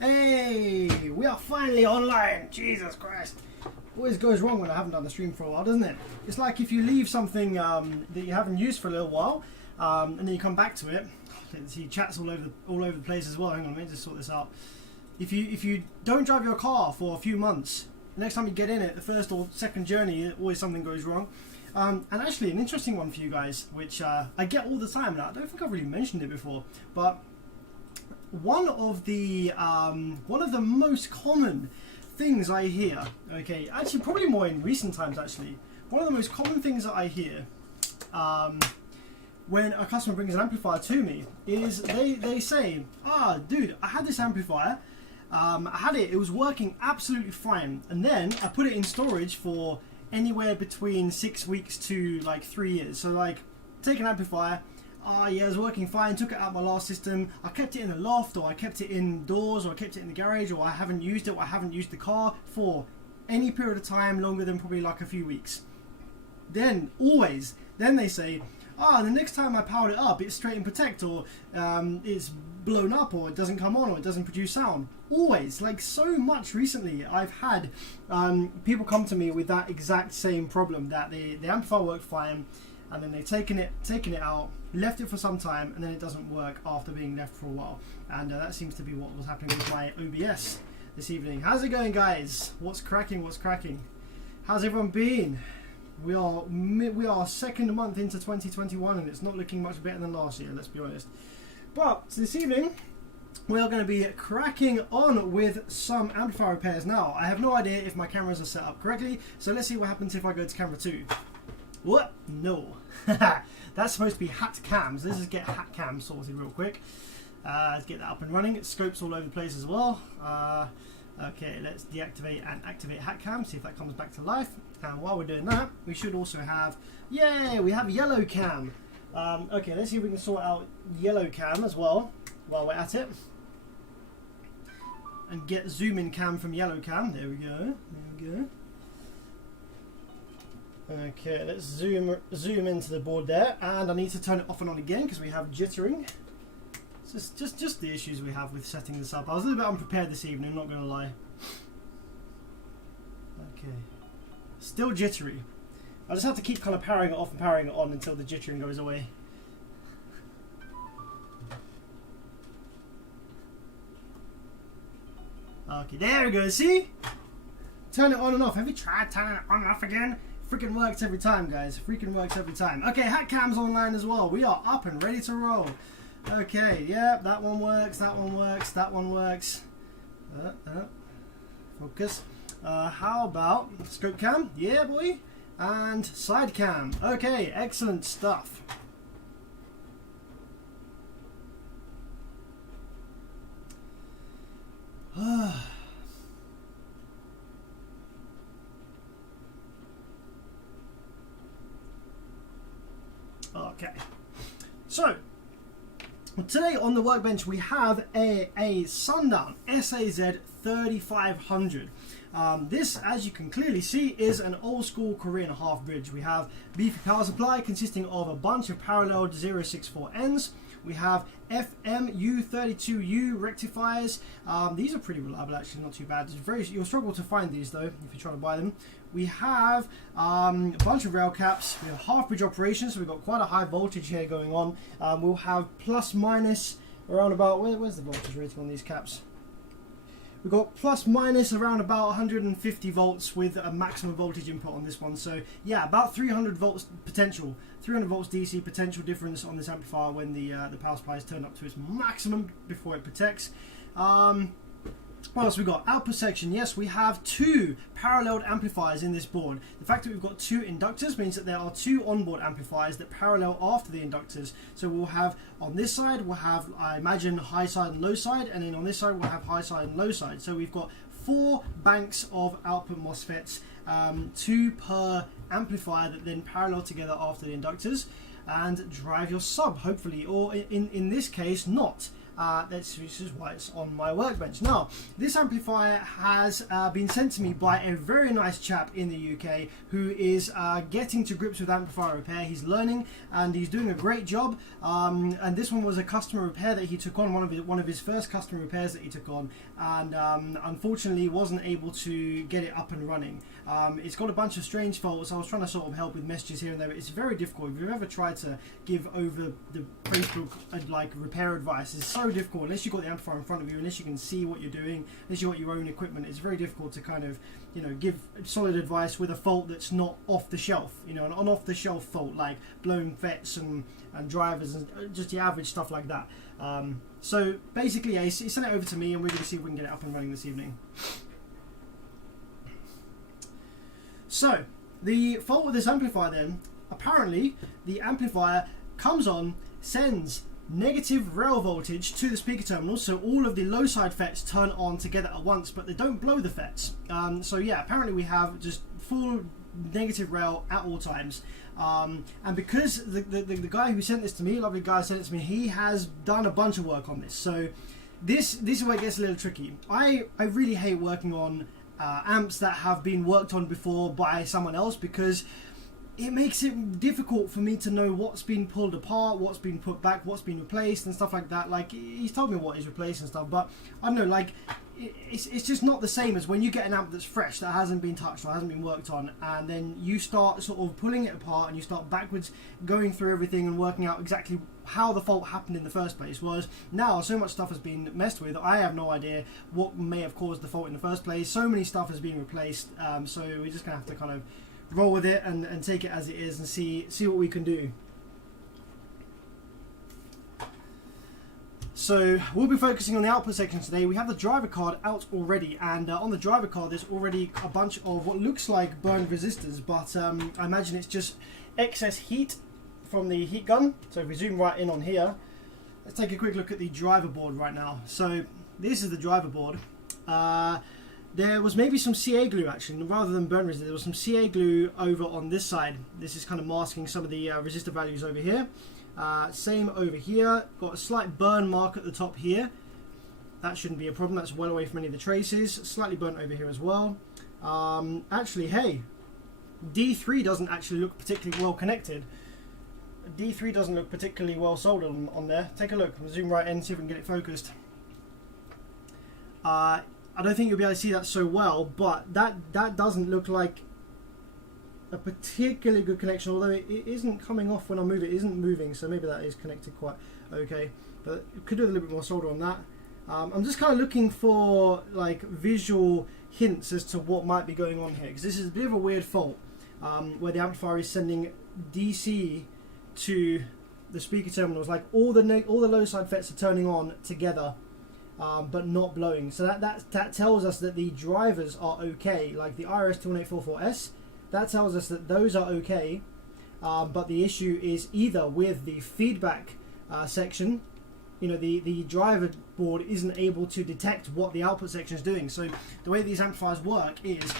Hey, we are finally online. Jesus Christ. Always goes wrong when I haven't done the stream for a while, doesn't it? It's like if you leave something that you haven't used for a little while, and then you come back to it. Let's see, chat's all over the place as well. Hang on, let me just sort this out. If you don't drive your car for a few months, the next time you get in it, the first or second journey, always something goes wrong. And actually, an interesting one for you guys, which I get all the time, and I don't think I've really mentioned it before, but one of the most common things I hear, okay, actually probably more in recent times actually, one of the most common things that I hear when a customer brings an amplifier to me is they say, dude, I had this amplifier, I had it was working absolutely fine, and then I put it in storage for anywhere between 6 weeks to like 3 years. So like, take an amplifier, yeah, it was working fine, took it out of my last system, I kept it in the loft, or I kept it indoors, or I kept it in the garage, or I haven't used it, or I haven't used the car for any period of time longer than probably like a few weeks. Then they say, the next time I powered it up, it's straight in protect, or it's blown up, or it doesn't come on, or it doesn't produce sound. Always, like so much recently, I've had people come to me with that exact same problem, that the amplifier worked fine, and then they've taken it out, left it for some time, and then it doesn't work after being left for a while. And that seems to be what was happening with my OBS this evening. How's it going, guys? What's cracking? How's everyone been? We are second month into 2021, and it's not looking much better than last year, let's be honest. But this evening we are going to be cracking on with some amplifier repairs. Now, I have no idea if my cameras are set up correctly, so let's see what happens if I go to camera 2. What? No. That's supposed to be hat cams. Let's just get hat cam sorted real quick. Let's get that up and running. Scopes all over the place as well. Okay, let's deactivate and activate hat cam, see if that comes back to life. And while we're doing that, we should also have, yay, we have yellow cam. Okay, let's see if we can sort out yellow cam as well while we're at it. And get zoom in cam from yellow cam. There we go. Okay, let's zoom into the board there, and I need to turn it off and on again because we have jittering. It's just the issues we have with setting this up. I was a little bit unprepared this evening, not gonna lie. Okay, still jittery. I just have to keep kind of powering it off and powering it on until the jittering goes away. Okay, there we go. See? Turn it on and off. Have you tried turning it on and off again? Freaking works every time, guys. Freaking works every time. Okay, hat cam's online as well. We are up and ready to roll. Okay, yeah, that one works, that one works, that one works. Focus. How about scope cam? Yeah, boy. And side cam. Okay, excellent stuff. Okay, so Today on the workbench we have a Sundown SAZ3500. This, as you can clearly see, is an old school Korean half bridge. We have beefy power supply consisting of a bunch of parallel 064Ns. We have FMU32U rectifiers. These are pretty reliable, actually, not too bad. You'll struggle to find these though if you try to buy them. We have a bunch of rail caps. We have half bridge operations, so we've got quite a high voltage here going on. We'll have plus minus around about, where's the voltage rating on these caps? We've got plus minus around about 150 volts with a maximum voltage input on this one. So yeah, about 300 volts potential, 300 volts DC potential difference on this amplifier when the power supply is turned up to its maximum before it protects. What else we got? Output section. Yes, we have two paralleled amplifiers in this board. The fact that we've got two inductors means that there are two onboard amplifiers that parallel after the inductors. So we'll have on this side, we'll have, I imagine, high side and low side, and then on this side we'll have high side and low side. So we've got 4 banks of output MOSFETs, 2 per amplifier that then parallel together after the inductors and drive your sub, hopefully, or in this case not. This is why it's on my workbench. Now, this amplifier has been sent to me by a very nice chap in the UK who is getting to grips with amplifier repair. He's learning and he's doing a great job. And this one was a customer repair that he took on, one of his first customer repairs that he took on, and unfortunately wasn't able to get it up and running. It's got a bunch of strange faults. I was trying to sort of help with messages here and there, but it's very difficult. If you've ever tried to give over the Facebook like repair advice, it's so difficult unless you've got the amplifier in front of you, unless you can see what you're doing, unless you've got your own equipment. It's very difficult to kind of, you know, give solid advice with a fault that's not off the shelf, you know, an off the shelf fault like blown FETs and drivers and just the average stuff like that. So basically, yeah, he sent it over to me and we're going to see if we can get it up and running this evening. So the fault with this amplifier then, apparently the amplifier comes on, sends negative rail voltage to the speaker terminal, so all of the low side FETs turn on together at once, but they don't blow the FETs. So yeah, apparently we have just full negative rail at all times. And because the guy who sent this to me, lovely guy sent it to me, he has done a bunch of work on this. So this is where it gets a little tricky. I really hate working on amps that have been worked on before by someone else, because it makes it difficult for me to know what's been pulled apart, what's been put back, what's been replaced and stuff like that. Like, he's told me what is replaced and stuff, but I don't know, like, it's just not the same as when you get an amp that's fresh, that hasn't been touched or hasn't been worked on, and then you start sort of pulling it apart and you start backwards going through everything and working out exactly how the fault happened in the first place. Whereas now so much stuff has been messed with, I have no idea what may have caused the fault in the first place. So many stuff has been replaced, so we're just gonna have to kind of roll with it and take it as it is and see what we can do. So we'll be focusing on the output section today. We have the driver card out already, and on the driver card there's already a bunch of what looks like burned resistors, but I imagine it's just excess heat from the heat gun. So if we zoom right in on here, let's take a quick look at the driver board right now. So this is the driver board. There was maybe some CA glue, actually, rather than burn resistor. There was some CA glue over on this side. This is kind of masking some of the resistor values over here. Same over here. Got a slight burn mark at the top here. That shouldn't be a problem. That's well away from any of the traces. Slightly burnt over here as well. Actually, hey, D3 doesn't actually look particularly well connected. D3 doesn't look particularly well soldered on there. Take a look. We'll zoom right in, see if we can get it focused. I don't think you'll be able to see that so well, but that doesn't look like a particularly good connection, although it isn't coming off when I move it. It isn't moving, so maybe that is connected quite okay, but it could do a little bit more solder on that. I'm just kind of looking for like visual hints as to what might be going on here, because this is a bit of a weird fault where the amplifier is sending DC to the speaker terminals, like all the low side FETs are turning on together, but not blowing. So that tells us that the drivers are okay, like the RS21844S. That tells us that those are okay, but the issue is either with the feedback section you know, the driver board isn't able to detect what the output section is doing. So the way these amplifiers work is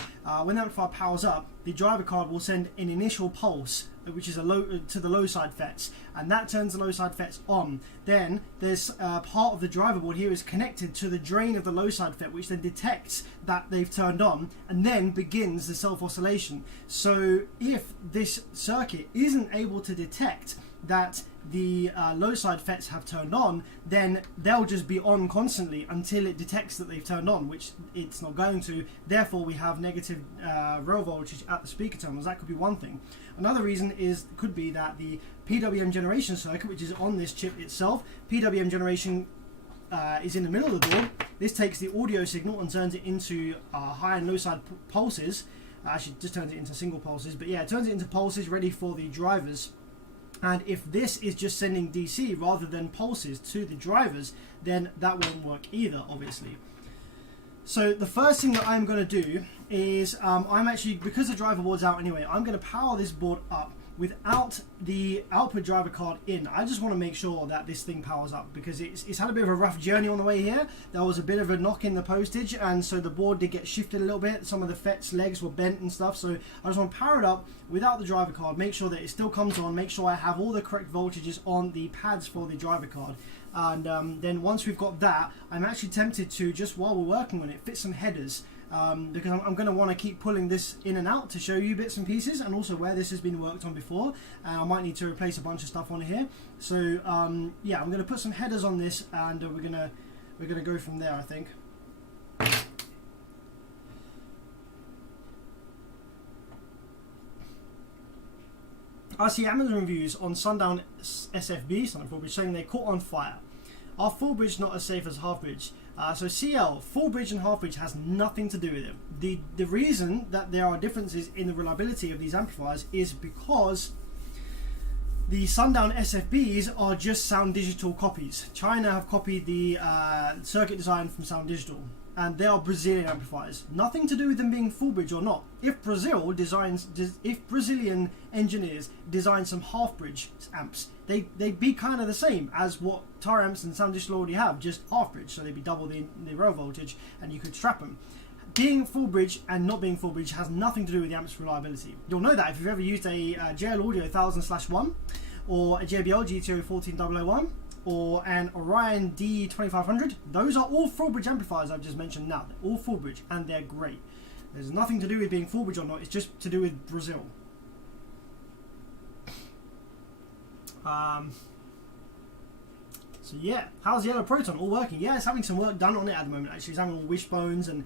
when the amplifier powers up, the driver card will send an initial pulse, which is to the low side FETs, and that turns the low side FETs on. Then there's part of the driver board here is connected to the drain of the low side FET, which then detects that they've turned on and then begins the self oscillation. So if this circuit isn't able to detect that the low side FETs have turned on, then they'll just be on constantly until it detects that they've turned on, which it's not going to. Therefore we have negative row voltage at the speaker terminals. That could be one thing. Another reason could be that the PWM generation circuit, which is on this chip itself, PWM generation is in the middle of the board. This takes the audio signal and turns it into high and low side pulses. Actually just turns it into single pulses, but yeah, it turns it into pulses ready for the drivers. And if this is just sending DC rather than pulses to the drivers, then that won't work either, obviously. So the first thing that I'm going to do is, I'm actually, because the driver board's out anyway, I'm going to power this board up without the output driver card in. I just want to make sure that this thing powers up, because it's had a bit of a rough journey on the way here. There was a bit of a knock in the postage, and so the board did get shifted a little bit. Some of the FET's legs were bent and stuff, so I just want to power it up without the driver card, make sure that it still comes on, make sure I have all the correct voltages on the pads for the driver card. And then once we've got that, I'm actually tempted to, just while we're working on it, fit some headers. Because I'm going to want to keep pulling this in and out to show you bits and pieces, and also where this has been worked on before. And I might need to replace a bunch of stuff on here. So yeah, I'm going to put some headers on this, and we're gonna go from there, I think. I see Amazon reviews on Sundown SFB, Sundown full bridge, saying they caught on fire. Are full bridge not as safe as half bridge? So CL, full bridge and half bridge has nothing to do with it. The reason that there are differences in the reliability of these amplifiers is because the Sundown SFBs are just Sound Digital copies. China have copied the circuit design from Sound Digital, and they are Brazilian amplifiers. Nothing to do with them being full bridge or not. If Brazilian engineers design some half bridge amps, they'd be kind of the same as what Tar amps and Sound Digital already have, just half bridge, so they'd be double the row voltage, and you could strap them. Being full bridge and not being full bridge has nothing to do with the amp's reliability. You'll know that if you've ever used a JL Audio 1000/1, or a JBL GTO 14001, or an Orion D2500. Those are all full bridge amplifiers I've just mentioned now. They're all full bridge, and they're great. There's nothing to do with being full bridge or not, it's just to do with Brazil. So yeah, how's the Yellow Proton? All working? Yeah, it's having some work done on it at the moment actually. It's having all wishbones and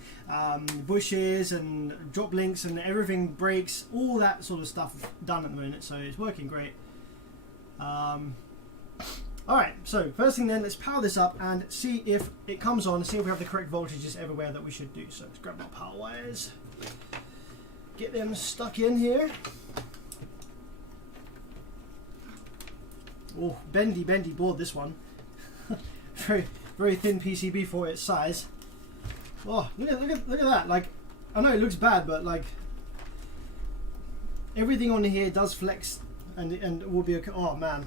bushes and drop links and everything breaks, all that sort of stuff done at the moment, so it's working great. Alright, so first thing then, let's power this up and see if it comes on, see if we have the correct voltages everywhere that we should do. So let's grab our power wires, get them stuck in here. Oh, bendy board, this one. very thin PCB for its size. Oh, look at that. Like, I know it looks bad, but like everything on here does flex and will be okay. Oh man,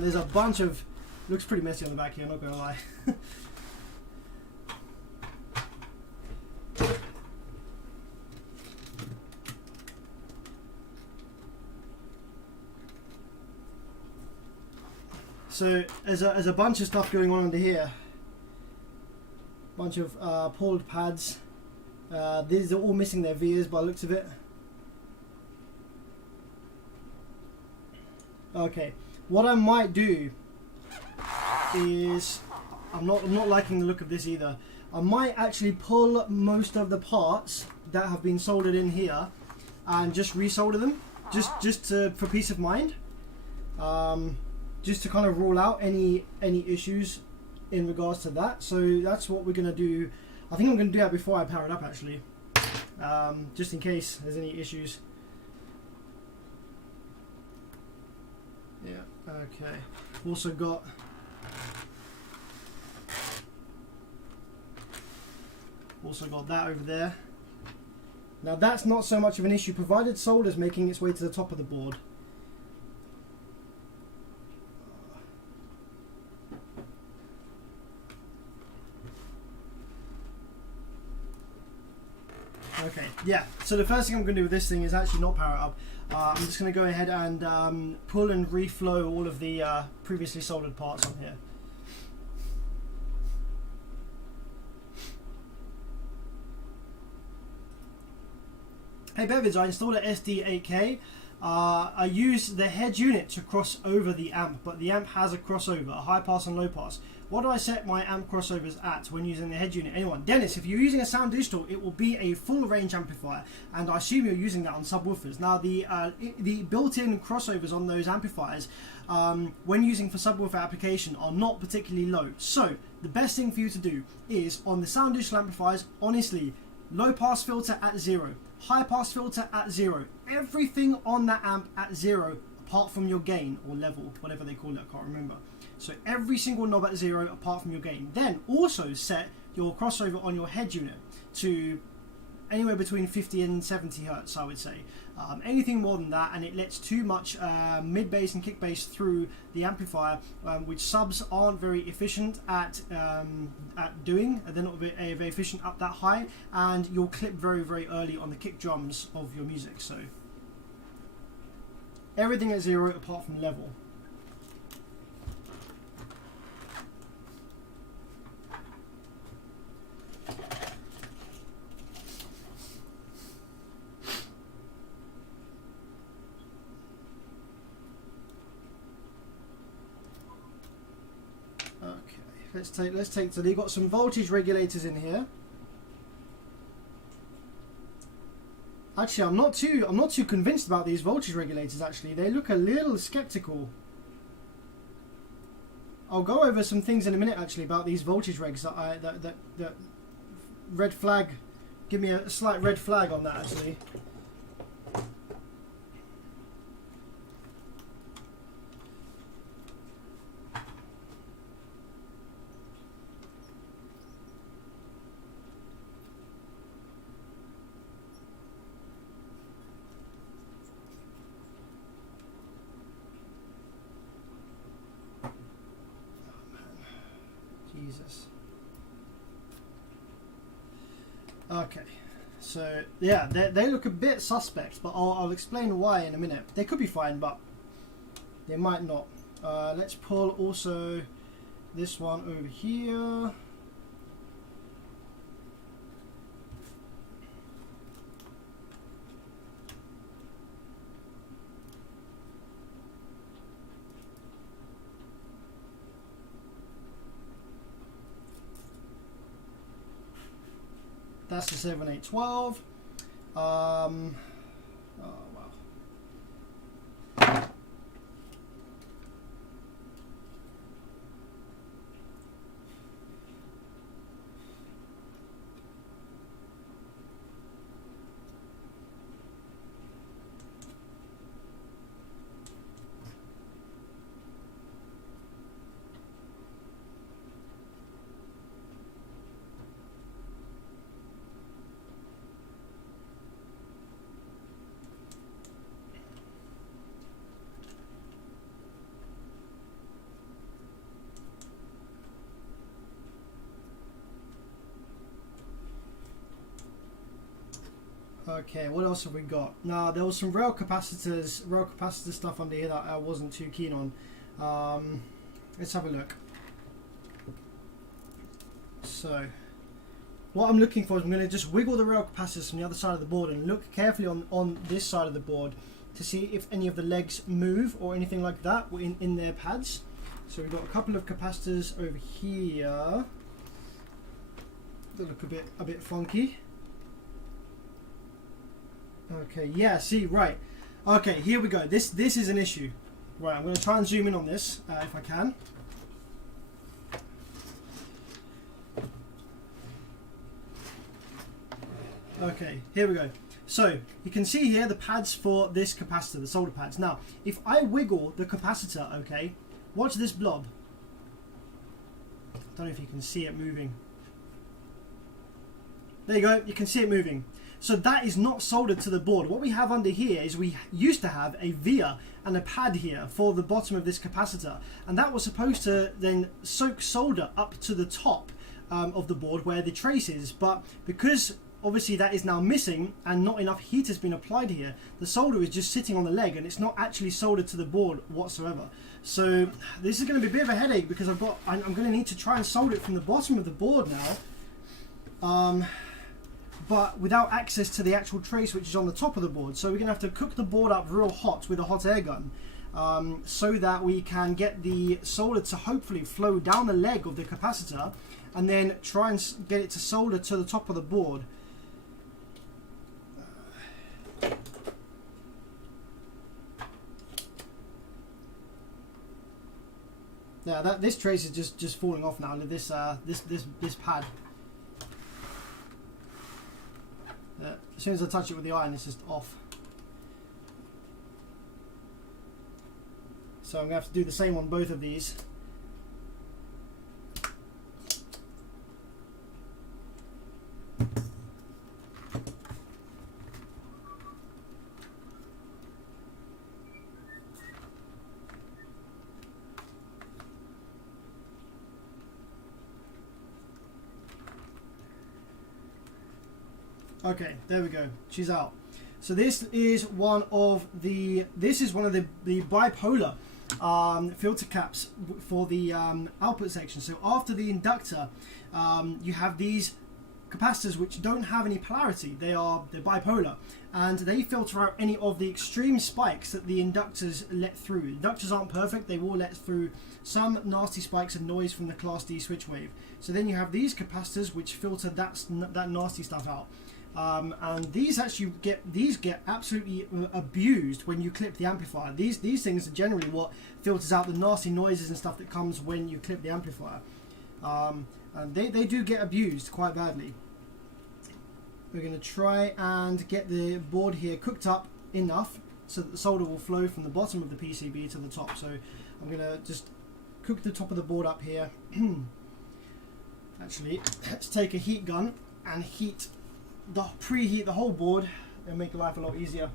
there's a bunch of, looks pretty messy on the back here, I'm not gonna lie. So there's a bunch of stuff going on under here. Bunch of pulled pads. These are all missing their vias by the looks of it. Okay, what I might do is, I'm not liking the look of this either. I might actually pull most of the parts that have been soldered in here and just resolder them, just for peace of mind. Just to kind of rule out any issues in regards to that. So that's what we're going to do. I think I'm going to do that before I power it up actually, just in case there's any issues. Yeah, okay. Also got that over there. Now that's not so much of an issue provided solder's making its way to the top of the board. Okay, yeah, so the first thing I'm going to do with this thing is actually not power it up. I'm just going to go ahead and pull and reflow all of the previously soldered parts on here. Hey Bevids, I installed an SD8K. I use the head unit to cross over the amp, but the amp has a crossover, a high pass and low pass. What do I set my amp crossovers at when using the head unit? Anyone? Dennis, if you're using a Sound Digital, it will be a full range amplifier, and I assume you're using that on subwoofers. Now, the built-in crossovers on those amplifiers, when using for subwoofer application, are not particularly low. So, the best thing for you to do is, on the Sound Digital amplifiers, honestly, low pass filter at 0, high pass filter at 0, everything on that amp at 0, apart from your gain, or level, whatever they call it, I can't remember. So every single knob at 0 apart from your gain. Then also set your crossover on your head unit to anywhere between 50 and 70 hertz, I would say. Anything more than that, and it lets too much mid bass and kick bass through the amplifier, which subs aren't very efficient at doing. They're not very efficient up that high, and you'll clip very, very early on the kick drums of your music. So everything at 0 apart from level. Let's take. So they've got some voltage regulators in here. Actually, I'm not too convinced about these voltage regulators. Actually, they look a little skeptical. I'll go over some things in a minute actually about these voltage regs that red flag. Give me a slight red flag on that actually. Jesus. Okay, so yeah, they look a bit suspect, but I'll explain why in a minute. They could be fine, but they might not. Let's pull also this one over here. That's the 7812. Oh wow. Okay, what else have we got? Now there was some rail capacitor stuff under here that I wasn't too keen on. Let's have a look. So what I'm looking for is I'm going to just wiggle the rail capacitors from the other side of the board and look carefully on this side of the board to see if any of the legs move or anything like that in their pads. So we've got a couple of capacitors over here that look a bit funky. Okay, yeah, see, right. Okay, here we go. This is an issue. Right, I'm going to try and zoom in on this if I can. Okay, here we go. So, you can see here the pads for this capacitor, the solder pads. Now, if I wiggle the capacitor, okay, watch this blob. I don't know if you can see it moving. There you go, you can see it moving. So that is not soldered to the board. What we have under here is we used to have a via and a pad here for the bottom of this capacitor, and that was supposed to then soak solder up to the top of the board where the trace is, but because obviously that is now missing and not enough heat has been applied here. The solder is just sitting on the leg and it's not actually soldered to the board whatsoever. So this is going to be a bit of a headache because I'm going to need to try and solder it from the bottom of the board now, but without access to the actual trace which is on the top of the board. So we're going to have to cook the board up real hot with a hot air gun, so that we can get the solder to hopefully flow down the leg of the capacitor and then try and get it to solder to the top of the board. Yeah, this trace is just falling off now. This pad. As soon as I touch it with the iron, it's just off. So I'm going to have to do the same on both of these. Okay, there we go. She's out. So this is one of the bipolar filter caps for the output section. So after the inductor, you have these capacitors which don't have any polarity. They're bipolar, and they filter out any of the extreme spikes that the inductors let through. Inductors aren't perfect. They will let through some nasty spikes of noise from the Class D switch wave. So then you have these capacitors which filter that nasty stuff out. And these actually get absolutely abused when you clip the amplifier. These things are generally what filters out the nasty noises and stuff that comes when you clip the amplifier, and they do get abused quite badly. We're going to try and get the board here cooked up enough so that the solder will flow from the bottom of the PCB to the top. So I'm going to just cook the top of the board up here. Actually, let's take a heat gun and preheat the whole board and make life a lot easier.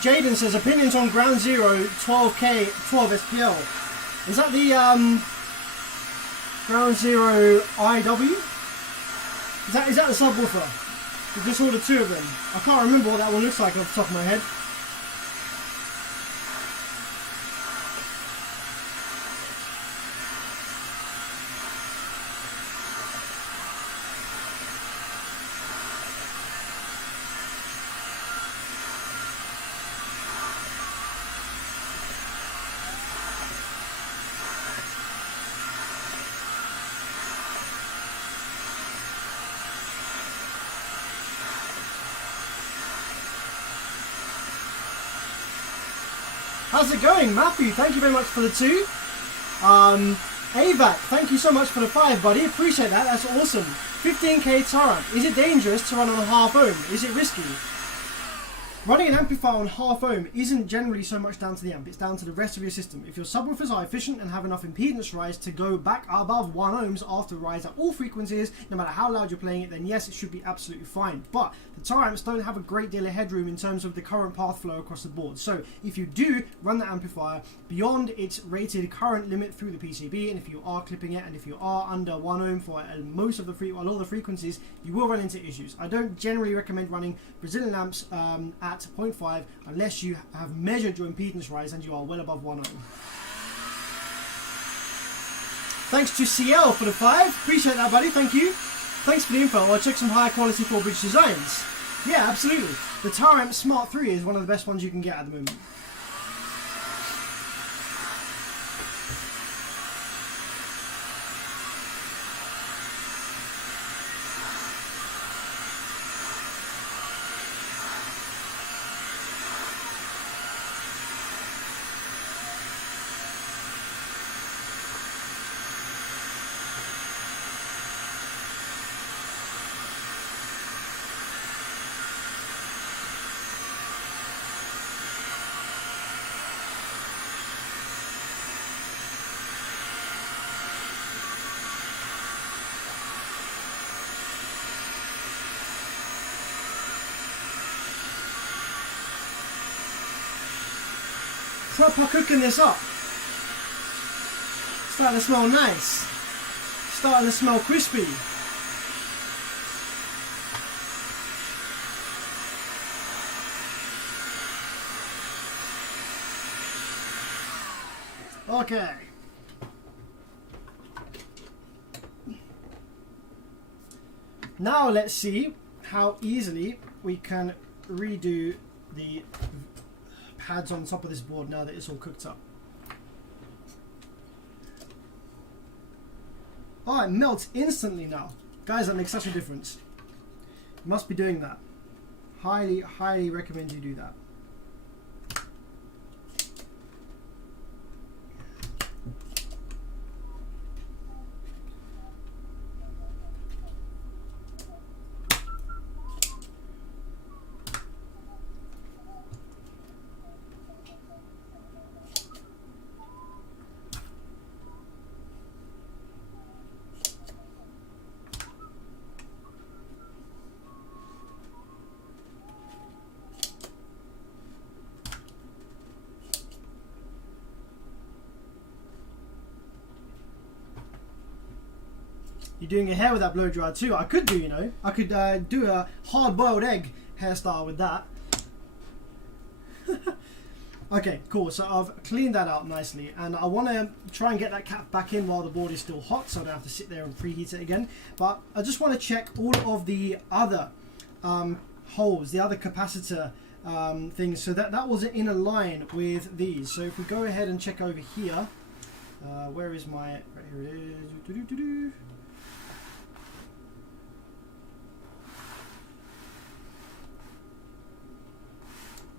Jaden says opinions on Ground Zero 12K 12 SPL. Is that the Ground Zero IW? Is that the subwoofer? We just ordered 2 of them. I can't remember what that one looks like off the top of my head. How's it going, Matthew? Thank you very much for the 2. AVAC, thank you so much for the 5, buddy. Appreciate that. That's awesome. 15k Tara. Is it dangerous to run on a half ohm? Is it risky? Running an amplifier on half ohm isn't generally so much down to the amp, it's down to the rest of your system. If your subwoofers are efficient and have enough impedance rise to go back above 1 ohms after rise at all frequencies, no matter how loud you're playing it, then yes, it should be absolutely fine. But the Tar amps don't have a great deal of headroom in terms of the current path flow across the board. So if you do run the amplifier beyond its rated current limit through the PCB, and if you are clipping it, and if you are under 1 ohm for most of the all the frequencies, you will run into issues. I don't generally recommend running Brazilian amps at 0.5 unless you have measured your impedance rise and you are well above 1 ohm. Thanks to CL for the 5. Appreciate that, buddy. Thank you. Thanks for the info. I'll check some higher quality 4-bridge designs. Yeah, absolutely. The Tar Amp Smart 3 is one of the best ones you can get at the moment. proper cooking this up. Starting to smell nice. Starting to smell crispy. Okay. Now let's see how easily we can redo the pads on top of this board now that it's all cooked up. Oh, it melts instantly now. Guys, that makes such a difference. You must be doing that. Highly, highly recommend you do that. You're doing your hair with that blow dryer too. I could do, you know, I could do a hard-boiled egg hairstyle with that. Okay, cool. So I've cleaned that out nicely, and I want to try and get that cap back in while the board is still hot, so I don't have to sit there and preheat it again. But I just want to check all of the other holes, the other capacitor things, so that wasn't in a line with these. So if we go ahead and check over here, where is my? Right here it is.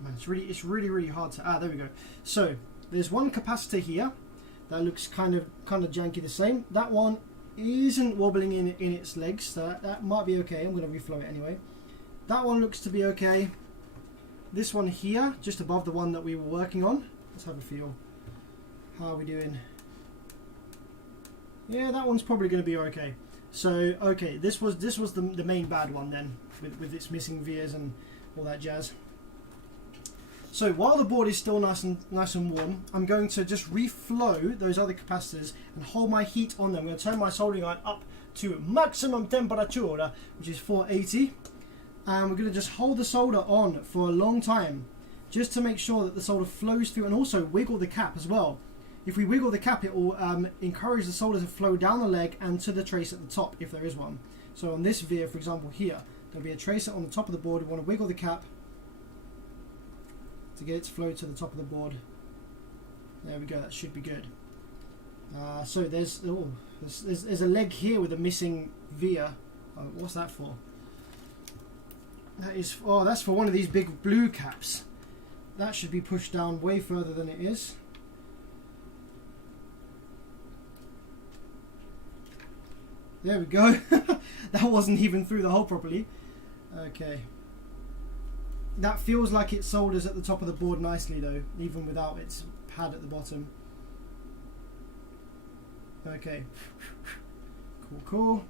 Man, it's really hard to. There we go. So there's one capacitor here that looks kind of janky the same. That one isn't wobbling in its legs, so that might be okay. I'm going to reflow it anyway. That one looks to be okay. This one here, just above the one that we were working on. Let's have a feel. How are we doing? Yeah, that one's probably going to be okay. So okay, this was the main bad one then, with its missing vias and all that jazz. So while the board is still nice and warm, I'm going to just reflow those other capacitors and hold my heat on them. I'm going to turn my soldering iron up to maximum temperature, which is 480. And we're going to just hold the solder on for a long time, just to make sure that the solder flows through, and also wiggle the cap as well. If we wiggle the cap, it will encourage the solder to flow down the leg and to the trace at the top, if there is one. So on this via, for example, here, there'll be a tracer on the top of the board. We want to wiggle the cap to get its flow to the top of the board. There we go, that should be good. So there's a leg here with a missing via. What's that for? That is, that's for one of these big blue caps. That should be pushed down way further than it is. There we go. That wasn't even through the hole properly. Okay. That feels like it solders at the top of the board nicely though, even without its pad at the bottom. Okay. Cool.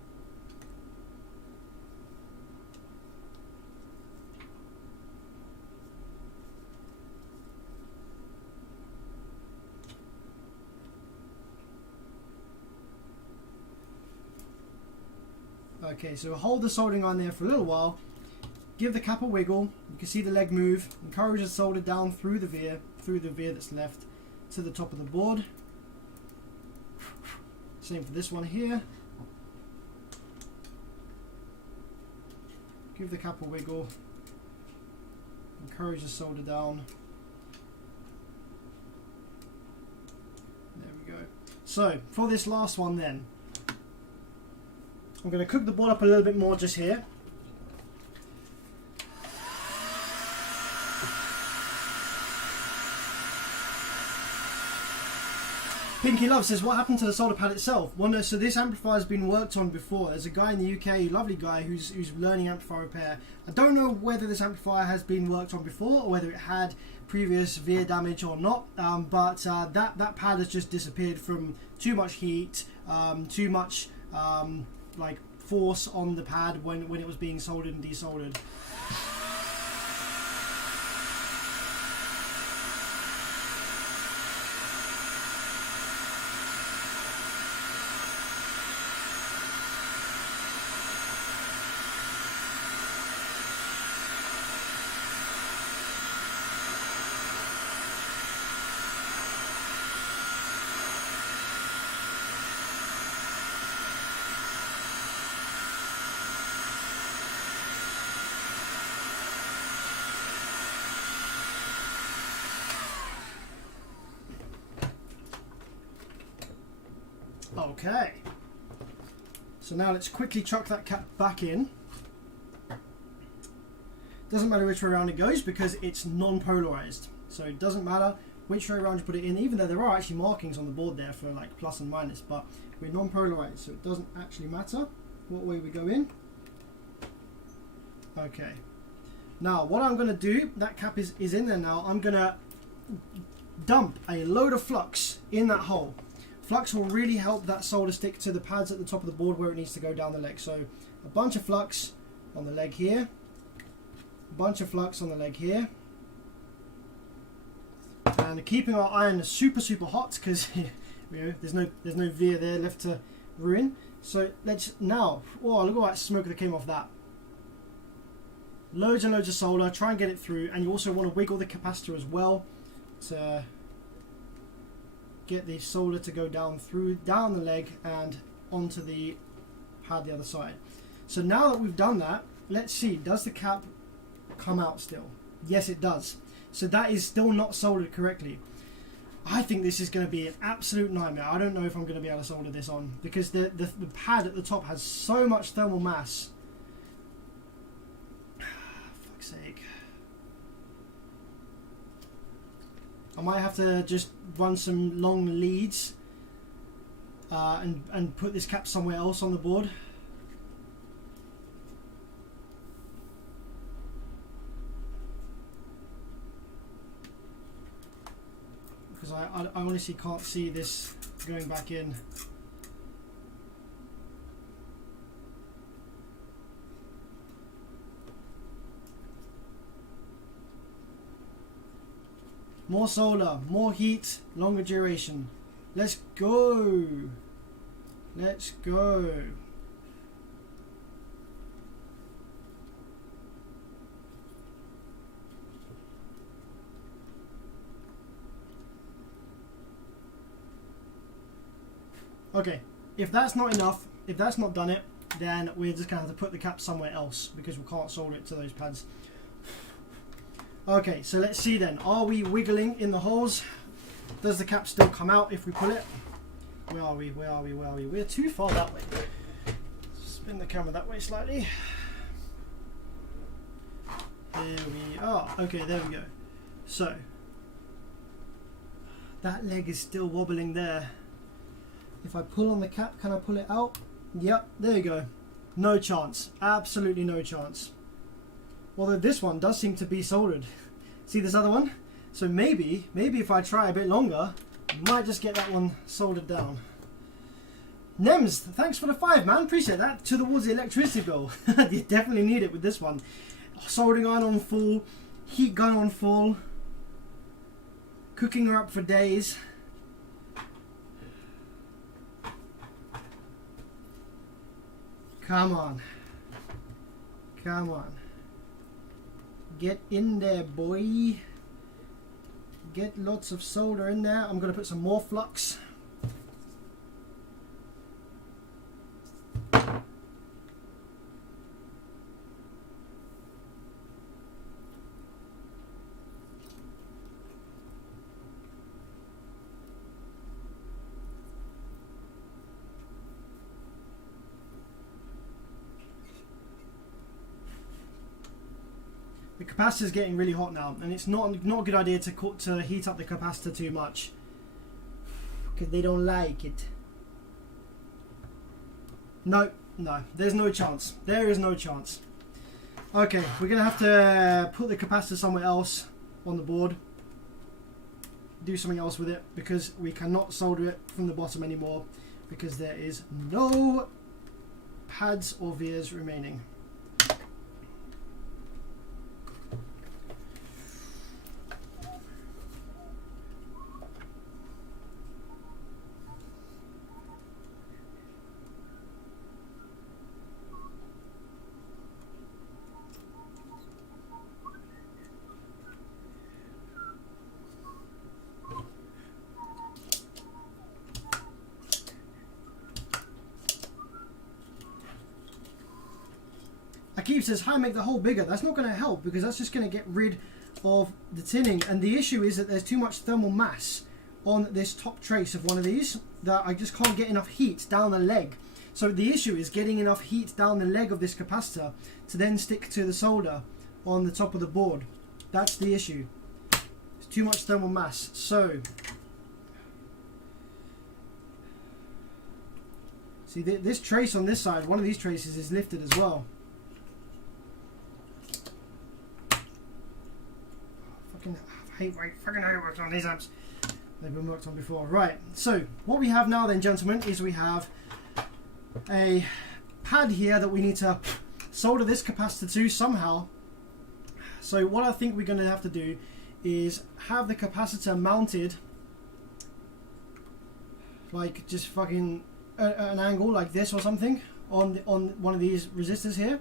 Okay, so hold the soldering on there for a little while. Give the cap a wiggle. You can see the leg move. Encourage the solder down through the via that's left to the top of the board. Same for this one here. Give the cap a wiggle. Encourage the solder down. There we go. So for this last one then, I'm going to cook the board up a little bit more just here. Pinky Love says, what happened to the solder pad itself? Well, no, so this amplifier has been worked on before. There's a guy in the UK, lovely guy, who's learning amplifier repair. I don't know whether this amplifier has been worked on before or whether it had previous via damage or not, but that pad has just disappeared from too much heat, too much like force on the pad when it was being soldered and desoldered. Okay. So now let's quickly chuck that cap back in. Doesn't matter which way around it goes because it's non-polarized. So it doesn't matter which way around you put it in, even though there are actually markings on the board there for like plus and minus, but we're non-polarized, so it doesn't actually matter what way we go in. Okay. Now what I'm going to do, that cap is in there now, I'm going to dump a load of flux in that hole. Flux will really help that solder stick to the pads at the top of the board where it needs to go down the leg. So a bunch of flux on the leg here, a bunch of flux on the leg here, and keeping our iron super hot because you know, there's no veer there left to ruin. So let's now, oh look at all that smoke that came off that. Loads and loads of solder, try and get it through, and you also want to wiggle the capacitor as well to get the solder to go down the leg and onto the pad the other side. So now that we've done that, let's see, does the cap come out still? Yes, it does. So that is still not soldered correctly. I think this is going to be an absolute nightmare. I don't know if I'm going to be able to solder this on because the pad at the top has so much thermal mass. Fuck's sake. I might have to just run some long leads and put this cap somewhere else on the board. Because I honestly can't see this going back in. More solder, more heat, longer duration. Let's go. Let's go. Okay, if that's not enough, if that's not done it, then we're just going to have to put the cap somewhere else because we can't solder it to those pads. Okay, so let's see then. Are we wiggling in the holes? Does the cap still come out if we pull it? Where are we? Where are we? Where are we? We're too far that way. Spin the camera that way slightly. There we are. Okay, there we go. So, that leg is still wobbling there. If I pull on the cap, can I pull it out? Yep, there you go. No chance. Absolutely no chance. Although this one does seem to be soldered. See this other one? So maybe if I try a bit longer, I might just get that one soldered down. Nems, thanks for the 5, man. Appreciate that. Towards the electricity bill. You definitely need it with this one. Soldering iron on full, heat gun on full, cooking her up for days. Come on. Come on. Get in there, boy. Get lots of solder in there. I'm going to put some more flux. The capacitor is getting really hot now, and it's not a good idea to heat up the capacitor too much because they don't like it. No, there's no chance. There is no chance. Okay, we're gonna have to put the capacitor somewhere else on the board. Do something else with it because we cannot solder it from the bottom anymore because there is no pads or veers remaining. Akib says, hi, make the hole bigger. That's not going to help because that's just going to get rid of the tinning. And the issue is that there's too much thermal mass on this top trace of one of these that I just can't get enough heat down the leg. So the issue is getting enough heat down the leg of this capacitor to then stick to the solder on the top of the board. That's the issue. It's too much thermal mass. So see, this trace on this side, one of these traces is lifted as well. I hate works on these amps. They've been worked on before. Right, so what we have now then, gentlemen, is we have a pad here that we need to solder this capacitor to somehow. So what I think we're going to have to do is have the capacitor mounted like just fucking an angle like this or something on one of these resistors here.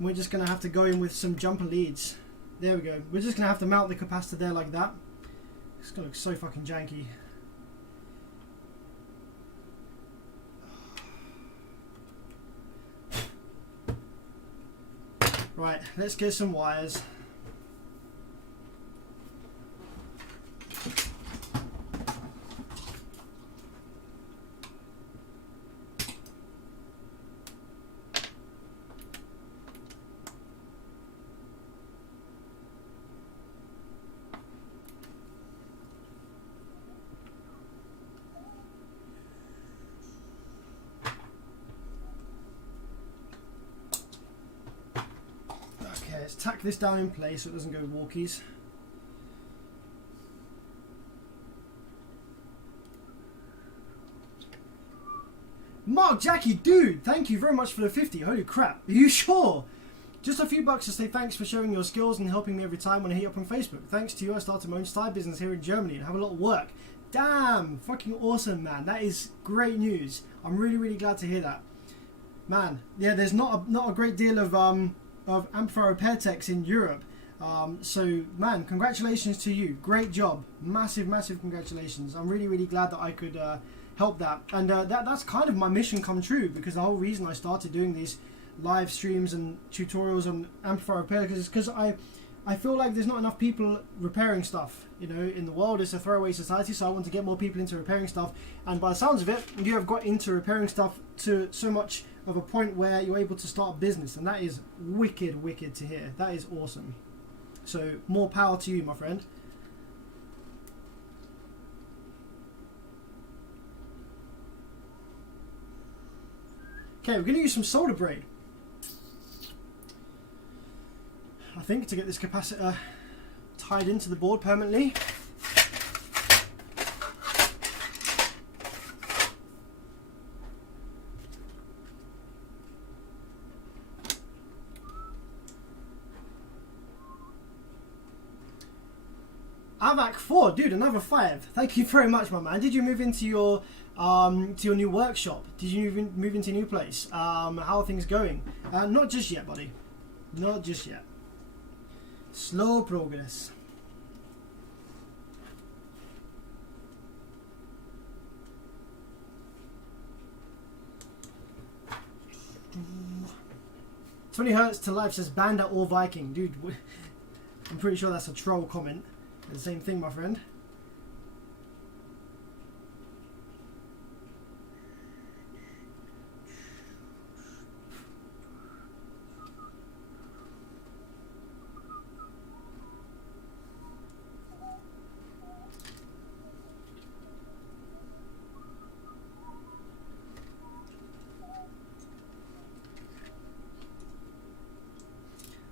We're just going to have to go in with some jumper leads. There we go. We're just going to have to mount the capacitor there like that. It's going to look so fucking janky. Right, let's get some wires. Let's tack this down in place so it doesn't go walkies. Mark Jackie, dude, thank you very much for the 50. Holy crap, are you sure? Just a few bucks to say thanks for sharing your skills and helping me every time when I hit you up on Facebook. Thanks to you, I started my own style business here in Germany and have a lot of work. Damn, fucking awesome, man. That is great news. I'm really, really glad to hear that. Man, yeah, there's not a great deal of amplifier repair techs in Europe, so man, congratulations to you, great job, massive congratulations. I'm really, really glad that I could help that, and that's kind of my mission come true, because the whole reason I started doing these live streams and tutorials on amplifier repair is because I feel like there's not enough people repairing stuff, you know, in the world. It's a throwaway society, so I want to get more people into repairing stuff, and by the sounds of it, you have got into repairing stuff to so much of a point where you're able to start a business, and that is wicked to hear. That is awesome. So more power to you, my friend. Okay, we're going to use some solder braid, I think, to get this capacitor tied into the board permanently. AVAC 4, dude, another 5. Thank you very much, my man. Did you move into your new workshop? Did you move into a new place? How are things going? Not just yet, buddy. Not just yet. Slow progress. $20 to life says Bandit or Viking, dude. I'm pretty sure that's a troll comment. The same thing, my friend.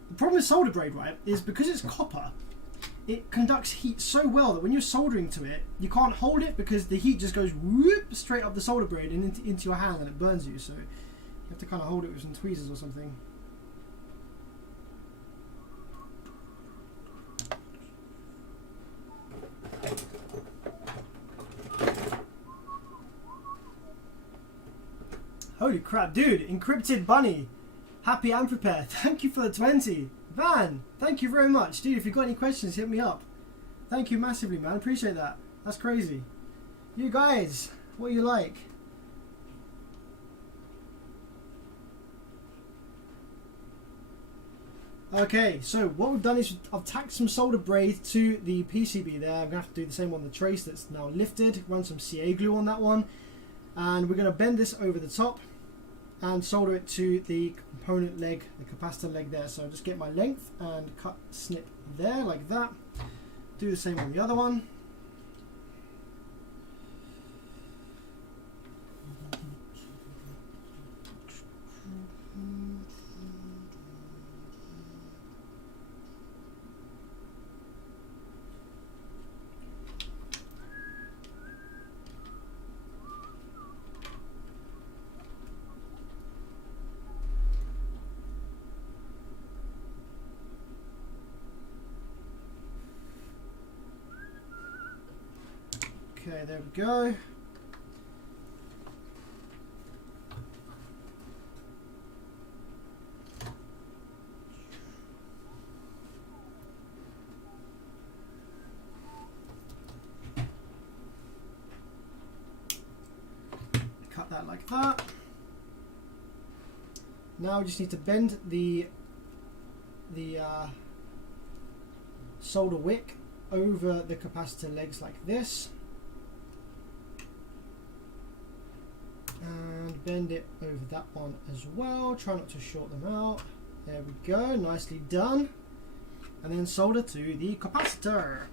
The problem with solder braid, right, is because it's copper, it conducts heat so well that when you're soldering to it, you can't hold it because the heat just goes whoop straight up the solder braid and into your hand, and it burns you. So you have to kind of hold it with some tweezers or something. Holy crap, dude! Encrypted Bunny, happy Amplifier. Thank you for the 20. Van, thank you very much. Dude, if you've got any questions, hit me up. Thank you massively, man. Appreciate that. That's crazy. You guys, what are you like? Okay, so what we've done is I've tacked some solder braid to the PCB there. I'm going to have to do the same on the trace that's now lifted. Run some CA glue on that one. And we're going to bend this over the top and solder it to the component leg, the capacitor leg there. So I'll just get my length and cut, snip there like that. Do the same on the other one. Okay, there we go. Cut that like that. Now we just need to bend the solder wick over the capacitor legs like this. And bend it over that one as well. Try not to short them out. There we go, nicely done. And then solder to the capacitor.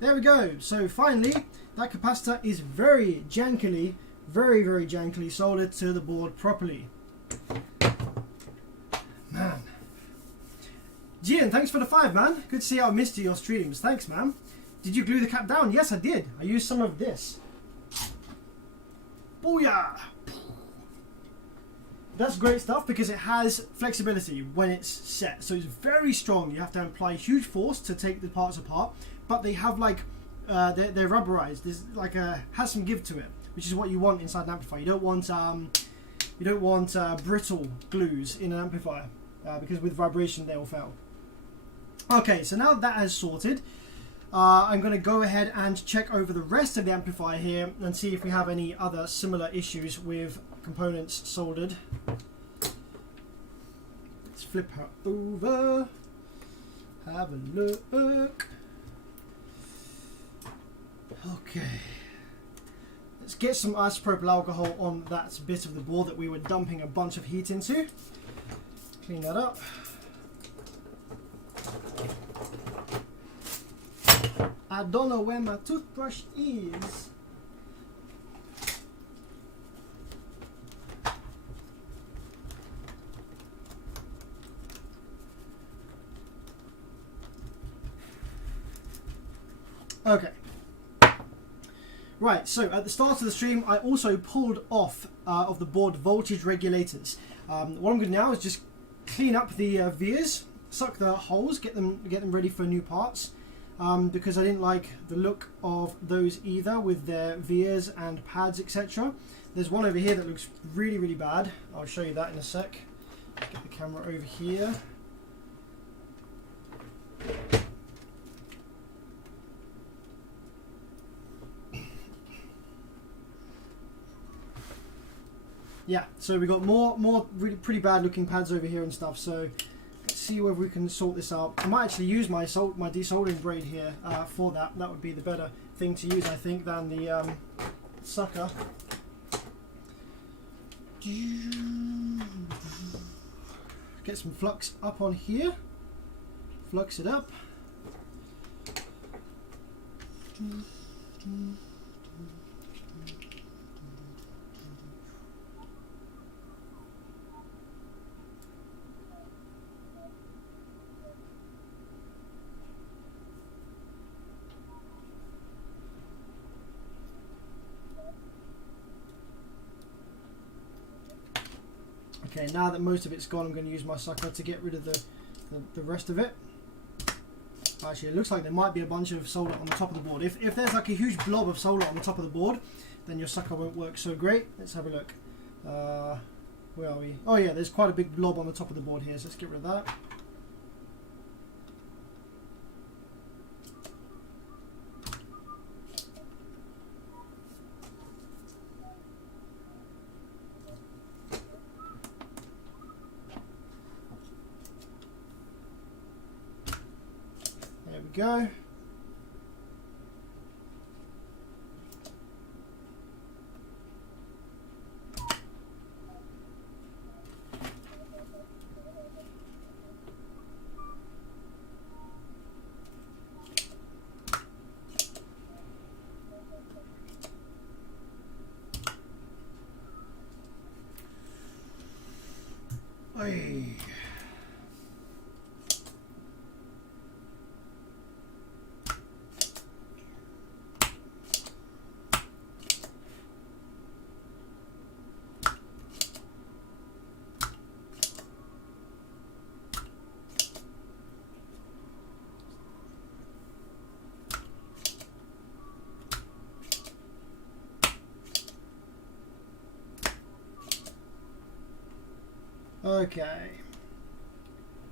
There we go. So finally, that capacitor is very jankily, very jankily soldered to the board properly. Man. Gian, thanks for the 5, man. Good to see how I missed your streams. Thanks, man. Did you glue the cap down? Yes, I did. I used some of this. Booyah! That's great stuff because it has flexibility when it's set. So it's very strong. You have to apply huge force to take the parts apart. But they have like they're rubberized. There's like has some give to it, which is what you want inside an amplifier. You don't want brittle glues in an amplifier because with vibration they will fail. Okay, so now that has sorted, I'm going to go ahead and check over the rest of the amplifier here and see if we have any other similar issues with components soldered. Let's flip her over. Have a look. Okay, let's get some isopropyl alcohol on that bit of the board that we were dumping a bunch of heat into. Clean that up. I don't know where my toothbrush is. Okay. Right, so at the start of the stream, I also pulled off of the board voltage regulators. What I'm going to do now is just clean up the vias, suck the holes, get them ready for new parts. Because I didn't like the look of those either with their vias and pads, etc. There's one over here that looks really bad. I'll show you that in a sec. Get the camera over here. Yeah, so we got more really pretty bad looking pads over here and stuff. So let's see whether we can sort this out. I might actually use my desoldering braid here for that. That would be the better thing to use, I think, than the sucker. Get some flux up on here. Flux it up. Okay, now that most of it's gone, I'm going to use my sucker to get rid of the rest of it. Actually, it looks like there might be a bunch of solder on the top of the board. If there's like a huge blob of solder on the top of the board, then your sucker won't work so great. Let's have a look. Where are we? Oh yeah, there's quite a big blob on the top of the board here, so let's get rid of that. There we go. Hey. Okay,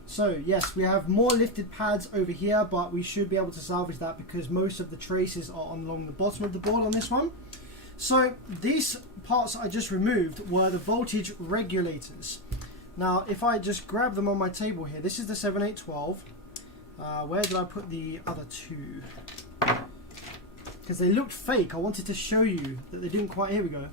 so yes, we have more lifted pads over here, but we should be able to salvage that because most of the traces are along the bottom of the board on this one. So these parts I just removed were the voltage regulators. Now if I just grab them on my table here, this is the 7812. Where did I put the other two? Because they looked fake, I wanted to show you that they didn't quite. Here we go.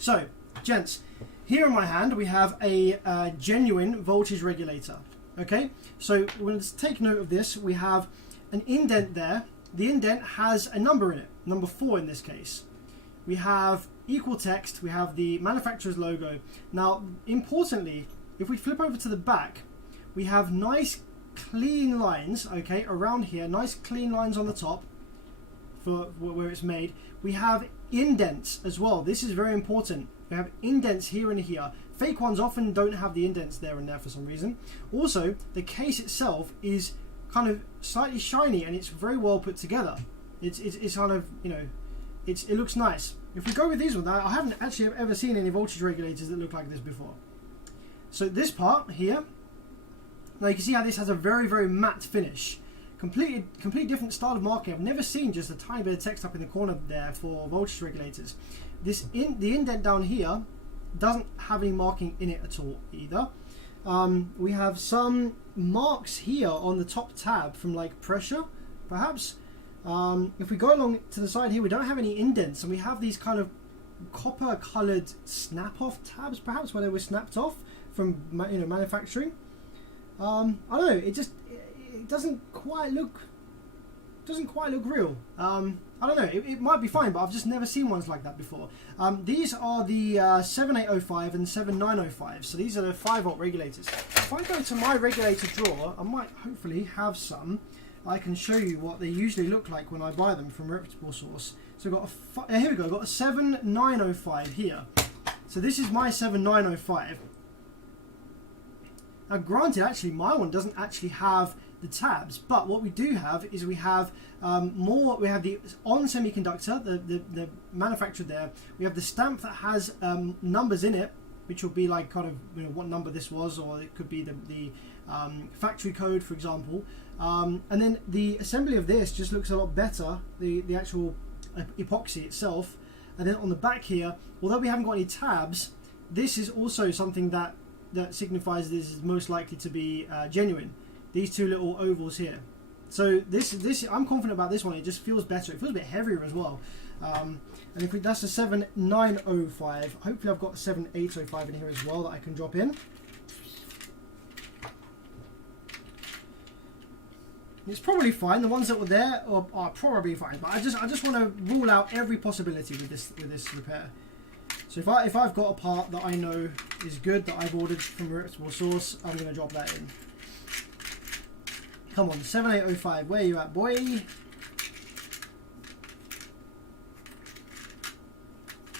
So, gents, here in my hand we have a genuine voltage regulator. Okay, so let's take note of this. We have an indent there. The indent has a number in it, number 4 in this case. We have equal text. We have the manufacturer's logo. Now, importantly, if we flip over to the back, we have nice clean lines, okay, around here. Nice clean lines on the top for where it's made. We have indents as well. This is very important. We have indents here and here. Fake ones often don't have the indents there and there for some reason. Also, the case itself is kind of slightly shiny and it's very well put together. It's kind of, you know, it looks nice. If we go with these ones, I haven't actually ever seen any voltage regulators that look like this before. So this part here, now you can see how this has a very, very matte finish. Completely different style of marking. I've never seen just a tiny bit of text up in the corner there for voltage regulators. The indent down here doesn't have any marking in it at all either. We have some marks here on the top tab from like pressure, perhaps. If we go along to the side here, we don't have any indents, and we have these kind of copper coloured snap-off tabs, perhaps, where they were snapped off from manufacturing. I don't know. It doesn't quite look real. I don't know, it might be fine, but I've just never seen ones like that before. These are the 7805 and 7905, so these are the 5-volt regulators. If I go to my regulator drawer, I might hopefully have some. I can show you what they usually look like when I buy them from a reputable source. So we've got here we go, I've got a 7905 here. So this is my 7905. Now granted, actually my one doesn't actually have the tabs, but what we do have is we have we have the on semiconductor, the manufacturer there. We have the stamp that has numbers in it, which will be like kind of what number this was, or it could be the factory code, for example. And then the assembly of this just looks a lot better, the actual epoxy itself. And then on the back here, although we haven't got any tabs, this is also something that signifies this is most likely to be genuine. These two little ovals here. So this I'm confident about this one. It just feels better. It feels a bit heavier as well. And if that's a 7905, hopefully I've got a 7805 in here as well that I can drop in. It's probably fine. The ones that were there are probably fine. But I just want to rule out every possibility with this repair. So if I've got a part that I know is good, that I've ordered from a reputable source, I'm going to drop that in. Come on, 7805, where you at, boy?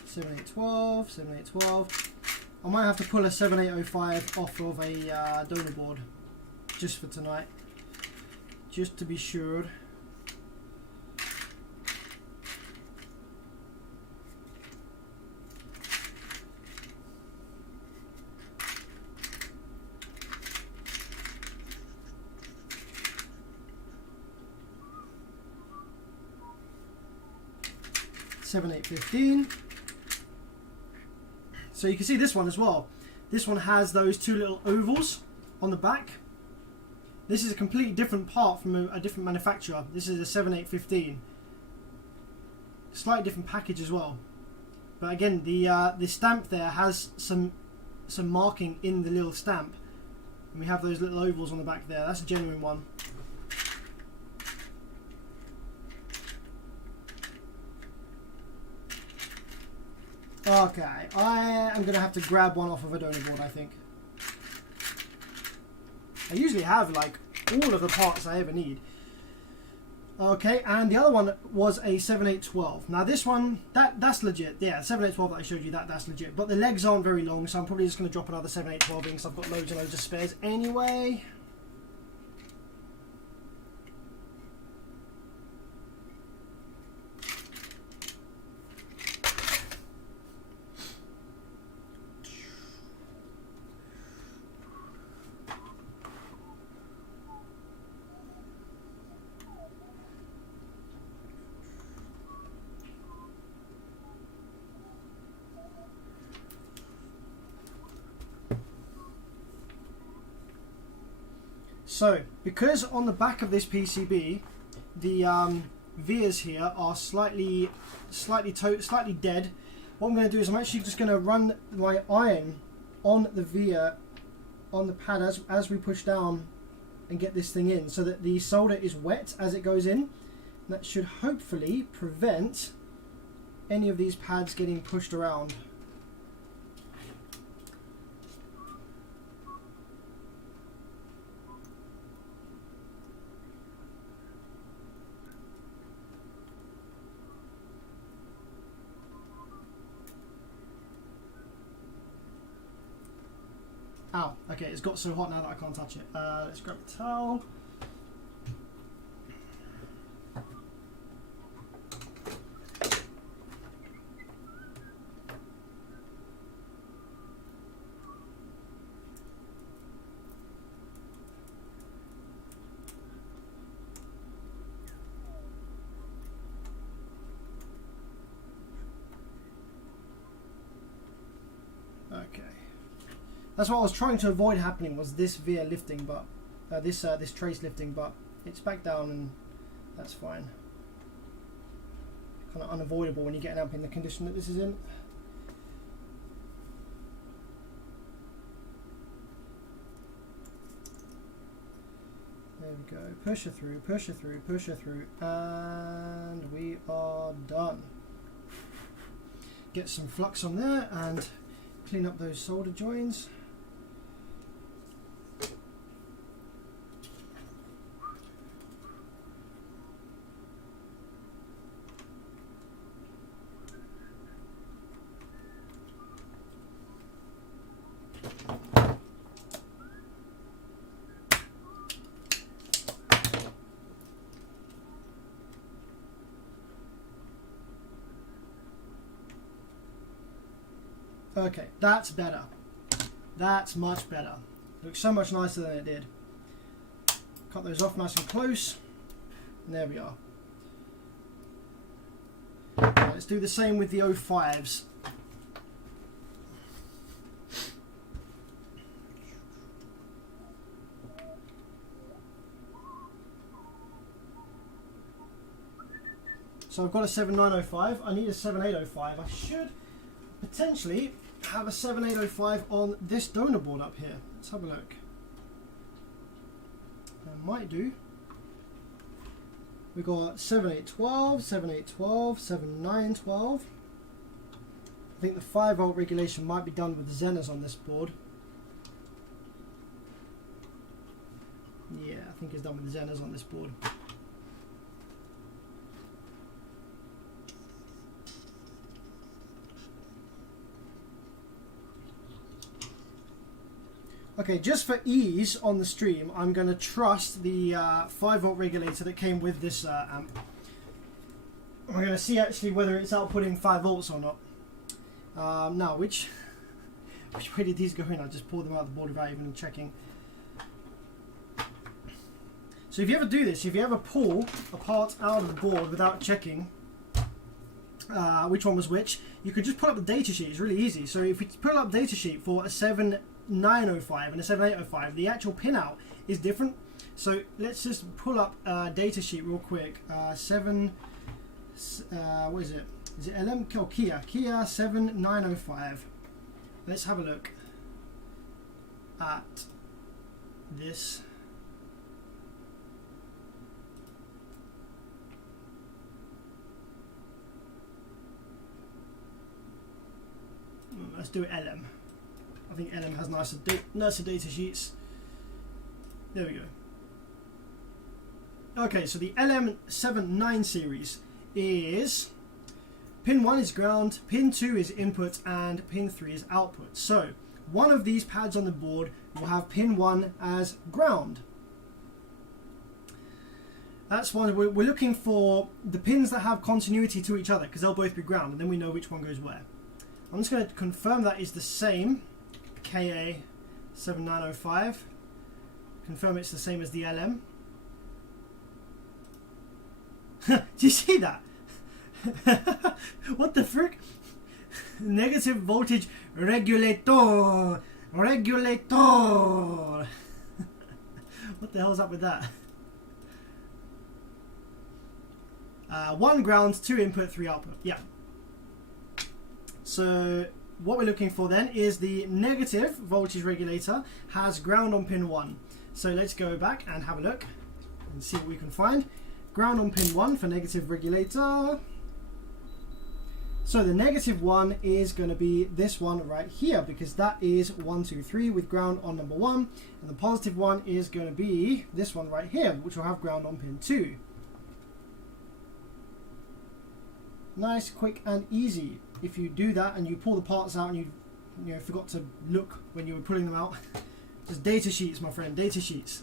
7812, 7812. I might have to pull a 7805 off of a donor board just for tonight, just to be sure. 7815. So you can see this one as well. This one has those two little ovals on the back. This is a completely different part from a different manufacturer. This is a 7815. Slightly different package as well. But again, the stamp there has some marking in the little stamp. And we have those little ovals on the back there. That's a genuine one. Okay, I am going to have to grab one off of a donor board, I think. I usually have like all of the parts I ever need. Okay, and the other one was a 7812. Now this one, that's legit. Yeah, 7812 that I showed you, that's legit. But the legs aren't very long, so I'm probably just going to drop another 7812 in because I've got loads and loads of spares anyway. So, because on the back of this PCB, the vias here are slightly dead, what I'm going to do is I'm actually just going to run my iron on the via, on the pad as we push down and get this thing in, so that the solder is wet as it goes in. That should hopefully prevent any of these pads getting pushed around. Ow, okay, it's got so hot now that I can't touch it. Let's grab a towel. Okay. That's what I was trying to avoid happening, was this via lifting, but this trace lifting, but it's back down and that's fine. Kind of unavoidable when you get an amp in the condition that this is in. There we go. Push her through, push her through, push her through, and we are done. Get some flux on there and clean up those solder joins. Okay, that's better. That's much better. Looks so much nicer than it did. Cut those off nice and close. And there we are. Right, let's do the same with the 05s. So I've got a 7905. I need a 7805. I should potentially have a 7805 on this donor board up here. Let's have a look. I might do. We've got 7812, 7812, 7912. I think the 5-volt regulation might be done with Zenas on this board. Yeah, I think it's done with Zenas on this board. Okay, just for ease on the stream, I'm going to trust the 5-volt regulator that came with this amp. We're going to see actually whether it's outputting 5 volts or not. Now, which way did these go in? I just pulled them out of the board without even checking. So if you ever do this, if you ever pull a part out of the board without checking, which one was which, you could just pull up the data sheet. It's really easy. So if you pull up data sheet for a 7905 and a 7805, the actual pinout is different. So let's just pull up data sheet real quick. What is it? Is it LM? Oh, Kia 7905. Let's have a look at this. Let's do it LM. I think LM has nicer data sheets. There we go. Okay, so the LM79 series is pin 1 is ground, pin 2 is input, and pin 3 is output. So one of these pads on the board will have pin 1 as ground. That's one. We're looking for the pins that have continuity to each other, because they'll both be ground, and then we know which one goes where. I'm just going to confirm that is the same KA7905. Confirm it's the same as the LM. Do you see that? What the frick? Negative voltage regulator. Regulator. What the hell's up with that? 1 ground, 2 input, 3 output. Yeah. So what we're looking for then is the negative voltage regulator has ground on pin 1. So let's go back and have a look and see what we can find. Ground on pin 1 for negative regulator. So the negative one is going to be this one right here, because that is 1, 2, 3 with ground on number 1, and the positive one is going to be this one right here, which will have ground on pin 2. Nice, quick and easy. If you do that and you pull the parts out and you forgot to look when you were pulling them out, just data sheets, my friend, data sheets.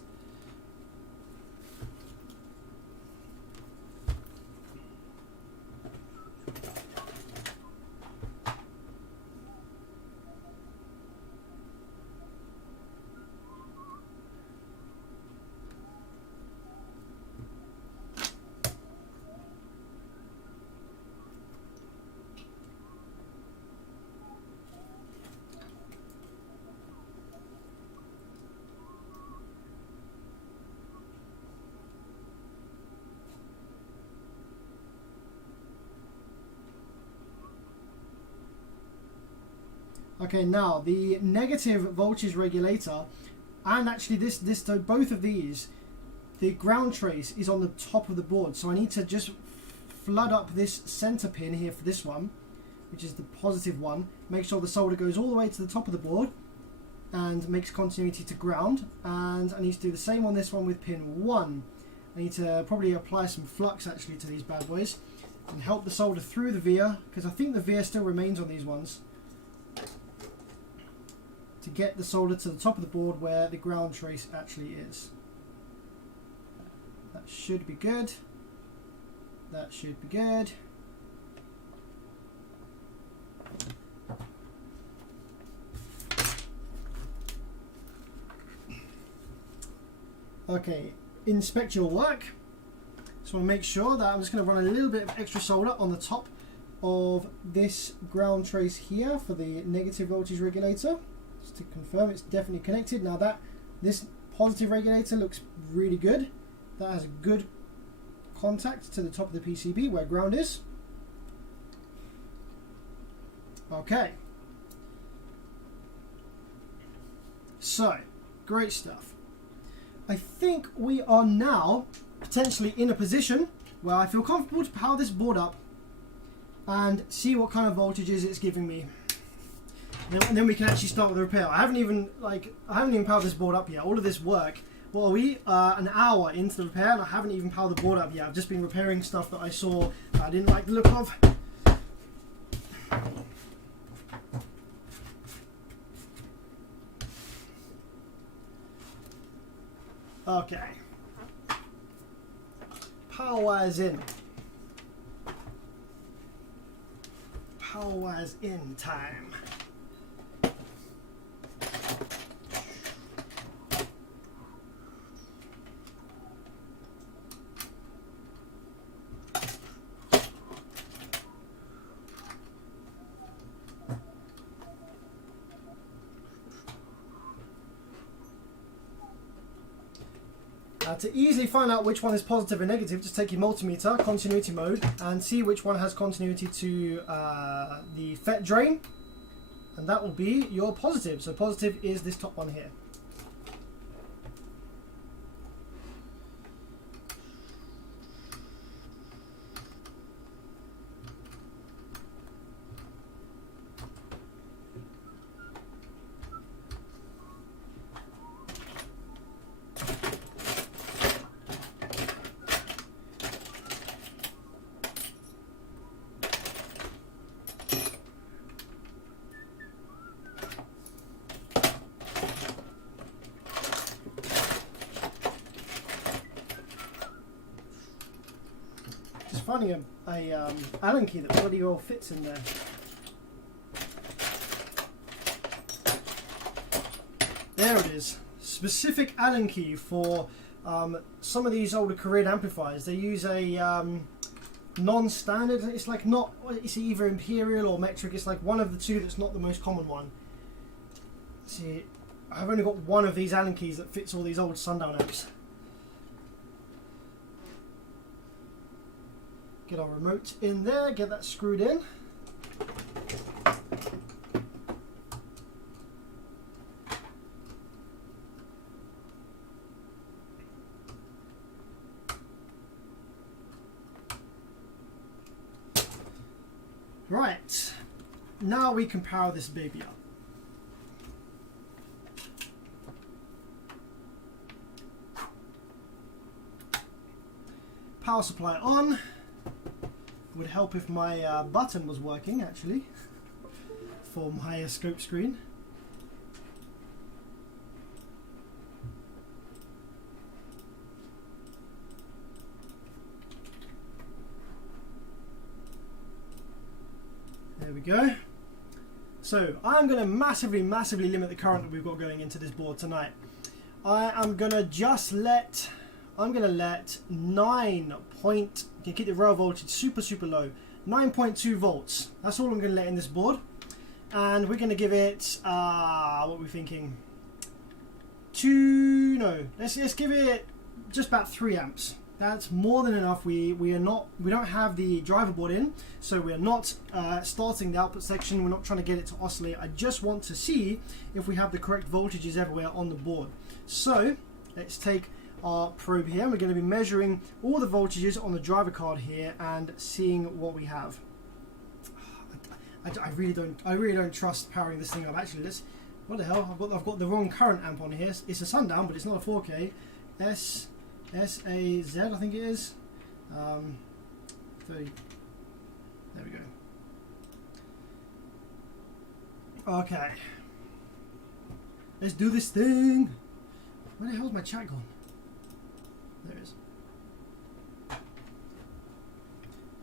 Okay, now the negative voltage regulator, and actually so both of these, the ground trace is on the top of the board, so I need to just flood up this center pin here for this one, which is the positive one. Make sure the solder goes all the way to the top of the board and makes continuity to ground, and I need to do the same on this one with pin 1. I need to probably apply some flux actually to these bad boys and help the solder through the via, because I think the via still remains on these ones, to get the solder to the top of the board where the ground trace actually is. That should be good. That should be good. Okay, inspect your work. Just want to make sure that I'm just going to run a little bit of extra solder on the top of this ground trace here for the negative voltage regulator, just to confirm it's definitely connected. Now this positive regulator looks really good. That has a good contact to the top of the PCB where ground is. Okay. So, great stuff. I think we are now potentially in a position where I feel comfortable to power this board up and see what kind of voltages it's giving me. And then we can actually start with the repair. I haven't even powered this board up yet. All of this work, what are we? An hour into the repair, and I haven't even powered the board up yet. I've just been repairing stuff that I saw that I didn't like the look of. Okay. Power wires in. Power wires in time. To easily find out which one is positive and negative, just take your multimeter, continuity mode, and see which one has continuity to the FET drain, and that will be your positive. So positive is this top one here. Finding a Allen key that bloody well fits in there. There it is. Specific Allen key for some of these older Korean amplifiers. They use a non-standard. It's like not. It's either imperial or metric. It's like one of the two that's not the most common one. See, I've only got one of these Allen keys that fits all these old Sundown amps. Get our remote in there, get that screwed in. Right, now we can power this baby up. Power supply on. Would help if my button was working actually for my scope screen. There we go. So I'm going to massively limit the current that we've got going into this board tonight. I am going to just let 9 point, you can keep the rail voltage super low, 9.2 volts. That's all I'm going to let in this board, and we're going to give it what are we thinking? Let's give it just about 3 amps. That's more than enough. We don't have the driver board in, so we're not starting the output section. We're not trying to get it to oscillate. I just want to see if we have the correct voltages everywhere on the board. So let's take our probe here. We're going to be measuring all the voltages on the driver card here and seeing what we have. I really don't trust powering this thing up. Actually, what the hell? I've got the wrong current amp on here. It's a Sundown, but it's not a 4K. SAZ, I think it is. 30. There we go. Okay. Let's do this thing. Where the hell's my chat gone? There it is.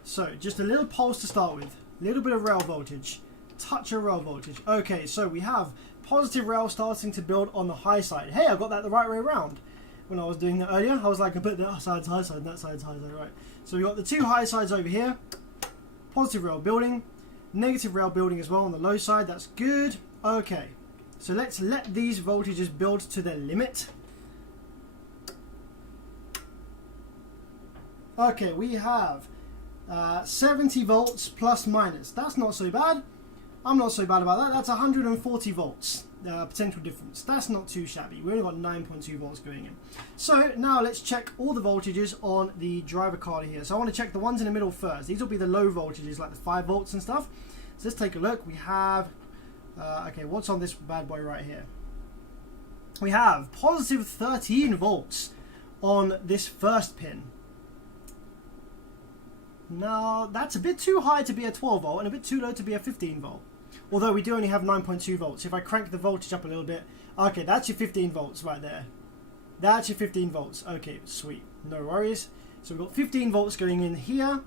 So, just a little pulse to start with. A little bit of rail voltage. Touch of rail voltage. Okay, so we have positive rail starting to build on the high side. Hey, I got that the right way around. When I was doing that earlier, I was like, I put that side's high side and that side's high side, right? So we got the 2 high sides over here. Positive rail building. Negative rail building as well on the low side. That's good. Okay, so let's let these voltages build to their limit. Okay, we have 70 volts plus minus. That's not so bad. I'm not so bad about that. That's 140 volts potential difference. That's not too shabby. We only got 9.2 volts going in. So now let's check all the voltages on the driver card here. So I want to check the ones in the middle first. These will be the low voltages, like the 5 volts and stuff. So let's take a look. We have okay, what's on this bad boy right here? We have positive 13 volts on this first pin. Now, that's a bit too high to be a 12 volt and a bit too low to be a 15 volt. Although we do only have 9.2 volts. If I crank the voltage up a little bit, okay, that's your 15 volts right there. That's your 15 volts. Okay, sweet. No worries. So we've got 15 volts going in here.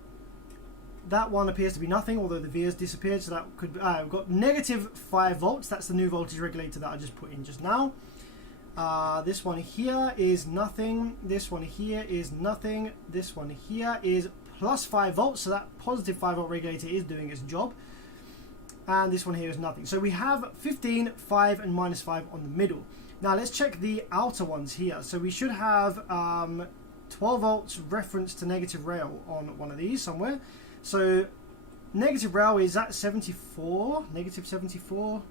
That one appears to be nothing, although the V has disappeared, so that could be... we've got negative 5 volts. That's the new voltage regulator that I just put in just now. This one here is nothing. This one here is nothing. This one here is plus 5 volts, so that positive 5 volt regulator is doing its job. And this one here is nothing. So we have 15, 5 and minus 5 on the middle. Now let's check the outer ones here. So we should have 12 volts reference to negative rail on one of these somewhere. So negative rail is at 74, negative 74.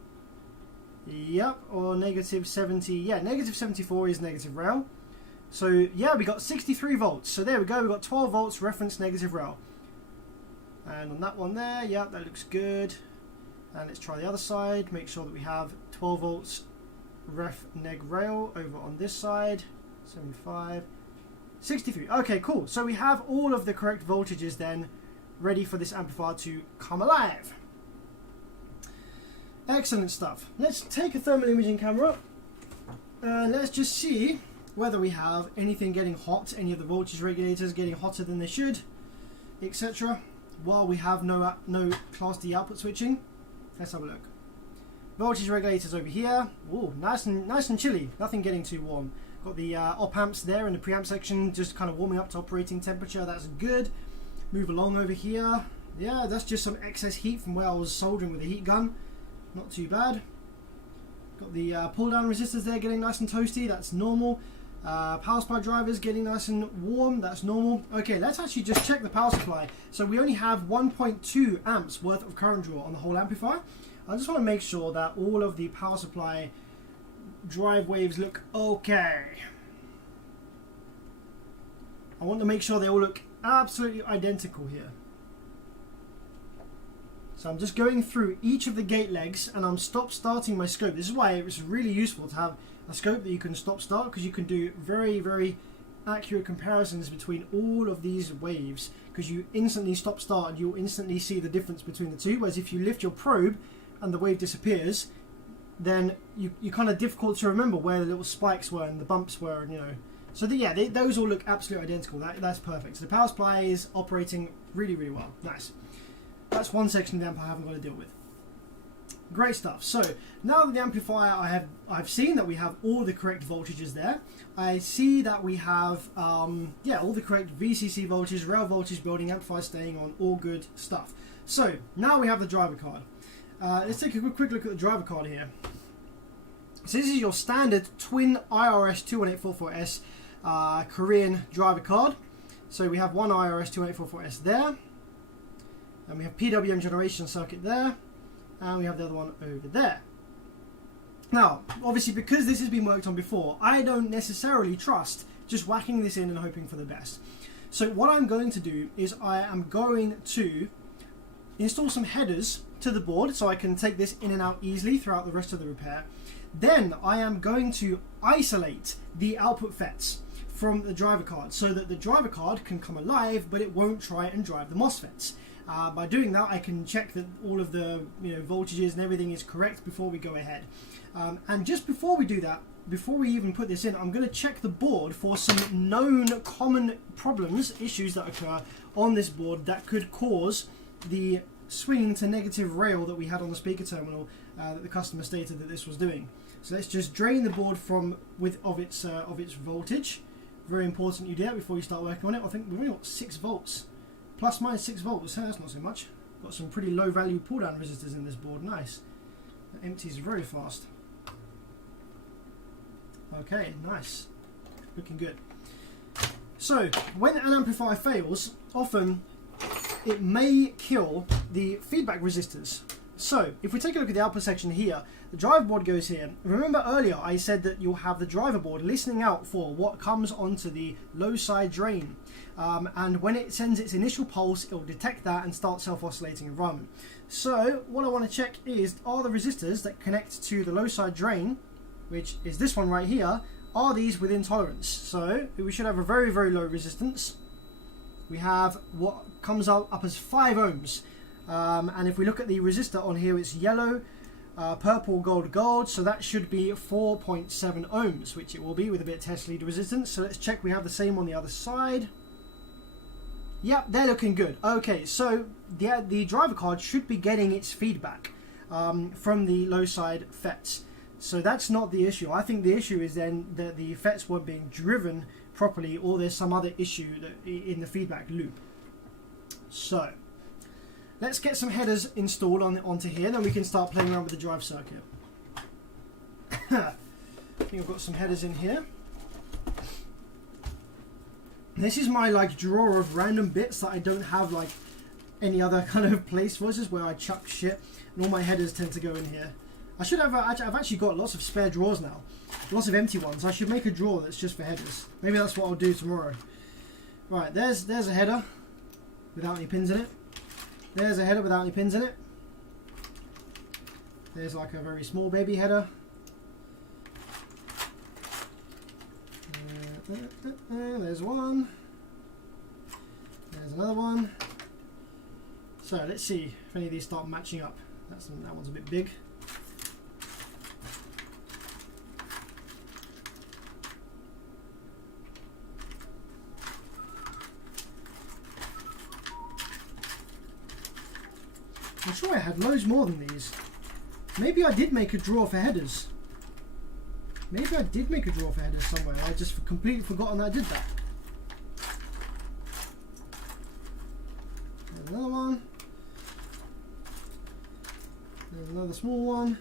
Yep, or negative 70. Yeah, negative 74 is negative rail. So yeah, we got 63 volts. So there we go. We got 12 volts reference negative rail. And on that one there, yeah, that looks good. And let's try the other side. Make sure that we have 12 volts ref neg rail over on this side. 75, 63. Okay, cool. So we have all of the correct voltages then ready for this amplifier to come alive. Excellent stuff. Let's take a thermal imaging camera and let's just see whether we have anything getting hot, any of the voltage regulators getting hotter than they should, etc. While we have no Class D output switching. Let's have a look. Voltage regulators over here. Ooh, nice and chilly. Nothing getting too warm. Got the op amps there in the preamp section, just kind of warming up to operating temperature. That's good. Move along over here. Yeah, that's just some excess heat from where I was soldering with a heat gun. Not too bad. Got the pull down resistors there getting nice and toasty. That's normal. Power supply drivers getting nice and warm. That's normal. Okay, let's actually just check the power supply. So we only have 1.2 amps worth of current draw on the whole amplifier. I just want to make sure that all of the power supply drive waves look okay. I want to make sure they all look absolutely identical here. So I'm just going through each of the gate legs and I'm starting my scope. This is why it's really useful to have a scope that you can start, because you can do very, very accurate comparisons between all of these waves, because you instantly start and you'll instantly see the difference between the two. Whereas if you lift your probe and the wave disappears, then you're kind of difficult to remember where the little spikes were and the bumps were, and so those all look absolutely identical. That's perfect. So the power supply is operating really, really well. Nice. That's one section of the amp I haven't got to deal with. Great stuff. So now that the amplifier, I've seen that we have all the correct voltages there. I see that we have all the correct VCC voltage, rail voltage building, amplifier staying on, all good stuff. So now we have the driver card. Let's take a quick look at the driver card here. So this is your standard twin IRS 21844S Korean driver card. So we have one IRS 21844S there. And we have PWM generation circuit there. And we have the other one over there. Now, obviously, because this has been worked on before, I don't necessarily trust just whacking this in and hoping for the best. So what I'm going to do is I am going to install some headers to the board so I can take this in and out easily throughout the rest of the repair. Then I am going to isolate the output FETs from the driver card so that the driver card can come alive, but it won't try and drive the MOSFETs. By doing that, I can check that all of the voltages and everything is correct before we go ahead. And just before we do that, before we even put this in, I'm going to check the board for some known common problems, issues that occur on this board that could cause the swinging to negative rail that we had on the speaker terminal that the customer stated that this was doing. So let's just drain the board of its voltage. Very important you do that before you start working on it. I think we've only got 6 volts. Plus minus 6 volts, that's not so much. Got some pretty low value pull down resistors in this board, nice. That empties very fast. Okay, nice. Looking good. So, when an amplifier fails, often it may kill the feedback resistors. So, if we take a look at the output section here, the driver board goes here. Remember earlier I said that you'll have the driver board listening out for what comes onto the low side drain. And when it sends its initial pulse, it will detect that and start self-oscillating environment. So what I want to check is, are the resistors that connect to the low side drain, which is this one right here, are these within tolerance? So we should have a very, very low resistance. We have what comes up as 5 ohms. And if we look at the resistor on here, it's yellow, purple, gold, gold. So that should be 4.7 ohms, which it will be with a bit of test lead resistance. So let's check we have the same on the other side. Yep, they're looking good. Okay, so the driver card should be getting its feedback from the low side FETs. So that's not the issue. I think the issue is then that the FETs weren't being driven properly, or there's some other issue in the feedback loop. So let's get some headers installed onto here, then we can start playing around with the drive circuit. think I've got some headers in here. This is my like drawer of random bits that I don't have like any other kind of place for. This is where I chuck shit, and all my headers tend to go in here. I should have. I've actually got lots of spare drawers now, lots of empty ones. I should make a drawer that's just for headers. Maybe that's what I'll do tomorrow. Right, there's a header without any pins in it. There's a header without any pins in it. There's like a very small baby header. There's one. There's another one. So let's see if any of these start matching up. That one's a bit big. I'm sure I had loads more than these. Maybe I did make a drawer for headers. Maybe I did make a drawer for headers somewhere. I just completely forgotten that I did that. There's another one. There's another small one.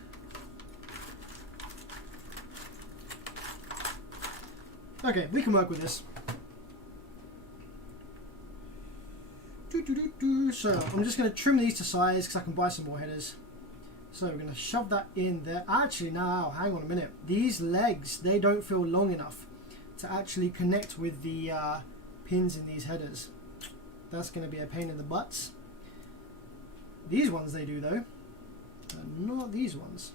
Okay, we can work with this. So I'm just going to trim these to size because I can buy some more headers. So we're going to shove that in there. Actually, no, hang on a minute. These legs, they don't feel long enough to actually connect with the pins in these headers. That's going to be a pain in the butts. These ones they do though, but not these ones.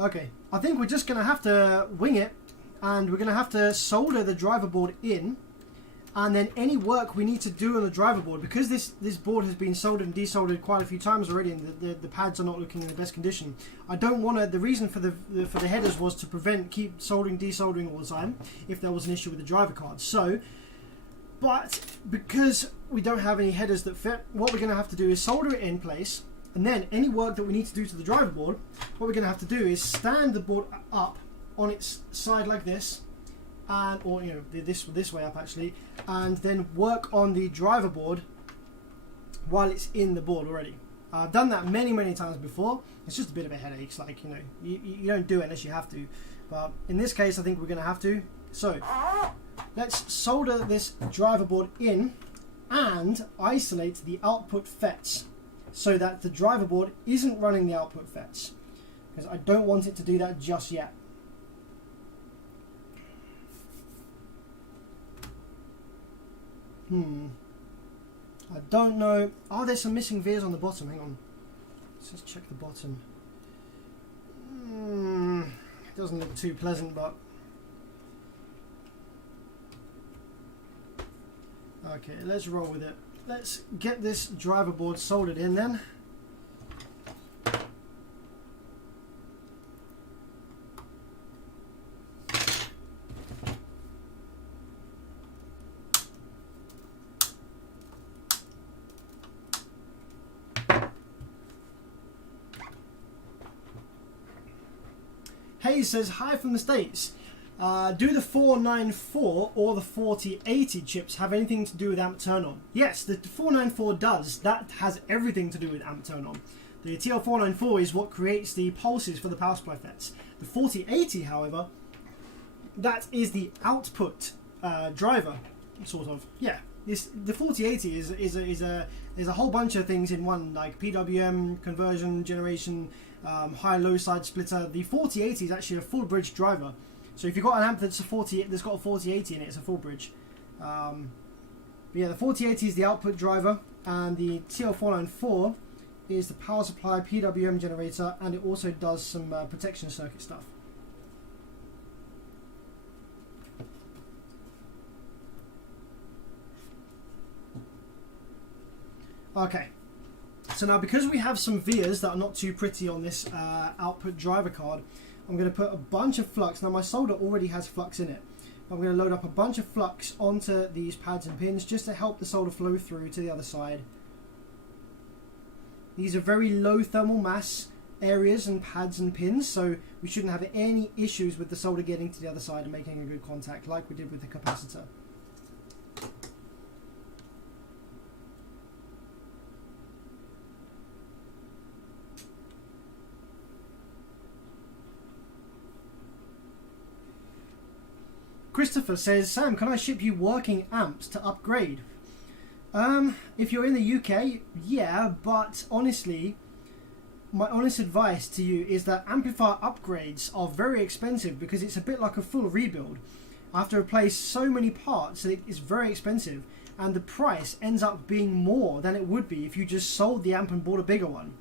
Okay, I think we're just going to have to wing it, and we're going to have to solder the driver board in. And then any work we need to do on the driver board, because this board has been soldered and desoldered quite a few times already, and the pads are not looking in the best condition. I don't want to. The reason for the headers was to keep soldering, desoldering all the time if there was an issue with the driver card. So, but because we don't have any headers that fit, what we're going to have to do is solder it in place, and then any work that we need to do to the driver board, what we're going to have to do is stand the board up on its side like this. And or you know this way up actually, and then work on the driver board while it's in the board already. I've done that many times before. It's just a bit of a headache. It's like, you know, you don't do it unless you have to, but in this case I think we're going to have to. So let's solder this driver board in and isolate the output FETs so that the driver board isn't running the output FETs, because I don't want it to do that just yet. I don't know. Oh, there's some missing vias on the bottom. Hang on. Let's just check the bottom. It doesn't look too pleasant, but... Okay, let's roll with it. Let's get this driver board soldered in then. Hayes says, hi from the States. Do the 494 or the 4080 chips have anything to do with amp turn on? Yes, the 494 does. That has everything to do with amp turn on. The TL494 is what creates the pulses for the power supply FETs. The 4080, however, that is the output driver, sort of. Yeah, the 4080 is a whole bunch of things in one, like PWM, conversion, generation, high-low side splitter. The 4080 is actually a full bridge driver. So if you've got an amp that's got a 4080 in it, it's a full bridge. But yeah, the 4080 is the output driver, and the TL494 is the power supply PWM generator, and it also does some protection circuit stuff. Okay. So now, because we have some vias that are not too pretty on this output driver card, I'm going to put a bunch of flux. Now my solder already has flux in it. I'm going to load up a bunch of flux onto these pads and pins just to help the solder flow through to the other side. These are very low thermal mass areas and pads and pins, so we shouldn't have any issues with the solder getting to the other side and making a good contact like we did with the capacitor. Christopher says, Sam, can I ship you working amps to upgrade? If you're in the UK, yeah, but honestly, my honest advice to you is that amplifier upgrades are very expensive because it's a bit like a full rebuild. I have to replace so many parts that it's very expensive, and the price ends up being more than it would be if you just sold the amp and bought a bigger one.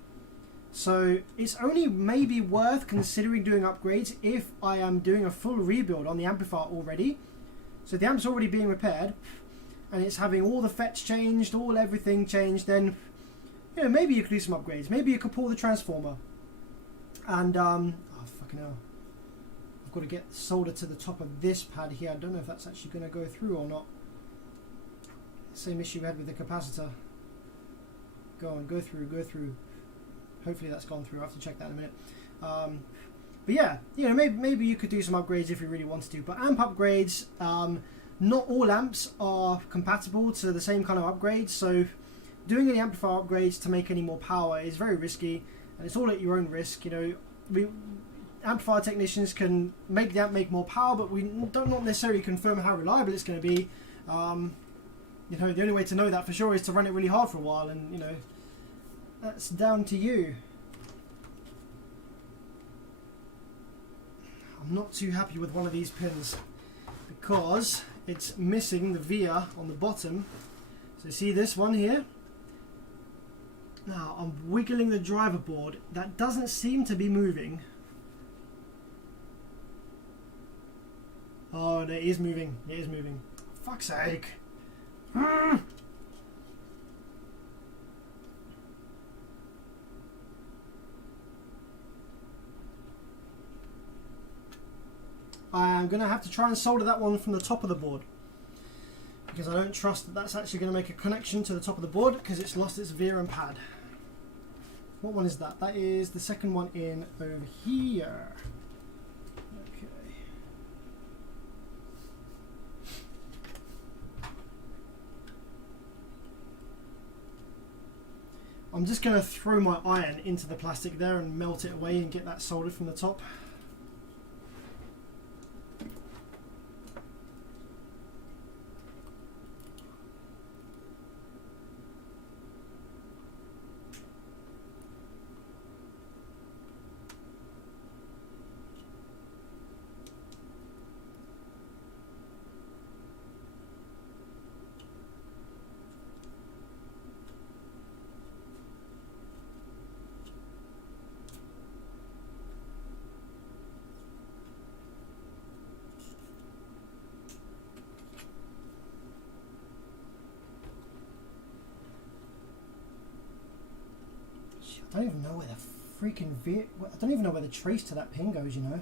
So it's only maybe worth considering doing upgrades if I am doing a full rebuild on the amplifier already. So the amp's already being repaired and it's having all the FETs changed, everything changed, then you know, maybe you could do some upgrades. Maybe you could pull the transformer and oh fucking hell, I've got to get solder to the top of this pad here. I don't know if that's actually going to go through or not. Same issue we had with the capacitor. Go on, go through. Hopefully that's gone through. I'll have to check that in a minute. But yeah, you know, maybe you could do some upgrades if you really wanted to. But amp upgrades, not all amps are compatible to the same kind of upgrades. So doing any amplifier upgrades to make any more power is very risky, and it's all at your own risk. You know, amplifier technicians can make the amp make more power, but we don't not necessarily confirm how reliable it's going to be. You know, the only way to know that for sure is to run it really hard for a while, and you know, that's down to you. I'm not too happy with one of these pins because it's missing the via on the bottom. So see this one here? Now I'm wiggling the driver board. That doesn't seem to be moving. Oh, it is moving. It is moving. For fuck's sake. I'm going to have to try and solder that one from the top of the board because I don't trust that that's actually going to make a connection to the top of the board because it's lost its via and pad. What one is that? That is the second one in over here. Okay. I'm just going to throw my iron into the plastic there and melt it away and get that soldered from the top. I don't even know where the freaking I don't even know where the trace to that pin goes, you know.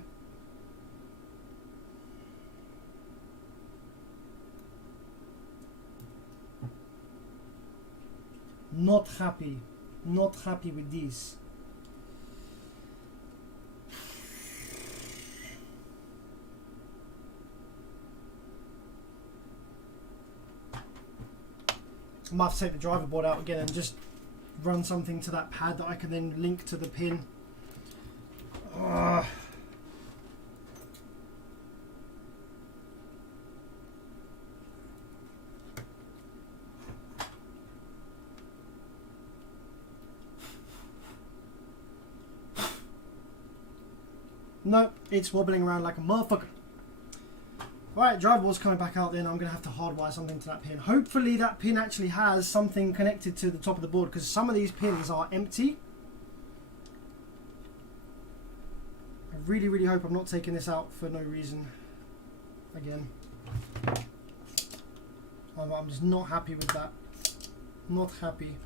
Not happy with this. I might have to take the driver board out again and just run something to that pad that I can then link to the pin. Nope, it's wobbling around like a motherfucker. Right, driver board's coming back out then. I'm going to have to hardwire something to that pin. Hopefully that pin actually has something connected to the top of the board because some of these pins are empty. I really, really hope I'm not taking this out for no reason again. I'm just not happy with that. Not happy.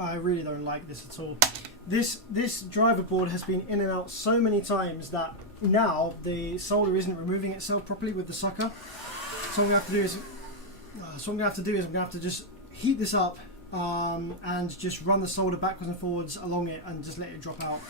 I really don't like this at all. This driver board has been in and out so many times that now the solder isn't removing itself properly with the sucker. So what I'm going to have to do is, I'm going to have to just heat this up and just run the solder backwards and forwards along it and just let it drop out.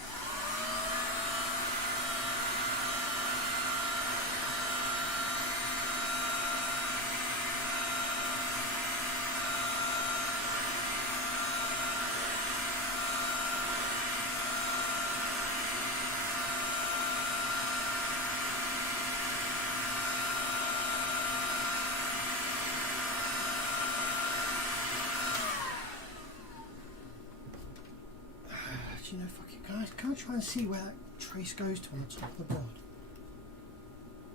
You know, fuck it, can I try and see where that trace goes to on the top of the board?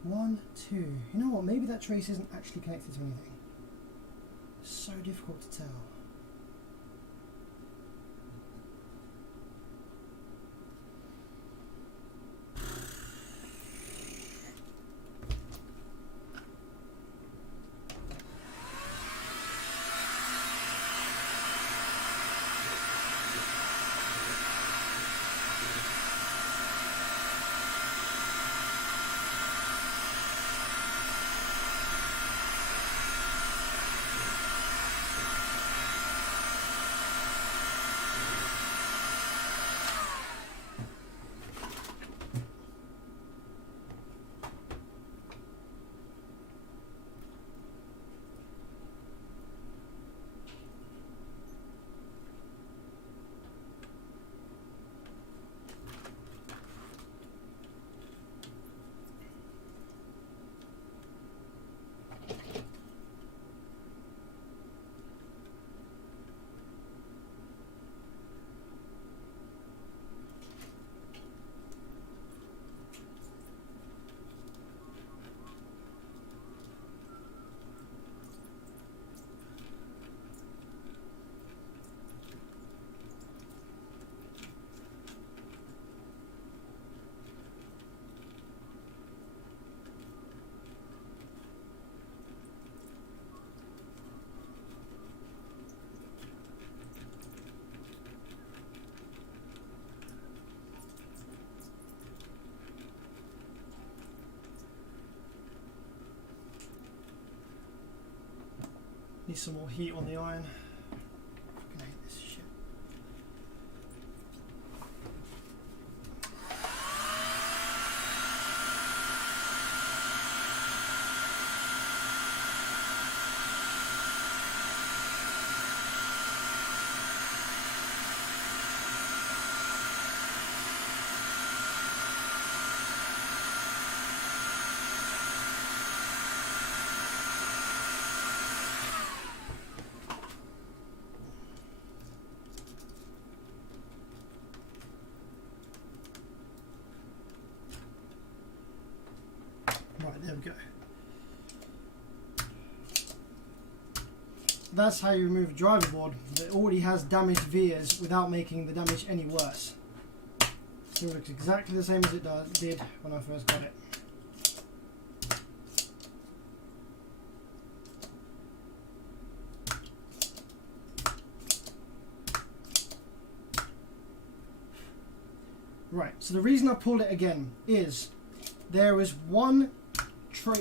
1, 2. You know what? Maybe that trace isn't actually connected to anything. It's so difficult to tell. Need some more heat on the iron. Fucking hate this shit. Right, there we go. That's how you remove a driver board that already has damaged vias without making the damage any worse. So it looks exactly the same as it did when I first got it. Right, so the reason I pulled it again is there is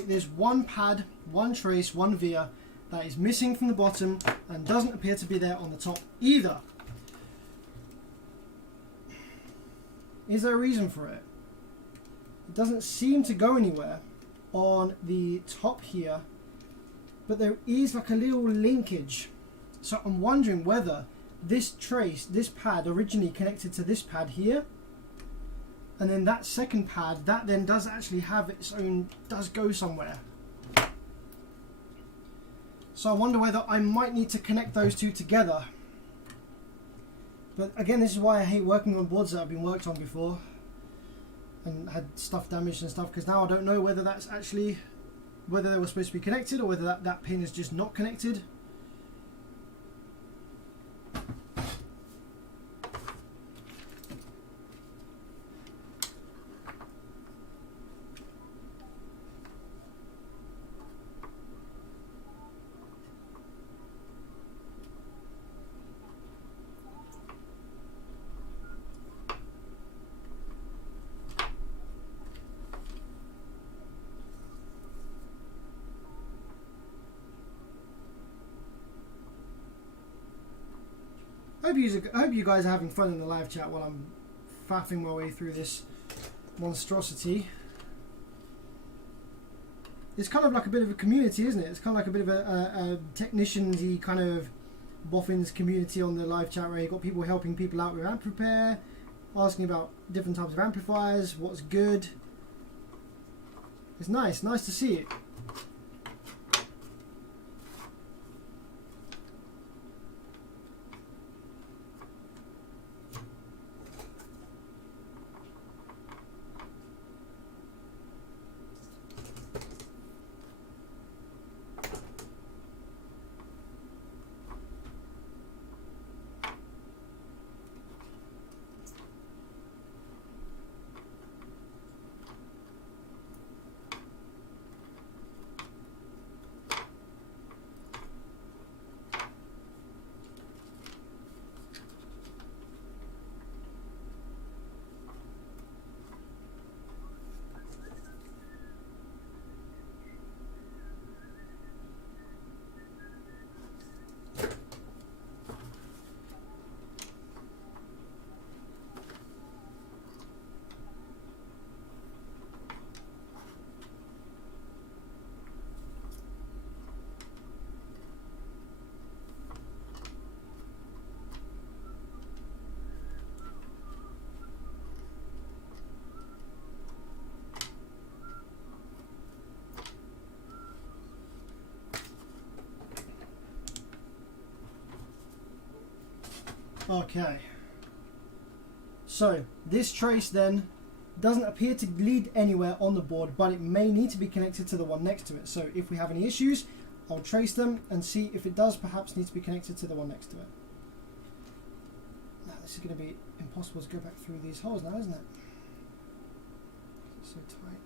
there's one pad, one trace, one via that is missing from the bottom and doesn't appear to be there on the top either. Is there a reason for it? It doesn't seem to go anywhere on the top here, but there is like a little linkage. So I'm wondering whether this trace, this pad originally connected to this pad here, and then that second pad, that then does actually have its own, does go somewhere. So I wonder whether I might need to connect those two together. But again, this is why I hate working on boards that have been worked on before and had stuff damaged and stuff, because now I don't know whether that's actually, whether they were supposed to be connected or whether that pin is just not connected. I hope you guys are having fun in the live chat while I'm faffing my way through this monstrosity. It's kind of like a bit of a community, isn't it? It's kind of like a bit of a technicians-y kind of boffins community on the live chat, where you've got people helping people out with amp repair, asking about different types of amplifiers, what's good. It's nice to see it. Okay, so this trace then doesn't appear to lead anywhere on the board, but it may need to be connected to the one next to it. So if we have any issues, I'll trace them and see if it does perhaps need to be connected to the one next to it. Now this is going to be impossible to go back through these holes now, isn't it? It's so tight.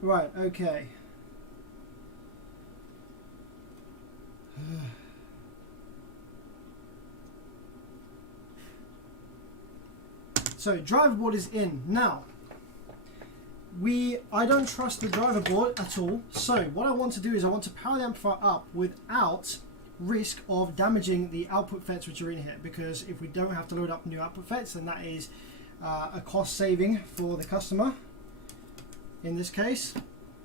Right, okay. So driver board is in. Now, I don't trust the driver board at all. So what I want to do is I want to power the amplifier up without risk of damaging the output FETs which are in here, because if we don't have to load up new output FETs, then that is a cost saving for the customer in this case,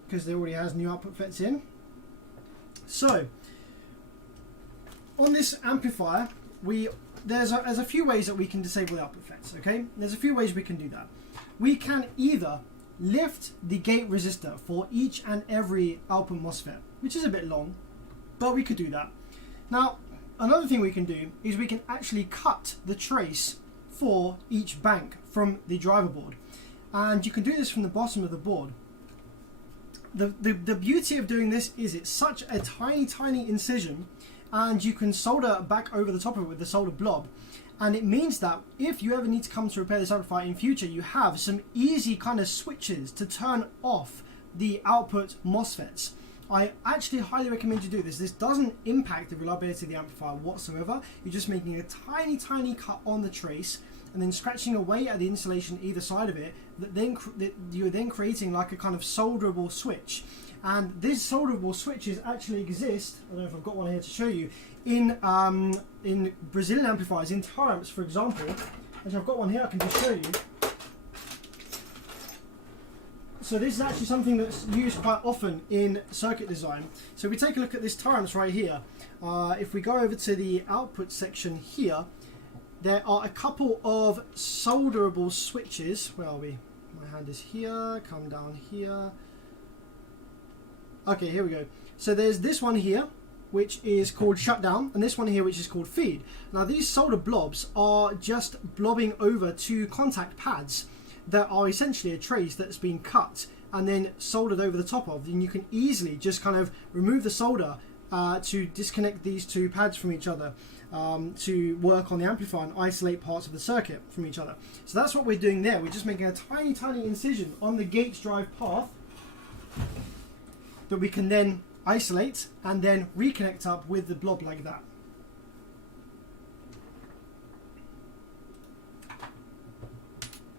because they already has new output FETs in. So on this amplifier, there's a few ways that we can disable the output FETs. Okay, there's a few ways we can do that. We can either lift the gate resistor for each and every output MOSFET, which is a bit long, but we could do that. Now, another thing we can do is we can actually cut the trace for each bank from the driver board, and you can do this from the bottom of the board. The beauty of doing this is it's such a tiny incision, and you can solder back over the top of it with the solder blob, and it means that if you ever need to come to repair this amplifier in future, you have some easy kind of switches to turn off the output MOSFETs. I actually highly recommend you do this. This doesn't impact the reliability of the amplifier whatsoever. You're just making a tiny cut on the trace and then scratching away at the insulation either side of it, you're then creating like a kind of solderable switch. And these solderable switches actually exist, I don't know if I've got one here to show you, in Brazilian amplifiers, in Taramps for example. Actually, I've got one here I can just show you. So this is actually something that's used quite often in circuit design. So if we take a look at this Taramps right here, if we go over to the output section here, there are a couple of solderable switches. Where are we? My hand is here, come down here. Okay, here we go. So there's this one here, which is called shutdown, and this one here, which is called feed. Now these solder blobs are just blobbing over two contact pads that are essentially a trace that's been cut and then soldered over the top of, and you can easily just kind of remove the solder to disconnect these two pads from each other to work on the amplifier and isolate parts of the circuit from each other. So that's what we're doing there. We're just making a tiny incision on the gates drive path that we can then isolate and then reconnect up with the blob like that.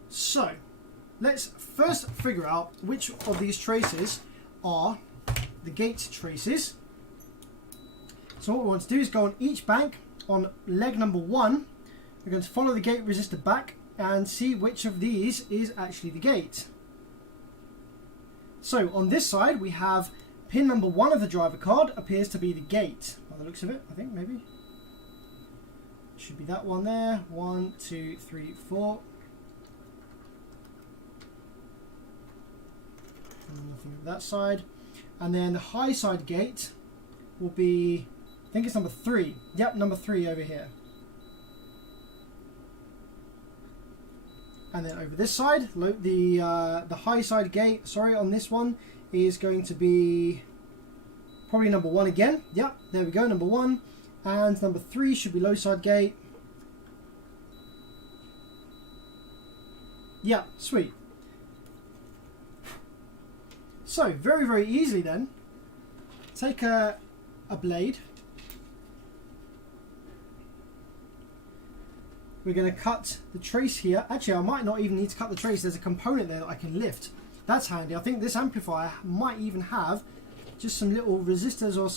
So let's first figure out which of these traces are the gate traces. So what we want to do is go on each bank. On leg number 1, we're going to follow the gate resistor back and see which of these is actually the gate. So on this side we have pin number 1 of the driver card appears to be the gate. By the looks of it, I think maybe. Should be that one there. 1, 2, 3, 4. Nothing on that side. And then the high side gate will be, I think it's number 3. Yep, number 3 over here. And then over this side, the high side gate, sorry, on this one is going to be probably number 1 again. Yep, there we go, number 1. And number 3 should be low side gate. Yeah, sweet. So very easily then, take a blade. We're going to cut the trace here. Actually, I might not even need to cut the trace. There's a component there that I can lift. That's handy. I think this amplifier might even have just some little resistors or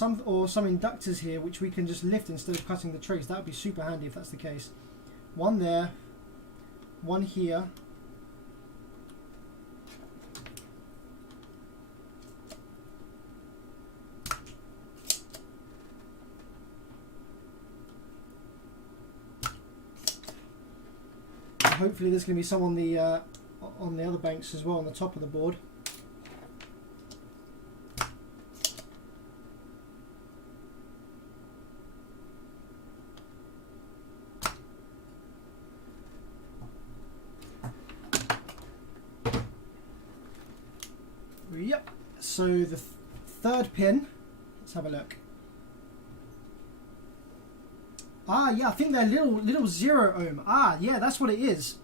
some inductors here which we can just lift instead of cutting the trace. That would be super handy if that's the case. One there, one here. Hopefully there's going to be some on the other banks as well, on the top of the board. Yep. So the third pin. Let's have a look. Ah, yeah, I think they're little 0 ohm. Ah, yeah, that's what it is.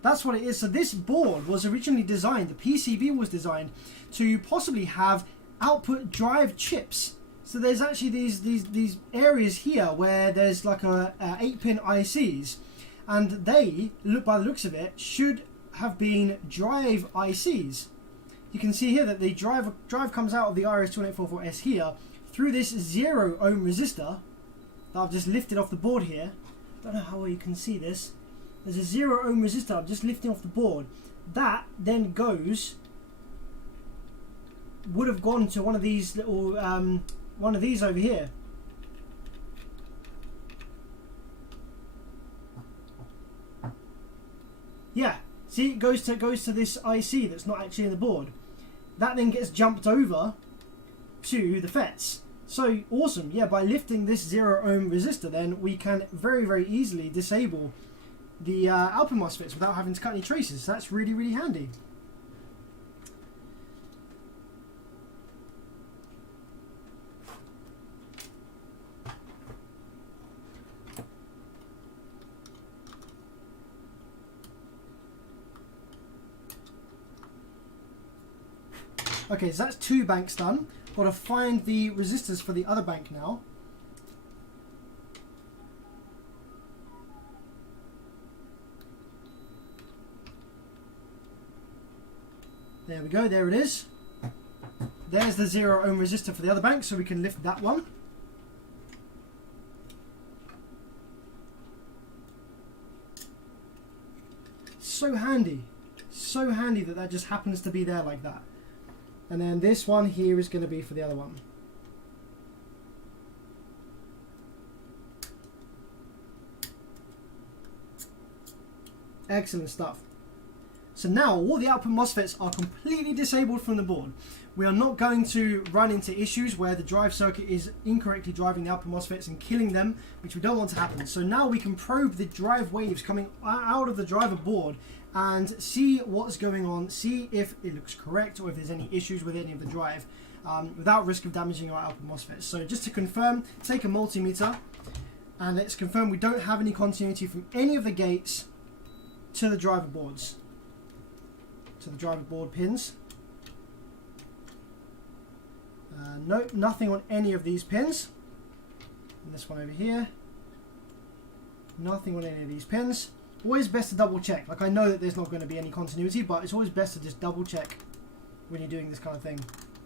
That's what it is. So this board was originally designed, the PCB was designed to possibly have output drive chips. So there's actually these areas here where there's like a 8-pin ICs, and they, by the looks of it, should have been drive ICs. You can see here that the drive comes out of the RS2844S here through this 0 ohm resistor that I've just lifted off the board here. I don't know how well you can see this. There's a 0 ohm resistor I'm just lifting off the board. That then would have gone to one of these little, one of these over here. Yeah, see, it goes to this IC that's not actually in the board. That then gets jumped over to the FETs. So awesome, yeah, by lifting this 0 ohm resistor then we can very, very easily disable the output MOSFETs without having to cut any traces. So that's really, really handy. Okay, so that's 2 banks done. Got to find the resistors for the other bank now. There we go, there it is. There's the 0 ohm resistor for the other bank, so we can lift that one. So handy that that just happens to be there like that. And then this one here is going to be for the other one. Excellent stuff. So now all the output MOSFETs are completely disabled from the board. We are not going to run into issues where the drive circuit is incorrectly driving the output MOSFETs and killing them, which we don't want to happen. So now we can probe the drive waves coming out of the driver board and see what's going on, see if it looks correct or if there's any issues with any of the drive without risk of damaging our output MOSFETs. So just to confirm, take a multimeter and let's confirm we don't have any continuity from any of the gates to the driver boards, to the driver board pins. Nope, nothing on any of these pins. And this one over here, nothing on any of these pins. Always best to double check. Like, I know that there's not going to be any continuity, but it's always best to just double check when you're doing this kind of thing.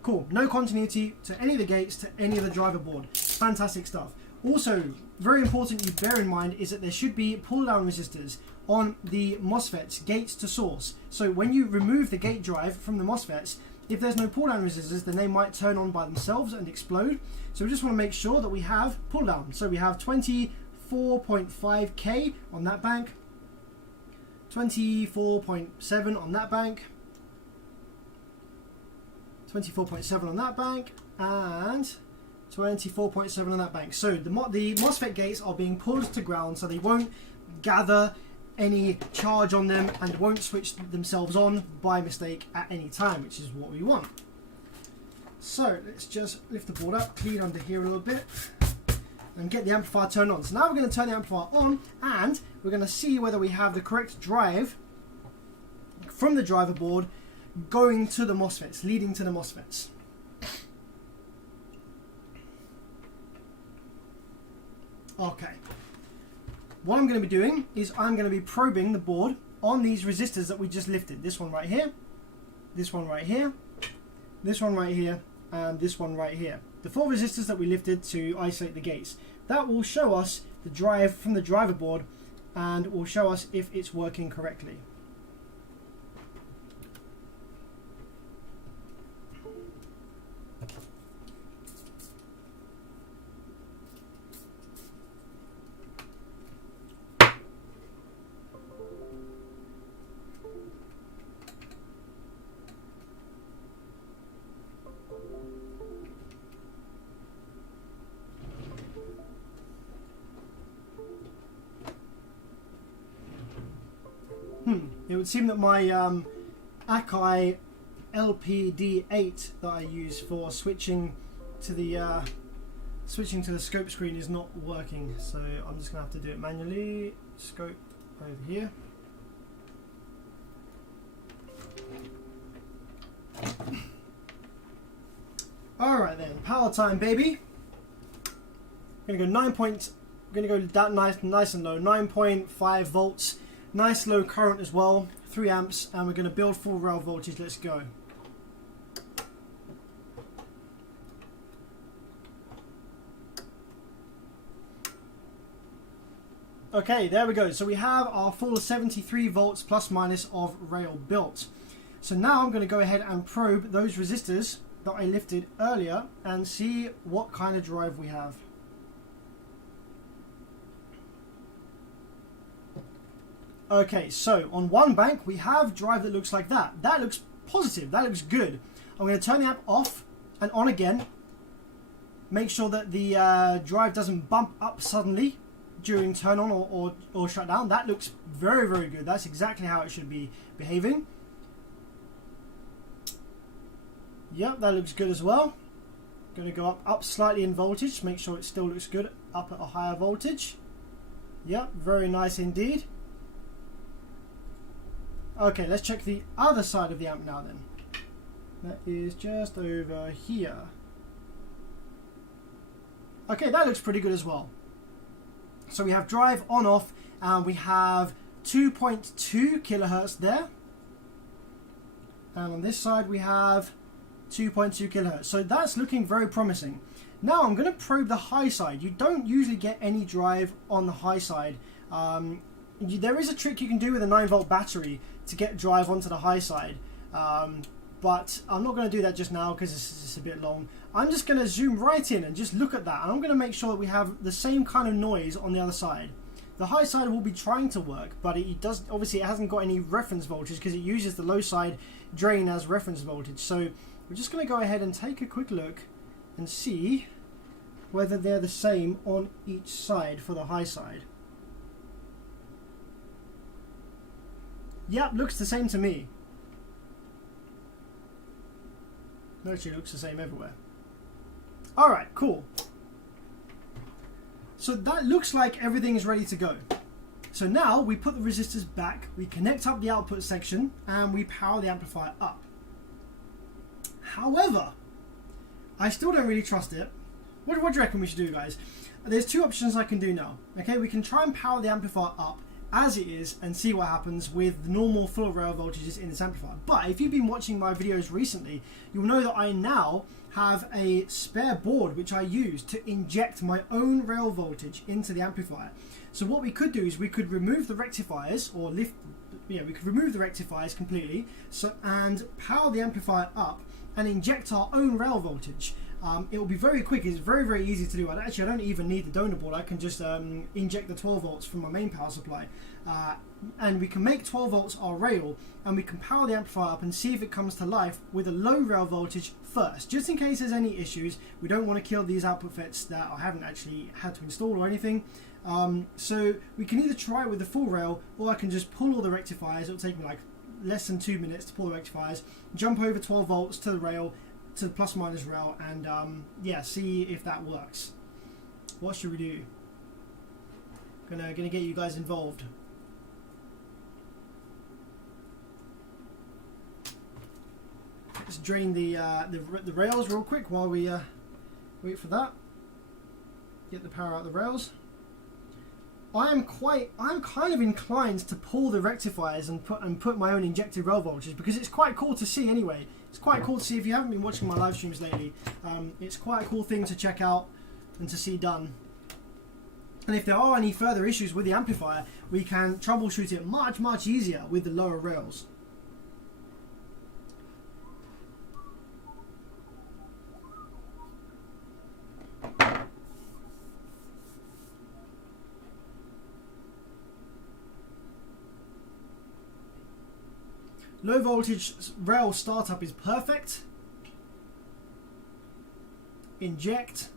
Cool, no continuity to any of the gates, to any of the driver board. Fantastic stuff. Also, very important you bear in mind is that there should be pull down resistors on the MOSFETs, gates to source. So when you remove the gate drive from the MOSFETs, if there's no pull down resistors, then they might turn on by themselves and explode. So we just want to make sure that we have pull down. So we have 24.5K on that bank, 24.7 on that bank, 24.7 on that bank, and 24.7 on that bank. So the MOSFET gates are being pulled to ground so they won't gather any charge on them and won't switch themselves on by mistake at any time, which is what we want. So let's just lift the board up, clean under here a little bit, and get the amplifier turned on. So now we're going to turn the amplifier on and we're going to see whether we have the correct drive from the driver board going to the MOSFETs, leading to the MOSFETs. Okay. What I'm going to be doing is I'm going to be probing the board on these resistors that we just lifted. This one right here, this one right here, this one right here, and this one right here. The 4 resistors that we lifted to isolate the gates. That will show us the drive from the driver board and will show us if it's working correctly. It would seem that my Akai LPD8 that I use for switching to the scope screen is not working, so I'm just gonna have to do it manually. Scope over here. Alright then, power time, baby. Gonna go gonna go that nice and low, 9.5 volts, nice low current as well, 3 amps, and we're gonna build full rail voltage. Let's go. Okay, there we go. So we have our full 73 volts plus minus of rail built. So now I'm going to go ahead and probe those resistors that I lifted earlier and see what kind of drive we have. Okay, so on one bank we have drive that looks like that. That looks positive, that looks good. I'm going to turn the amp off and on again. Make sure that the drive doesn't bump up suddenly during turn on or shut down. That looks very, very good. That's exactly how it should be behaving. Yep, that looks good as well. Going to go up slightly in voltage, make sure it still looks good up at a higher voltage. Yep, very nice indeed. Okay, let's check the other side of the amp now then. That is just over here. Okay, that looks pretty good as well. So we have drive on off and we have 2.2 kilohertz there. And on this side we have 2.2 kilohertz. So that's looking very promising. Now I'm going to probe the high side. You don't usually get any drive on the high side. There is a trick you can do with a 9-volt battery to get drive onto the high side. But I'm not going to do that just now because it's a bit long. I'm just going to zoom right in and just look at that. And I'm going to make sure that we have the same kind of noise on the other side. The high side will be trying to work, but it does, obviously it hasn't got any reference voltage because it uses the low side drain as reference voltage. So we're just going to go ahead and take a quick look and see whether they're the same on each side for the high side. Yep, looks the same to me. Actually, it looks the same everywhere. Alright, cool. So that looks like everything's ready to go. So now we put the resistors back, we connect up the output section, and we power the amplifier up. However, I still don't really trust it. What do you reckon we should do, guys? There's two options I can do now. Okay, we can try and power the amplifier up as it is and see what happens with normal full rail voltages in this amplifier. But if you've been watching my videos recently, you'll know that I now have a spare board which I use to inject my own rail voltage into the amplifier. So what we could do is we could remove the rectifiers, or we could remove the rectifiers completely, and power the amplifier up and inject our own rail voltage. It will be very quick. It's very, very easy to do. I don't even need the donor board. I can just inject the 12 volts from my main power supply, and we can make 12 volts our rail, and we can power the amplifier up and see if it comes to life with a low rail voltage first, just in case there's any issues. We don't want to kill these output FETs that I haven't actually had to install or anything. So we can either try it with the full rail, or I can just pull all the rectifiers. It'll take me like less than 2 minutes to pull the rectifiers, jump over 12 volts to the rail, to the plus minus rail, and yeah, see if that works. What should we do? Gonna get you guys involved. Let's drain the rails real quick while we wait for that. Get the power out of the rails. I'm kind of inclined to pull the rectifiers and put my own injected rail voltage, because it's quite cool to see anyway. It's quite cool to see if you haven't been watching my live streams lately. It's quite a cool thing to check out and to see done. And if there are any further issues with the amplifier, we can troubleshoot it much, much easier with the lower rails. Low voltage rail startup is perfect. Inject.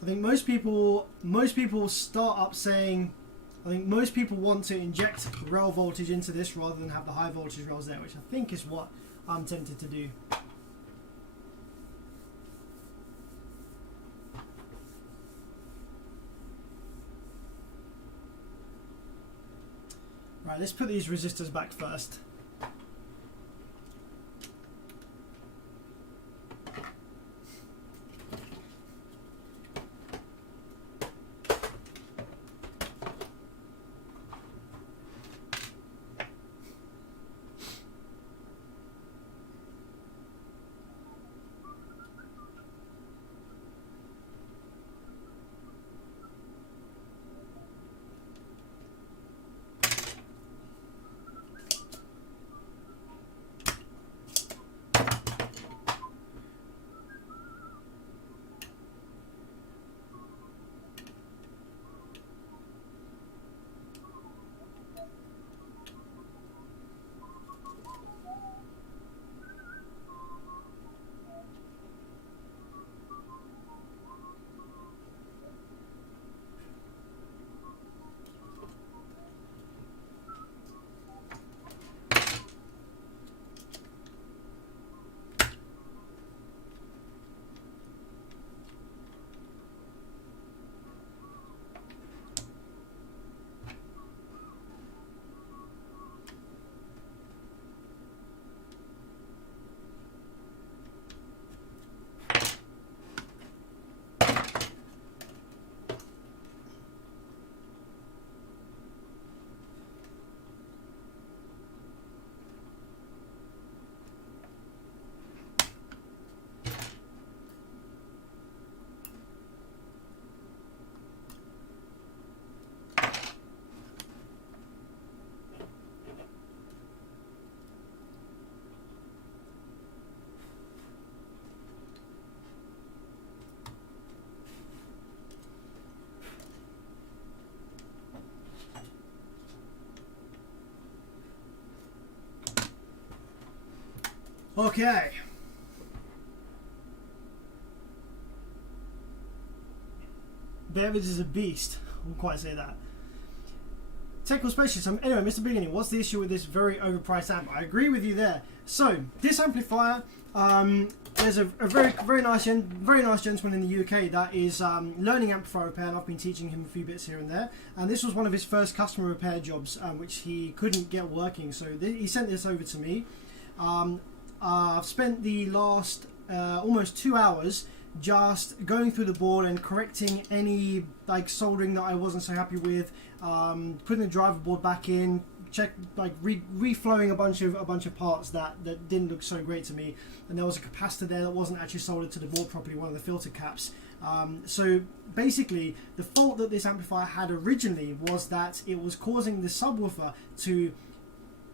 I think most people start up saying, I think most people want to inject rail voltage into this rather than have the high voltage rails there, which I think is what I'm tempted to do. Right, let's put these resistors back first. Okay. Beverage is a beast. I won't quite say that. Technical specialist. Anyway, Mr. Beginning, what's the issue with this very overpriced amp? I agree with you there. So, this amplifier, there's a very nice gentleman in the UK that is learning amplifier repair, and I've been teaching him a few bits here and there. And this was one of his first customer repair jobs, which he couldn't get working. So he sent this over to me. I've spent the last almost 2 hours just going through the board and correcting any soldering that I wasn't so happy with, putting the driver board back in, reflowing a bunch of parts that didn't look so great to me, and there was a capacitor there that wasn't actually soldered to the board properly, one of the filter caps. So basically the fault that this amplifier had originally was that it was causing the subwoofer to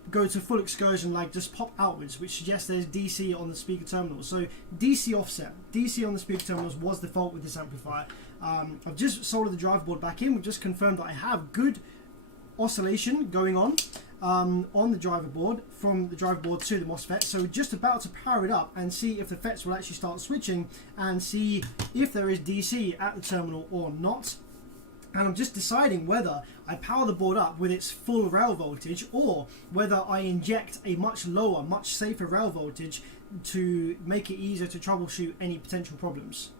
go to full excursion, just pop outwards, which suggests there's DC on the speaker terminals. So DC offset, DC on the speaker terminals was the fault with this amplifier. I've just soldered the driver board back in. We've just confirmed that I have good oscillation going on the driver board, from the driver board to the MOSFET. So we're just about to power it up and see if the FETs will actually start switching and see if there is DC at the terminal or not. And I'm just deciding whether I power the board up with its full rail voltage, or whether I inject a much lower, much safer rail voltage to make it easier to troubleshoot any potential problems.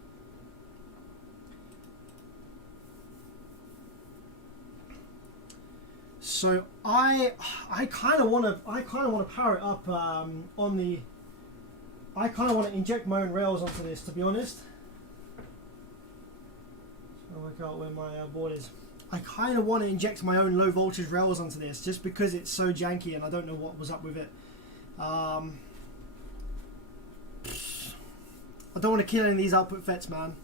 So I kind of want to power it up on the. I kind of want to inject my own rails onto this, to be honest. I'll work out where my board is. I kind of want to inject my own low voltage rails onto this, just because it's so janky and I don't know what was up with it. I don't want to kill any of these output FETs, man.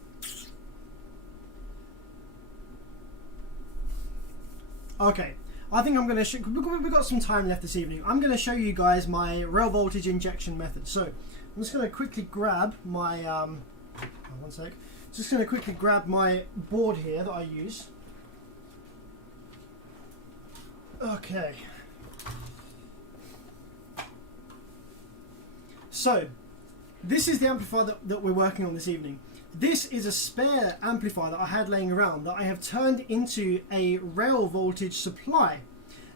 Okay, I think I'm going to we've got some time left this evening. I'm going to show you guys my rail voltage injection method. So I'm just going to quickly grab my one sec. Just going to quickly grab my board here that I use. Okay. So, this is the amplifier that we're working on this evening. This is a spare amplifier that I had laying around that I have turned into a rail voltage supply.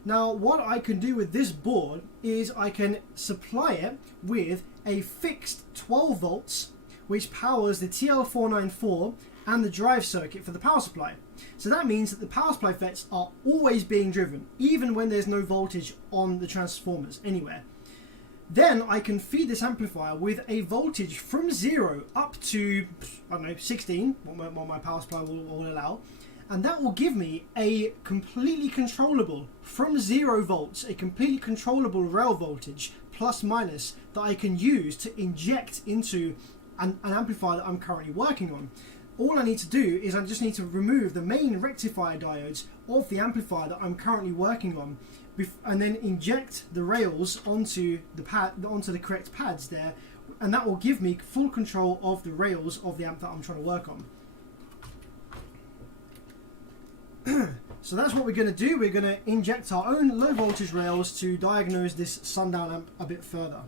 Now, what I can do with this board is I can supply it with a fixed 12 volts which powers the TL494 and the drive circuit for the power supply. So that means that the power supply FETs are always being driven, even when there's no voltage on the transformers anywhere. Then I can feed this amplifier with a voltage from 0 up to, I don't know, 16, what my power supply will allow. And that will give me a completely controllable, from 0 volts, a completely controllable rail voltage, plus minus, that I can use to inject into an amplifier that I'm currently working on. All I need to do is I just need to remove the main rectifier diodes of the amplifier that I'm currently working on, and then inject the rails onto the correct pads there, and that will give me full control of the rails of the amp that I'm trying to work on. So that's what we're going to do. We're going to inject our own low voltage rails to diagnose this Sundown amp a bit further,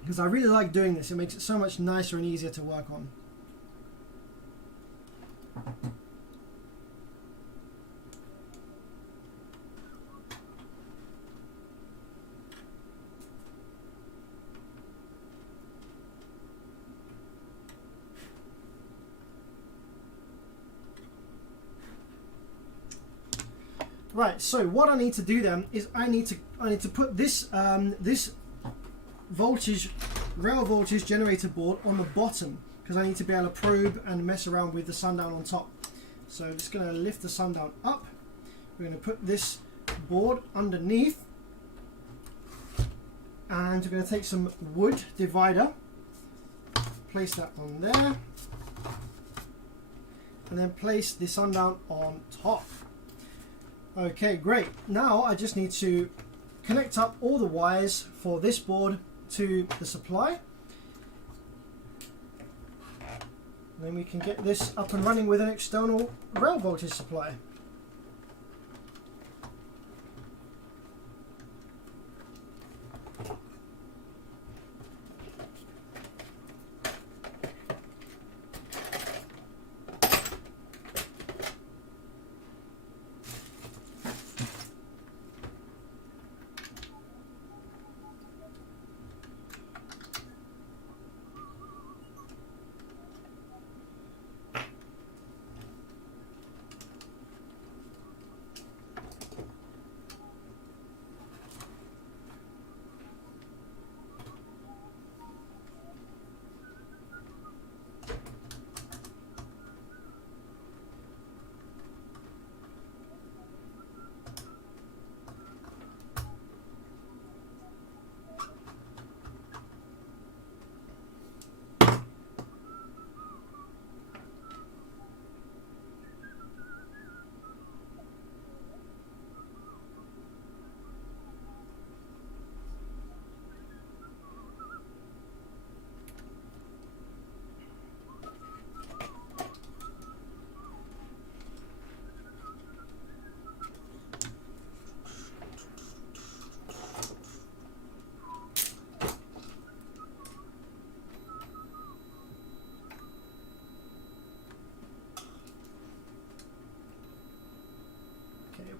because I really like doing this. It makes it so much nicer and easier to work on. Right, so what I need to do then is I need to put this this rail voltage generator board on the bottom, because I need to be able to probe and mess around with the Sundown on top. So I'm just going to lift the Sundown up. We're going to put this board underneath, and we're going to take some wood divider, place that on there, and then place the Sundown on top. Okay, great. Now I just need to connect up all the wires for this board to the supply. Then we can get this up and running with an external rail voltage supply.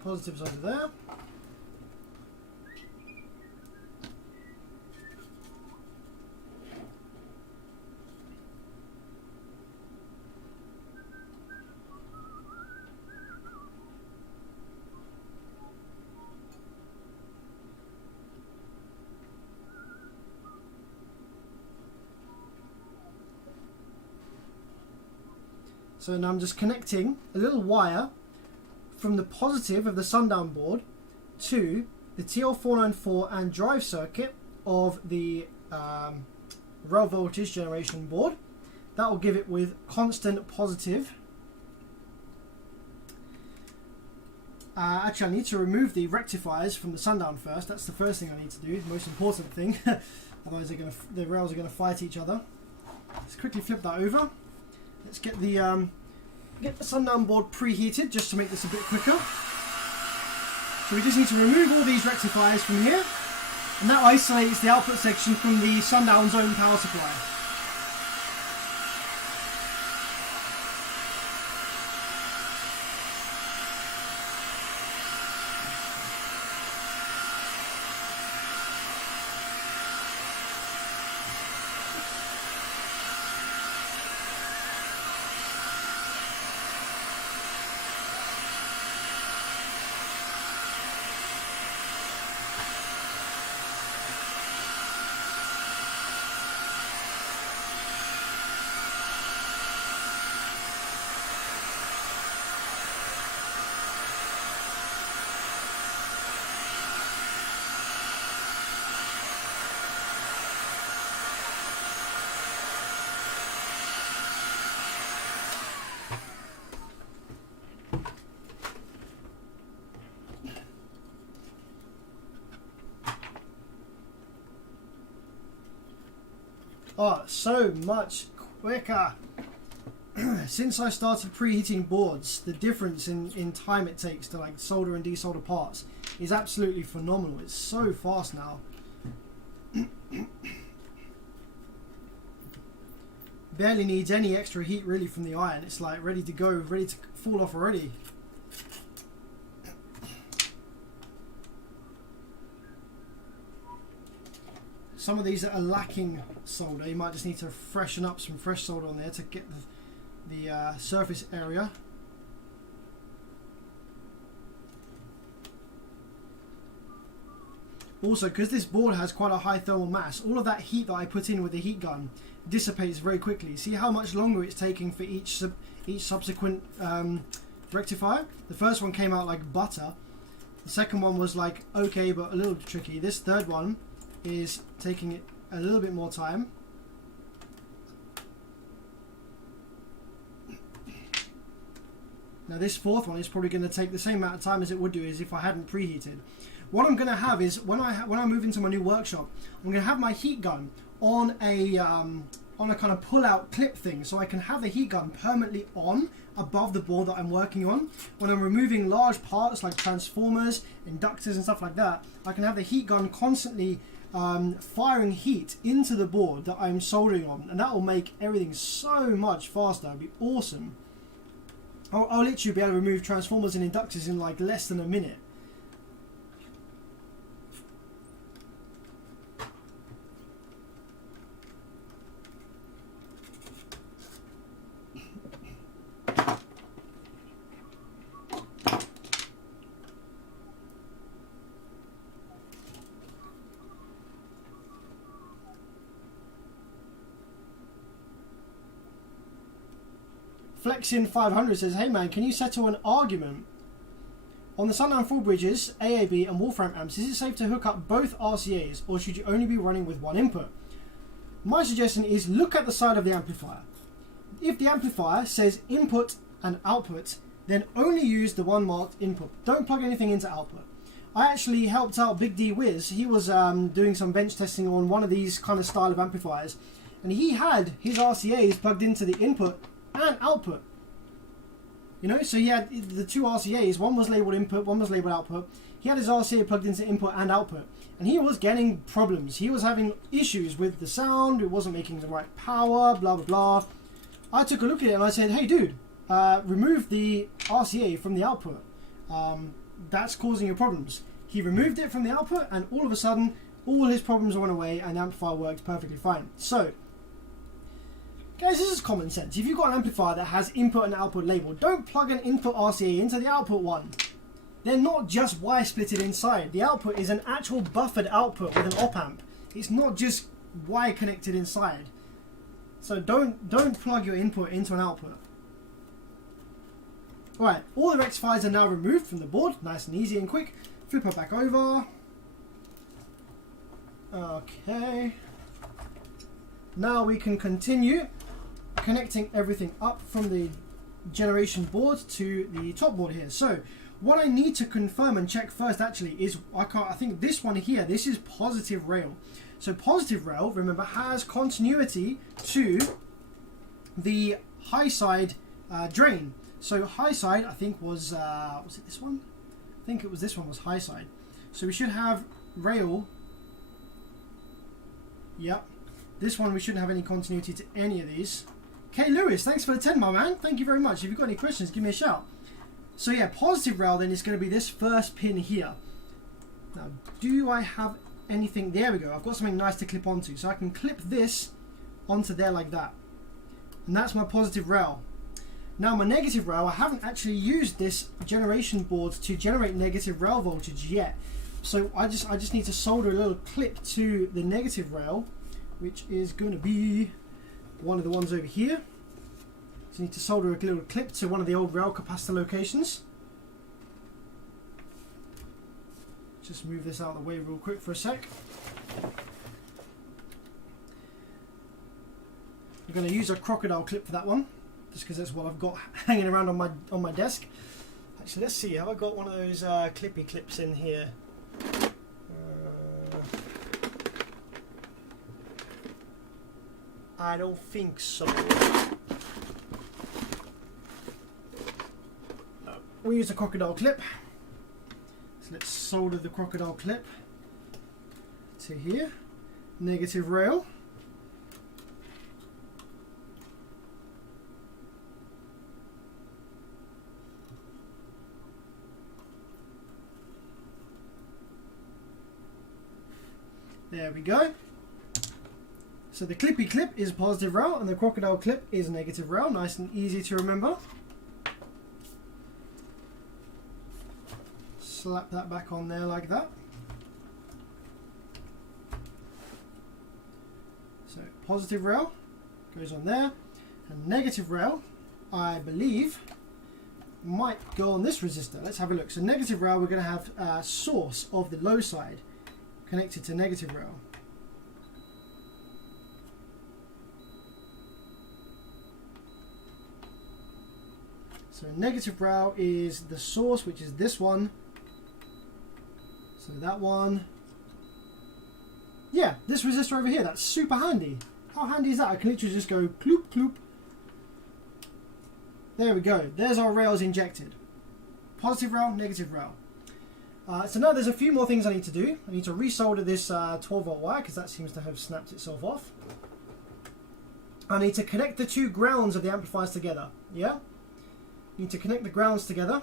Positives over there. So now I'm just connecting a little wire from the positive of the Sundown board to the TL494 and drive circuit of the rail voltage generation board. That will give it with constant positive. Actually, I need to remove the rectifiers from the Sundown first. That's the first thing I need to do, the most important thing. Otherwise the rails are going to fight each other. Let's quickly flip that over. Let's get the Sundown board preheated just to make this a bit quicker. So we just need to remove all these rectifiers from here, and that isolates the output section from the Sundown's own power supply. Oh, so much quicker. Since I started preheating boards, the difference in time it takes to like solder and desolder parts is absolutely phenomenal. It's so fast now. Barely needs any extra heat really from the iron. It's like ready to go, ready to fall off already. Some of these that are lacking solder, you might just need to freshen up some fresh solder on there to get the surface area. Also, because this board has quite a high thermal mass, all of that heat that I put in with the heat gun dissipates very quickly. See how much longer it's taking for each subsequent rectifier? The first one came out like butter. The second one was like okay, but a little tricky. This third one is taking it a little bit more time. Now this fourth one is probably going to take the same amount of time as it would do as if I hadn't preheated. What I'm going to have is when I move into my new workshop, I'm going to have my heat gun on a kind of pull-out clip thing, so I can have the heat gun permanently on above the board that I'm working on. When I'm removing large parts like transformers, inductors and stuff like that, I can have the heat gun constantly firing heat into the board that I'm soldering on, and that will make everything so much faster. It'll be awesome. I'll literally be able to remove transformers and inductors in like less than a minute. Flexin500 says, hey man, can you settle an argument? On the Sundown full bridges, AAB and Wolfram amps, is it safe to hook up both RCAs, or should you only be running with one input? My suggestion is look at the side of the amplifier. If the amplifier says input and output, then only use the one marked input. Don't plug anything into output. I actually helped out Big D Wiz. He was doing some bench testing on one of these kind of style of amplifiers, and he had his RCAs plugged into the input and output. You know, so he had the two RCAs, one was labeled input, one was labeled output. He had his RCA plugged into input and output, and he was getting problems. He was having issues with the sound, it wasn't making the right power, blah blah blah. I took a look at it and I said, hey dude, remove the RCA from the output. That's causing you problems. He removed it from the output, and all of a sudden all his problems went away and the amplifier worked perfectly fine. So guys, this is common sense. If you've got an amplifier that has input and output labeled, don't plug an input RCA into the output one. They're not just Y splitted inside. The output is an actual buffered output with an op amp. It's not just Y connected inside. So don't plug your input into an output. Alright, all the rectifiers are now removed from the board. Nice and easy and quick. Flip her back over. Okay. Now we can continue connecting everything up from the generation board to the top board here. So what I need to confirm and check first actually is I think this one here, this is positive rail. So positive rail, remember, has continuity to the high side drain. So high side I think was it this one? I think it was this one was high side. So we should have rail. Yep. This one we shouldn't have any continuity to any of these. Kay Lewis, thanks for the 10, my man. Thank you very much. If you've got any questions, give me a shout. So yeah, positive rail then is going to be this first pin here. Now, do I have anything? There we go. I've got something nice to clip onto. So I can clip this onto there like that. And that's my positive rail. Now my negative rail, I haven't actually used this generation board to generate negative rail voltage yet. So I just need to solder a little clip to the negative rail, which is going to be one of the ones over here. So I need to solder a little clip to one of the old rail capacitor locations. Just move this out of the way real quick for a sec. I'm going to use a crocodile clip for that one, just because that's what I've got hanging around on my desk. Actually, let's see, have I got one of those clippy clips in here? I don't think so. We'll use a crocodile clip. So let's solder the crocodile clip to here. Negative rail. There we go. So the clippy clip is positive rail and the crocodile clip is negative rail. Nice and easy to remember. Slap that back on there like that. So positive rail goes on there, and negative rail, I believe, might go on this resistor. Let's have a look. So negative rail, we're going to have a source of the low side connected to negative rail. So negative rail is the source, which is this one. So that one. Yeah, this resistor over here, that's super handy. How handy is that? I can literally just go cloop, cloop. There we go. There's our rails injected. Positive rail, negative rail. So now there's a few more things I need to do. I need to resolder this 12-volt wire because that seems to have snapped itself off. I need to connect the two grounds of the amplifiers together. Yeah? Need to connect the grounds together.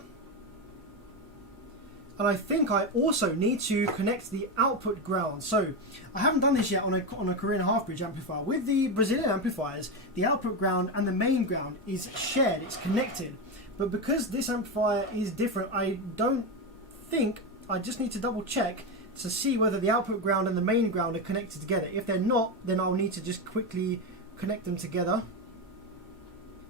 And I think I also need to connect the output ground. So I haven't done this yet on a Korean half-bridge amplifier. With the Brazilian amplifiers, the output ground and the main ground is shared, it's connected. But because this amplifier is different, I don't think, I just need to double check to see whether the output ground and the main ground are connected together. If they're not, then I'll need to just quickly connect them together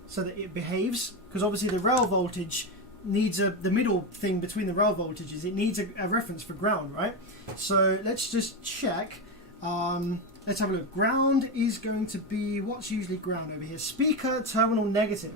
so that it behaves. Because obviously the rail voltage needs the middle thing between the rail voltages. It needs a reference for ground, right? So let's just check. Let's have a look. Ground is going to be, what's usually ground over here? Speaker terminal negative.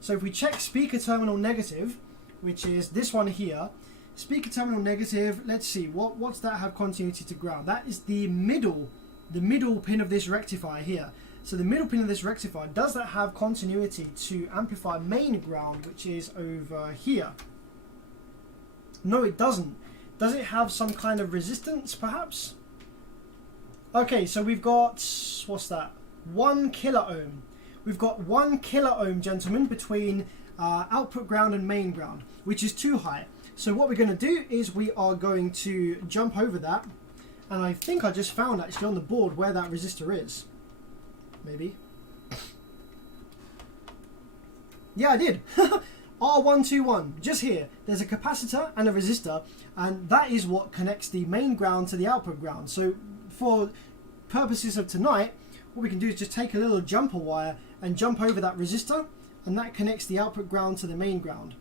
So if we check speaker terminal negative, which is this one here, speaker terminal negative, let's see, what's that have continuity to ground? That is the middle pin of this rectifier here. So the middle pin of this rectifier, does that have continuity to amplifier main ground, which is over here? No, it doesn't. Does it have some kind of resistance, perhaps? Okay, so we've got, what's that? 1 kilo ohm. We've got 1 kilo ohm, gentlemen, between output ground and main ground, which is too high. So what we're going to do is we are going to jump over that. And I think I just found actually on the board where that resistor is. Maybe. Yeah, I did. R121, just here. There's a capacitor and a resistor, and that is what connects the main ground to the output ground. So for purposes of tonight, what we can do is just take a little jumper wire and jump over that resistor, and that connects the output ground to the main ground,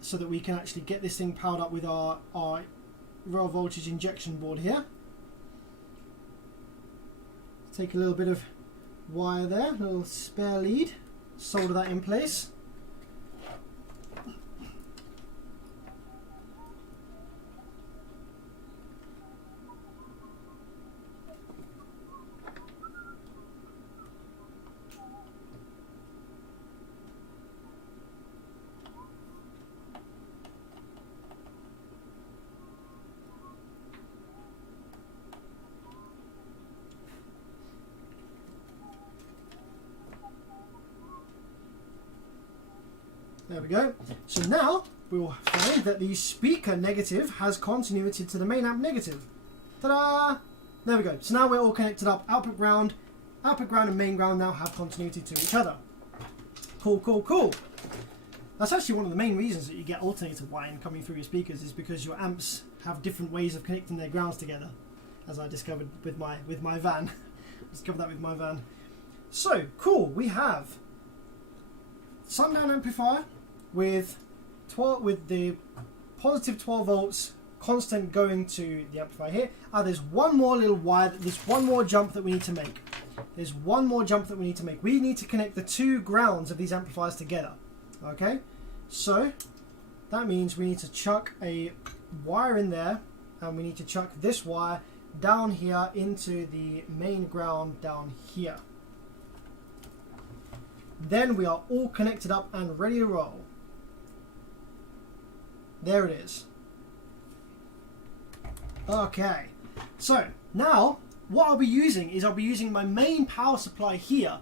so that we can actually get this thing powered up with our rail voltage injection board here. Take a little bit of wire there, a little spare lead, solder that in place. There we go. So now we'll find that the speaker negative has continuity to the main amp negative. Ta-da! There we go. So now we're all connected up. Output ground and main ground now have continuity to each other. Cool, cool, cool. That's actually one of the main reasons that you get alternator wiring coming through your speakers, is because your amps have different ways of connecting their grounds together, as I discovered with my van. Discovered that with my van. So cool. We have Sundown amplifier with the positive 12 volts constant going to the amplifier here. There's one more little wire, there's one more jump that we need to make. There's one more jump that we need to make. We need to connect the two grounds of these amplifiers together. Okay, so that means we need to chuck a wire in there, and we need to chuck this wire down here into the main ground down here. then we are all connected up and ready to roll. There it is. Okay, so now what I'll be using is I'll be using my main power supply here.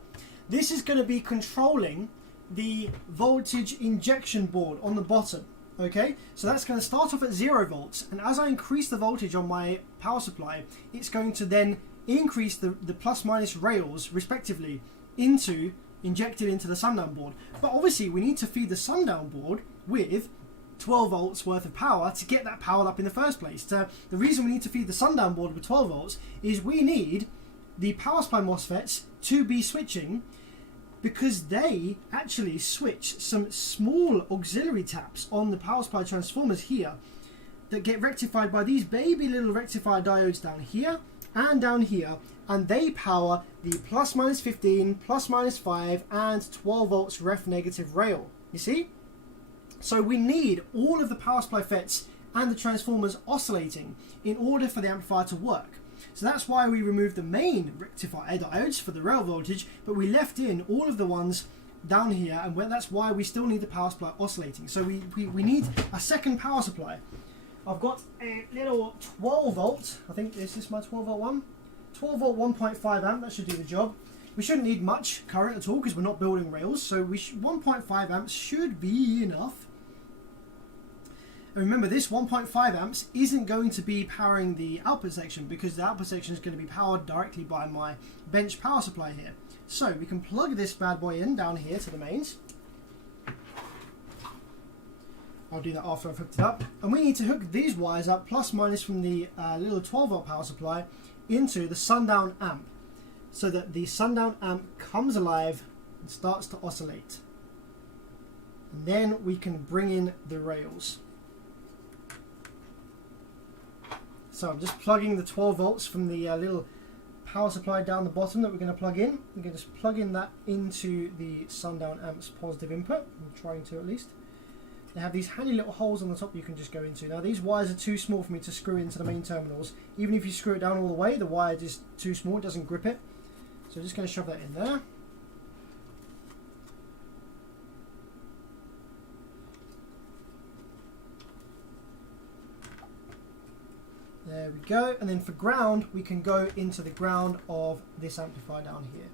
This is going to be controlling the voltage injection board on the bottom. Okay, so that's going to start off at 0 volts, and as I increase the voltage on my power supply, it's going to then increase the plus minus rails respectively injected into the Sundown board. But obviously we need to feed the Sundown board with 12 volts worth of power to get that powered up in the first place. The reason we need to feed the Sundown board with 12 volts is we need the power supply MOSFETs to be switching, because they actually switch some small auxiliary taps on the power supply transformers here that get rectified by these baby little rectifier diodes down here and down here, and they power the plus minus 15, plus minus 5 and 12 volts ref negative rail. You see? So we need all of the power supply FETs and the transformers oscillating in order for the amplifier to work. So that's why we removed the main rectifier diodes for the rail voltage, but we left in all of the ones down here, and that's why we still need the power supply oscillating. So we need a second power supply. I've got a little 12 volt, I think, is this my 12 volt one? 12 volt 1.5 amp, that should do the job. We shouldn't need much current at all because we're not building rails, so 1.5 amps should be enough. And remember, this 1.5 amps isn't going to be powering the output section, because the output section is going to be powered directly by my bench power supply here. So we can plug this bad boy in down here to the mains. I'll do that after I've hooked it up. And we need to hook these wires up, plus minus from the little 12 volt power supply, into the Sundown amp, so that the Sundown amp comes alive and starts to oscillate. And then we can bring in the rails. So I'm just plugging the 12 volts from the little power supply down the bottom that we're going to plug in. We're going to just plug in that into the Sundown amp's positive input. I'm trying to, at least. They have these handy little holes on the top you can just go into. Now these wires are too small for me to screw into the main terminals. Even if you screw it down all the way, the wire is just too small, it doesn't grip it. So I'm just going to shove that in there. There we go, and then for ground we can go into the ground of this amplifier down here.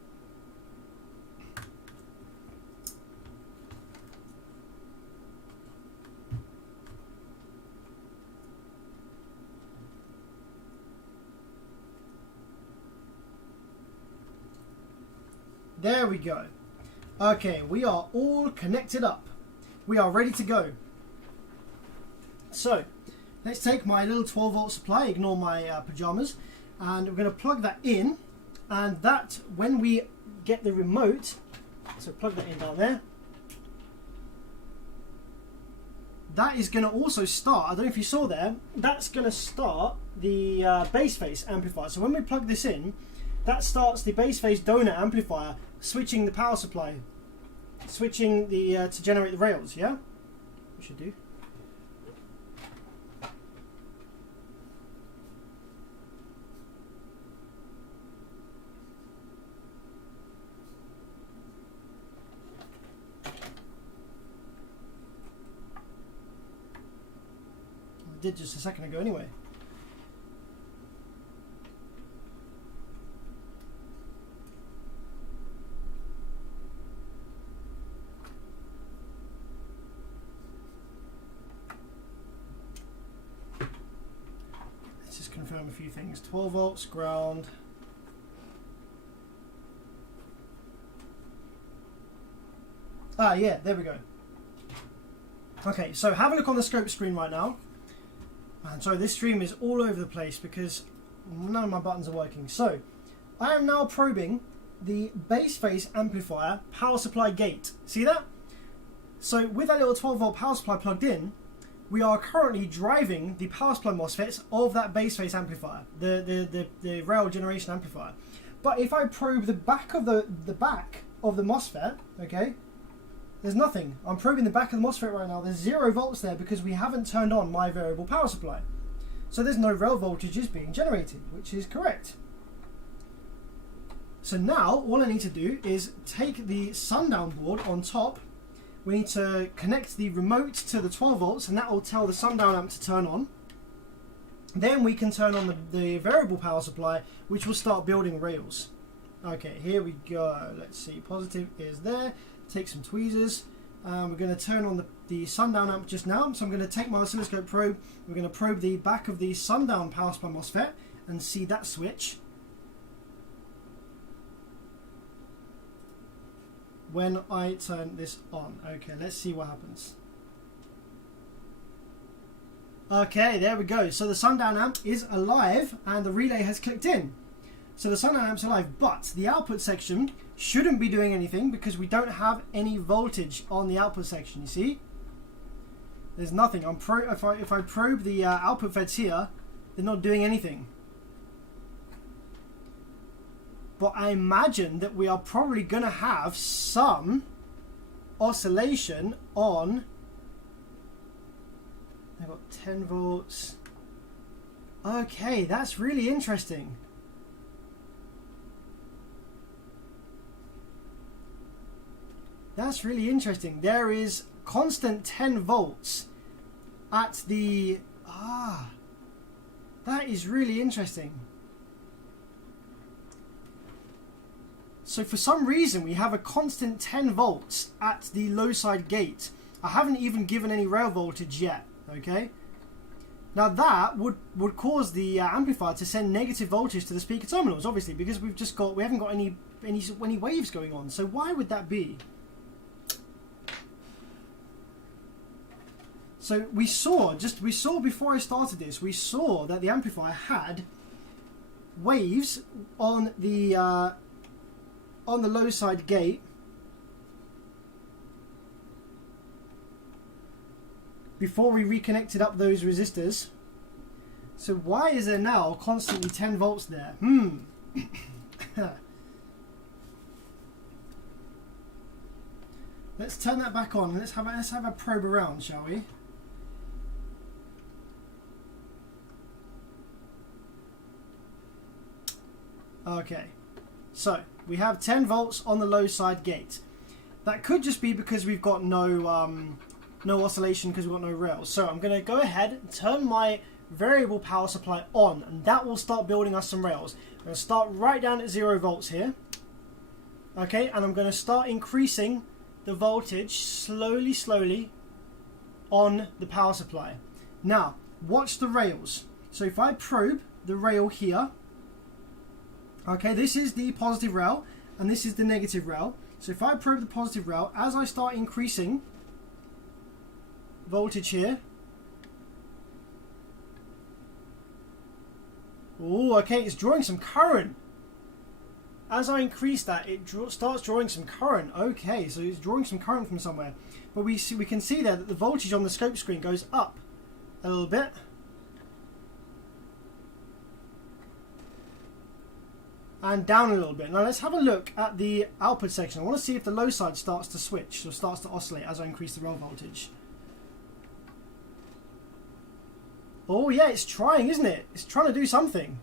There we go. Okay, we are all connected up. We are ready to go. So let's take my little 12 volt supply, ignore my pajamas, and we're going to plug that in, and that, when we get the remote, so plug that in down there, that is going to also start, I don't know if you saw there, that's going to start the base phase amplifier. So when we plug this in, that starts the base phase donor amplifier, switching the power supply, switching the to generate the rails, yeah? We should do. Did just a second ago anyway. Let's just confirm a few things. 12 volts, ground. Ah, yeah, there we go. Okay, so have a look on the scope screen right now. And so this stream is all over the place because none of my buttons are working. So I am now probing the base phase amplifier power supply gate. See that? So with that little 12 volt power supply plugged in, we are currently driving the power supply MOSFETs of that base phase amplifier, the rail generation amplifier. But if I probe the back of the MOSFET, okay, there's nothing. I'm probing the back of the MOSFET right now. There's 0 volts there because we haven't turned on my variable power supply. So there's no rail voltages being generated, which is correct. So now all I need to do is take the Sundown board on top. We need to connect the remote to the 12 volts, and that will tell the Sundown amp to turn on. Then we can turn on the variable power supply, which will start building rails. Okay, here we go. Let's see, positive is there. Take some tweezers. We're going to turn on the Sundown amp just now. So I'm going to take my oscilloscope probe. We're going to probe the back of the Sundown power supply MOSFET and see that switch. When I turn this on. Okay, let's see what happens. Okay, there we go. So the Sundown amp is alive and the relay has clicked in. So the Sundown amp's alive, but the output section shouldn't be doing anything because we don't have any voltage on the output section, you see? There's nothing. If I probe the output feds here, they're not doing anything. But I imagine that we are probably going to have some oscillation on... I've got 10 volts. Okay, that's really interesting. That's really interesting. There is constant 10 volts at the... that is really interesting. So for some reason we have a constant 10 volts at the low side gate. I haven't even given any rail voltage yet, okay? Now that would cause the amplifier to send negative voltage to the speaker terminals, obviously, because we haven't got any waves going on. So why would that be? So we saw before I started this, we saw that the amplifier had waves on the low side gate before we reconnected up those resistors. So why is there now constantly 10 volts there? Let's turn that back on. Let's have a probe around, shall we? Okay, so we have 10 volts on the low side gate. That could just be because we've got no oscillation because we've got no rails. So I'm going to go ahead and turn my variable power supply on, and that will start building us some rails. I'm going to start right down at 0 volts here. Okay, and I'm going to start increasing the voltage slowly on the power supply. Now, watch the rails. So if I probe the rail here, okay, this is the positive rail and this is the negative rail. So if I probe the positive rail, as I start increasing voltage here, oh, okay, it's drawing some current. As I increase that, it starts drawing some current. Okay, so it's drawing some current from somewhere. But we can see there that the voltage on the scope screen goes up a little bit. And down a little bit. Now let's have a look at the output section. I want to see if the low side starts to switch, or starts to oscillate as I increase the rail voltage. Oh yeah, it's trying, isn't it? It's trying to do something.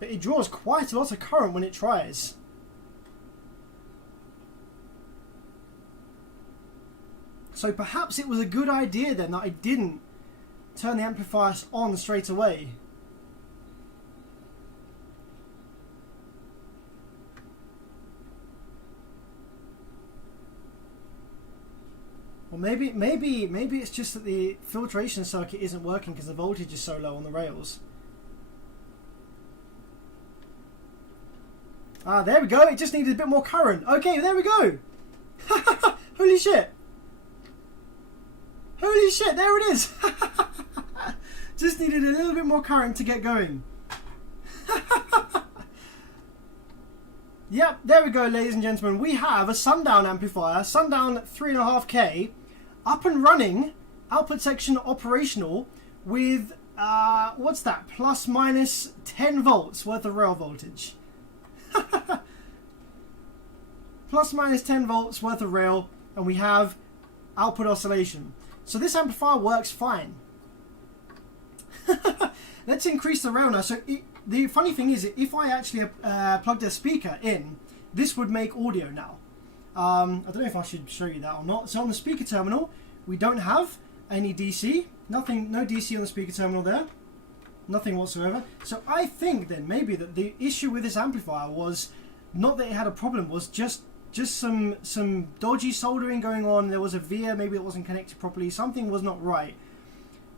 But it draws quite a lot of current when it tries. So perhaps it was a good idea then that I didn't turn the amplifier on straight away. Or maybe it's just that the filtration circuit isn't working because the voltage is so low on the rails. Ah, there we go. It just needed a bit more current. Okay, there we go. Holy shit. Holy shit, there it is. Just needed a little bit more current to get going. Yep, there we go, ladies and gentlemen. We have a Sundown amplifier, Sundown 3.5K, up and running, output section operational with, what's that, plus minus 10 volts worth of rail voltage. Plus minus 10 volts worth of rail, and we have output oscillation. So this amplifier works fine. Let's increase the rail now. So the funny thing is, if I actually plugged a speaker in, this would make audio now. I don't know if I should show you that or not. So on the speaker terminal, we don't have any DC. Nothing, no DC on the speaker terminal there. Nothing whatsoever. So I think then maybe that the issue with this amplifier was not that it had a problem, was just some dodgy soldering going on. There was a via, maybe it wasn't connected properly. Something was not right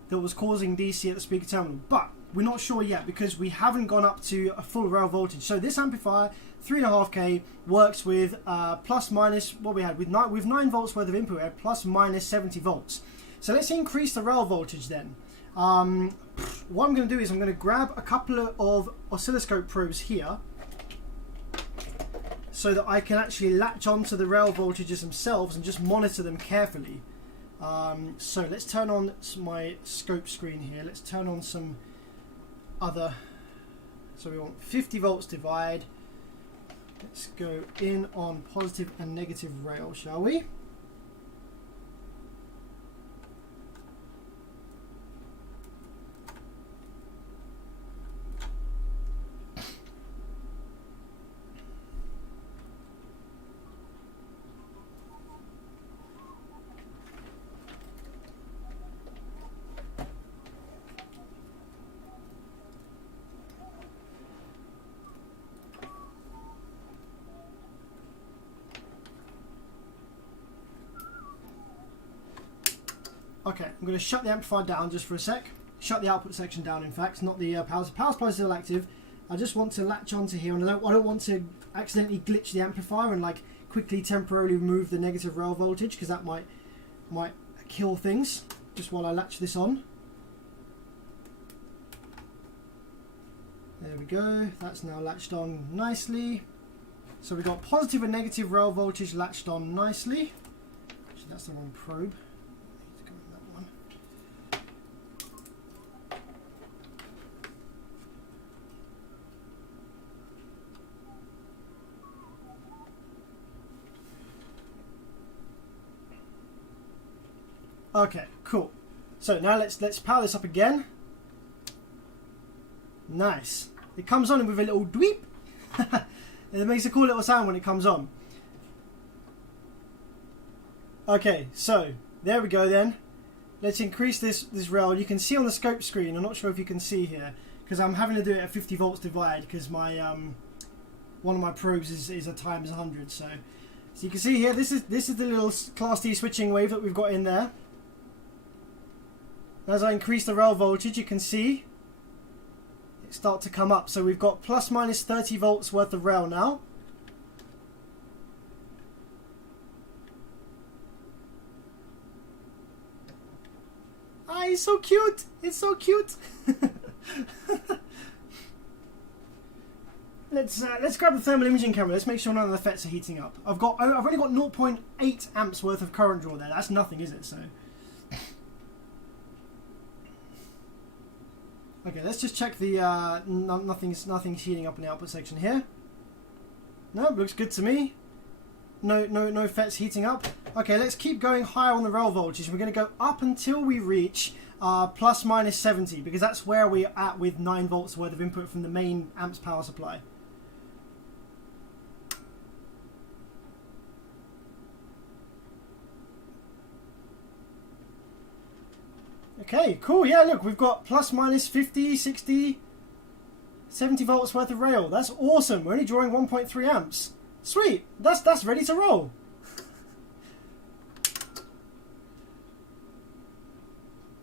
that was causing DC at the speaker terminal. But we're not sure yet because we haven't gone up to a full rail voltage. So this amplifier, 3.5K, works with plus minus what we had with 9 volts worth of input. We had plus minus 70 volts. So let's increase the rail voltage then. What I'm going to do is I'm going to grab a couple of oscilloscope probes here, so that I can actually latch onto the rail voltages themselves and just monitor them carefully. So let's turn on my scope screen here. Let's turn on some other. So we want 50 volts divide. Let's go in on positive and negative rail, shall we? Okay, I'm going to shut the amplifier down just for a sec. Shut the output section down, in fact, not the power supply is still active. I just want to latch onto here, and I don't want to accidentally glitch the amplifier and like quickly temporarily remove the negative rail voltage, because that might kill things just while I latch this on. There we go, that's now latched on nicely. So we've got positive and negative rail voltage latched on nicely. Actually, that's the wrong probe. Okay, cool. So now let's power this up again. Nice. It comes on with a little dweep. It makes a cool little sound when it comes on. Okay, so there we go then. Let's increase this rail. You can see on the scope screen, I'm not sure if you can see here, because I'm having to do it at 50 volts divide because my one of my probes is a times 100. So you can see here, this is the little Class D switching wave that we've got in there. As I increase the rail voltage, you can see it start to come up. So we've got plus minus 30 volts worth of rail now. Ah, it's so cute! It's so cute! Let's grab the thermal imaging camera. Let's make sure none of the FETs are heating up. I've only got 0.8 amps worth of current draw there. That's nothing, is it? So. Okay, let's just check the nothing's heating up in the output section here. No, looks good to me. No FETs heating up. Okay, let's keep going higher on the rail voltage. We're going to go up until we reach plus minus 70, because that's where we're at with 9 volts worth of input from the main amps power supply. Okay, cool. Yeah, look, we've got plus minus 50, 60, 70 volts worth of rail. That's awesome. We're only drawing 1.3 amps. Sweet. That's ready to roll.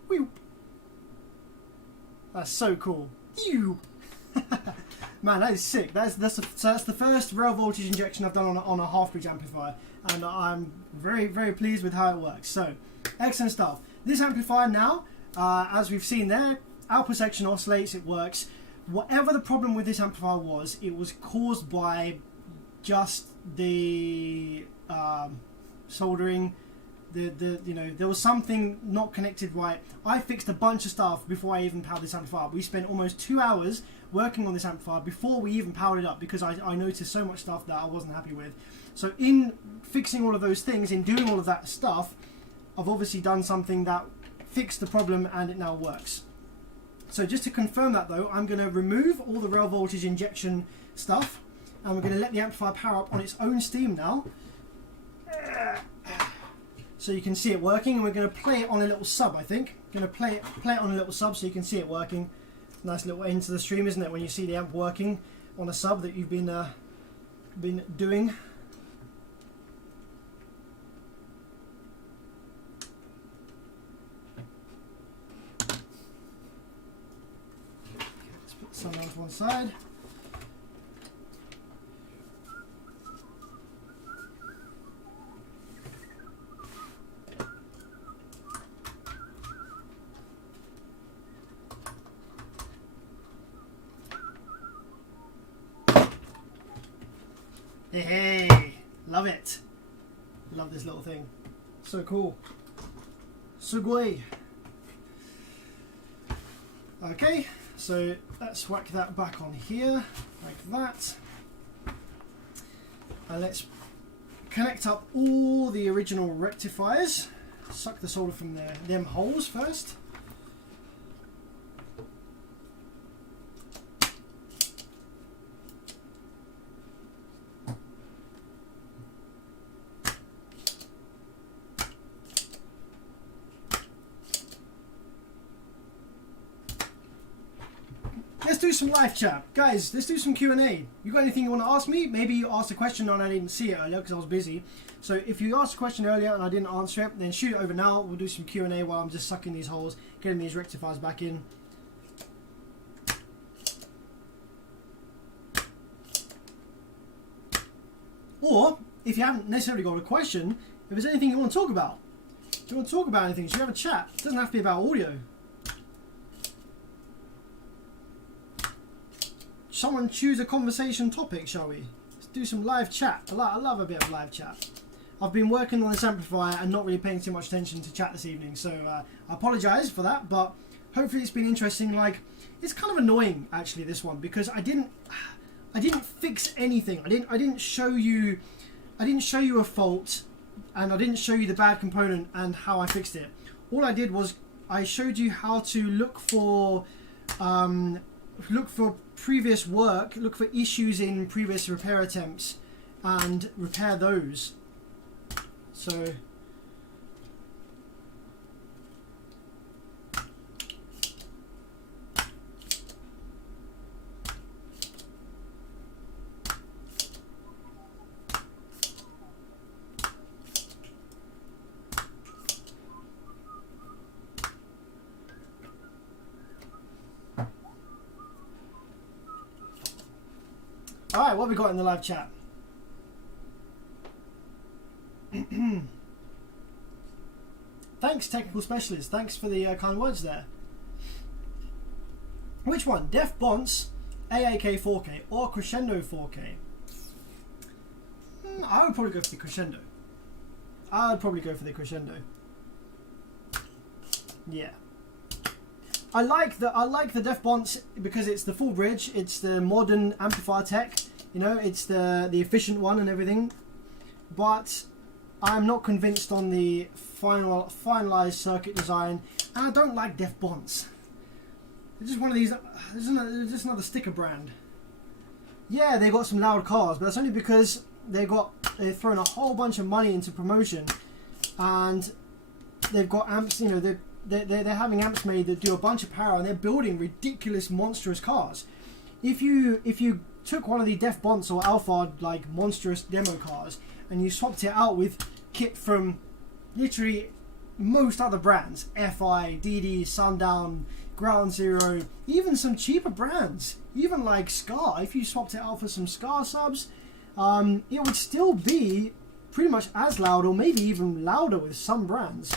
Whoop. That's so cool. Man, that is sick. That's the first rail voltage injection I've done on a half-bridge amplifier, and I'm very, very pleased with how it works. So, excellent stuff. This amplifier now, as we've seen there, output section oscillates, it works. Whatever the problem with this amplifier was, it was caused by just the soldering. There was something not connected right. I fixed a bunch of stuff before I even powered this amplifier. We spent almost 2 hours working on this amplifier before we even powered it up, because I noticed so much stuff that I wasn't happy with. So in fixing all of those things, in doing all of that stuff, I've obviously done something that fixed the problem and it now works. So just to confirm that though, I'm going to remove all the rail voltage injection stuff, and we're going to let the amplifier power up on its own steam now. So you can see it working, and we're going to play it on a little sub, I think. Going to play it on a little sub so you can see it working. Nice little end to the stream, isn't it, when you see the amp working on a sub that you've been doing. Let's put the Sundown to one side. Hey, love it. Love this little thing. So cool. Sugoi. Okay, so let's whack that back on here, like that. And let's connect up all the original rectifiers. Suck the solder from them holes first. Let's do some live chat. Guys, let's do some Q&A. You got anything you want to ask me? Maybe you asked a question and I didn't see it earlier because I was busy. So if you asked a question earlier and I didn't answer it, then shoot it over now. We'll do some Q&A while I'm just sucking these holes, getting these rectifiers back in. Or, if you haven't necessarily got a question, if there's anything you want to talk about. If you want to talk about anything, should we have a chat? It doesn't have to be about audio. Someone choose a conversation topic, shall we? Let's do some live chat. I love a bit of live chat. I've been working on this amplifier and not really paying too much attention to chat this evening, so I apologise for that, but hopefully it's been interesting. Like, it's kind of annoying actually, this one, because I didn't fix anything. I didn't show you a fault, and I didn't show you the bad component and how I fixed it. All I did was I showed you how to look for previous work, look for issues in previous repair attempts and repair those. So alright, what have we got in the live chat? Thanks, technical specialist. Thanks for the kind words there. Which one? Def Bonce, AAK 4K, or Crescendo 4K? I would probably go for the Crescendo. Yeah. I like the Def Bonce because it's the full bridge, it's the modern amplifier tech, you know, it's the efficient one and everything. But I'm not convinced on the finalized circuit design, and I don't like Def Bonce. It's just one of these. It's just another sticker brand. Yeah, they got some loud cars, but that's only because they've thrown a whole bunch of money into promotion, and they've got amps. You know, they're having amps made that do a bunch of power, and they're building ridiculous, monstrous cars. If you took one of the Def Bonce or Alphard like monstrous demo cars and you swapped it out with kit from literally most other brands, FI, DD, Sundown, Ground Zero, even some cheaper brands, even like Scar, if you swapped it out for some Scar subs, it would still be pretty much as loud or maybe even louder with some brands.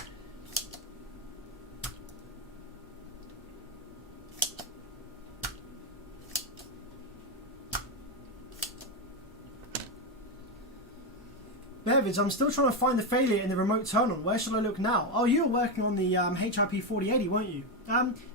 Bevids, I'm still trying to find the failure in the remote turn on. Where should I look now? Oh, you were working on the HIP 4080, weren't you?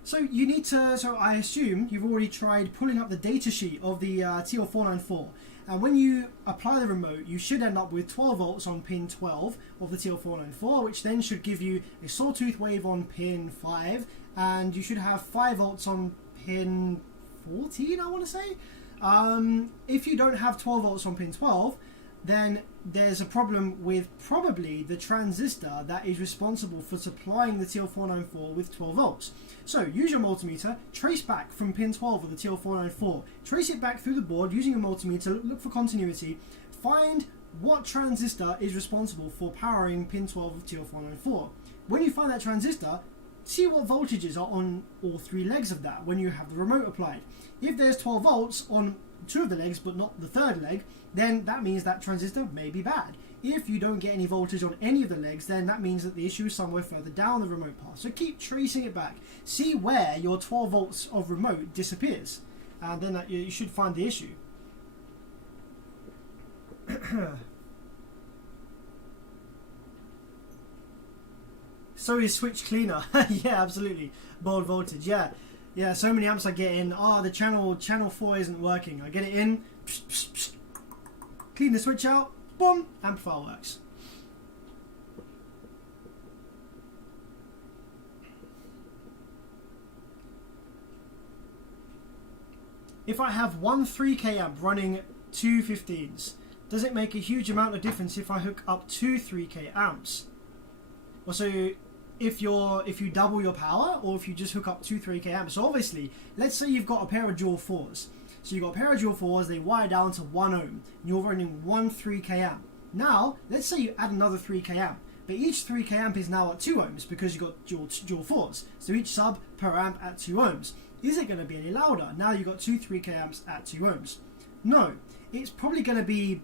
So you need to. So I assume you've already tried pulling up the datasheet of the TL494. And when you apply the remote, you should end up with 12 volts on pin 12 of the TL494, which then should give you a sawtooth wave on pin 5 and you should have 5 volts on pin 14, I want to say. If you don't have 12 volts on pin 12, then there's a problem with probably the transistor that is responsible for supplying the TL494 with 12 volts. So use your multimeter, trace back from pin 12 of the TL494, trace it back through the board using a multimeter, look for continuity, find what transistor is responsible for powering pin 12 of TL494. When you find that transistor, see what voltages are on all 3 legs of that when you have the remote applied. If there's 12 volts on 2 of the legs but not the 3rd leg, then that means that transistor may be bad. If you don't get any voltage on any of the legs, then that means that the issue is somewhere further down the remote path. So keep tracing it back. See where your 12 volts of remote disappears, and then you should find the issue. So is switch cleaner. Yeah, absolutely. Bold voltage. Yeah, so many amps I get in. The channel 4 isn't working. I get it in, psh, psh, psh, clean the switch out, boom, amplifier works. If I have one 3K amp running 2 15s, does it make a huge amount of difference if I hook up 2 3K amps? Also, if you double your power, or if you just hook up 2 3K amps. So obviously, let's say you've got a pair of dual 4s. So you've got a pair of dual 4s, they wire down to 1 ohm, and you're running 1 3K amp. Now, let's say you add another 3K amp, but each 3K amp is now at 2 ohms because you've got dual 4s. So each sub per amp at 2 ohms. Is it going to be any louder? Now you've got 2 3K amps at 2 ohms. No, it's probably going to be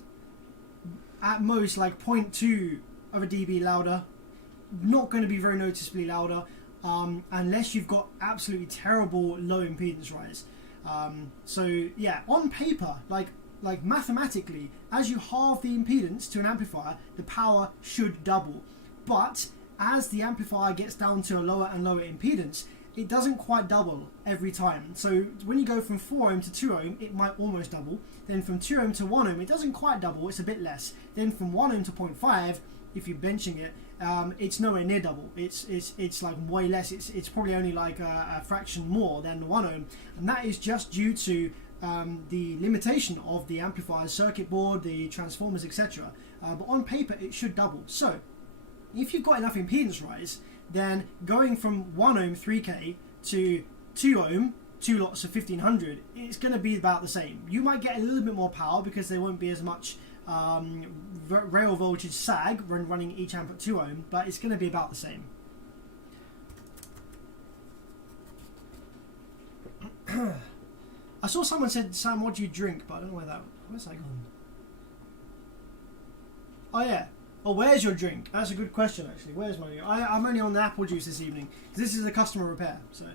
at most like 0.2 of a dB louder. Not going to be very noticeably louder, unless you've got absolutely terrible low impedance rise. So yeah, on paper, like mathematically, as you halve the impedance to an amplifier, the power should double. But as the amplifier gets down to a lower and lower impedance, it doesn't quite double every time. So when you go from 4 ohm to 2 ohm, it might almost double. Then from 2 ohm to 1 ohm, it doesn't quite double, it's a bit less. Then from 1 ohm to 0.5, if you're benching it, it's nowhere near double. It's like way less. It's probably only like a fraction more than 1 ohm, and that is just due to the limitation of the amplifier's circuit board, the transformers, etc. But on paper, it should double. So if you've got enough impedance rise, then going from 1 ohm 3K to 2 ohm, 2 lots of 1500, it's going to be about the same. You might get a little bit more power because there won't be as much rail voltage sag when running each amp at 2 ohm, but it's going to be about the same. I saw someone said, Sam, what do you drink? But I don't know where's that gone? Oh yeah. Oh, where's your drink? That's a good question, actually. Where's my drink? I'm only on the apple juice this evening, because this is a customer repair, so.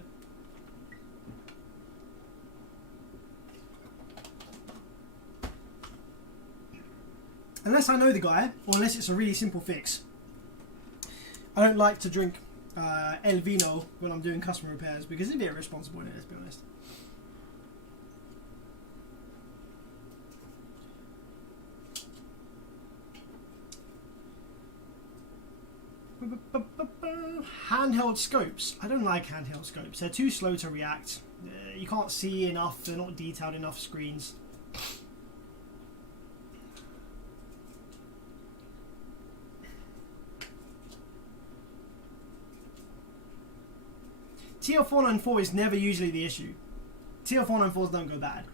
Unless I know the guy, or unless it's a really simple fix. I don't like to drink El Vino when I'm doing customer repairs, because it's a bit irresponsible in it, let's be honest. Handheld scopes. I don't like handheld scopes. They're too slow to react. You can't see enough. They're not detailed enough screens. TL494 is never usually the issue. TL494s don't go bad.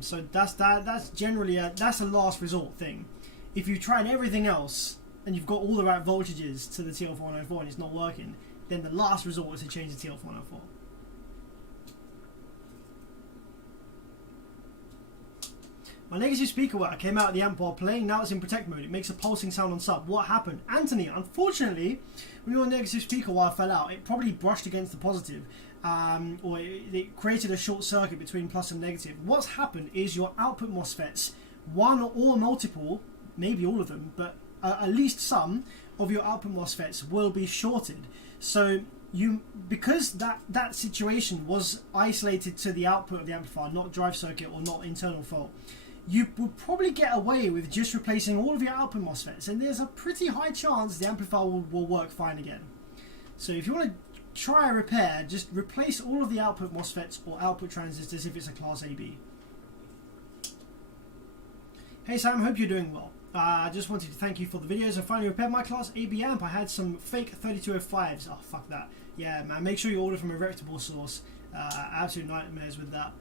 So that's generally that's a last resort thing. If you've tried everything else and you've got all the right voltages to the TL494 and it's not working, then the last resort is to change the TL494. My negative speaker wire came out of the amp while playing, now it's in protect mode. It makes a pulsing sound on sub. What happened? Anthony, unfortunately, when your negative speaker wire fell out, it probably brushed against the positive, or it created a short circuit between plus and negative. What's happened is your output MOSFETs, one or multiple, maybe all of them, but at least some of your output MOSFETs will be shorted. So because that situation was isolated to the output of the amplifier, not drive circuit or not internal fault, you will probably get away with just replacing all of your output MOSFETs, and there's a pretty high chance the amplifier will work fine again. So if you want to try a repair, just replace all of the output MOSFETs or output transistors if it's a class AB. Hey Sam, hope you're doing well. I just wanted to thank you for the videos. I finally repaired my class AB amp. I had some fake 3205s. Oh, fuck that. Yeah, man, make sure you order from a reputable source. Absolute nightmares with that.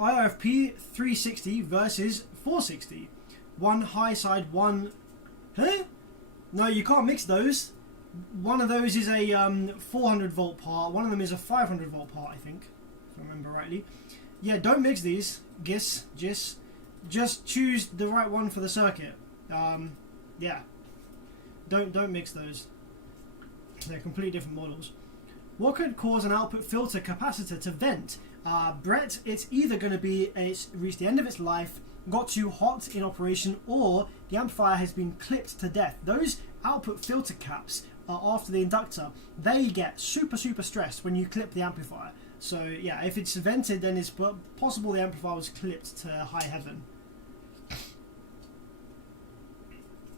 IRFP 360 versus 460. One high side, one... Huh? No, you can't mix those. One of those is a 400 volt part. One of them is a 500 volt part, I think. If I remember rightly. Yeah, don't mix these. Gis. Just choose the right one for the circuit. Yeah. Don't mix those. They're completely different models. What could cause an output filter capacitor to vent? Brett, it's either going to be it's reached the end of its life, got too hot in operation, or the amplifier has been clipped to death. Those output filter caps are after the inductor. They get super stressed when you clip the amplifier. So yeah, if it's vented, then it's possible the amplifier was clipped to high heaven.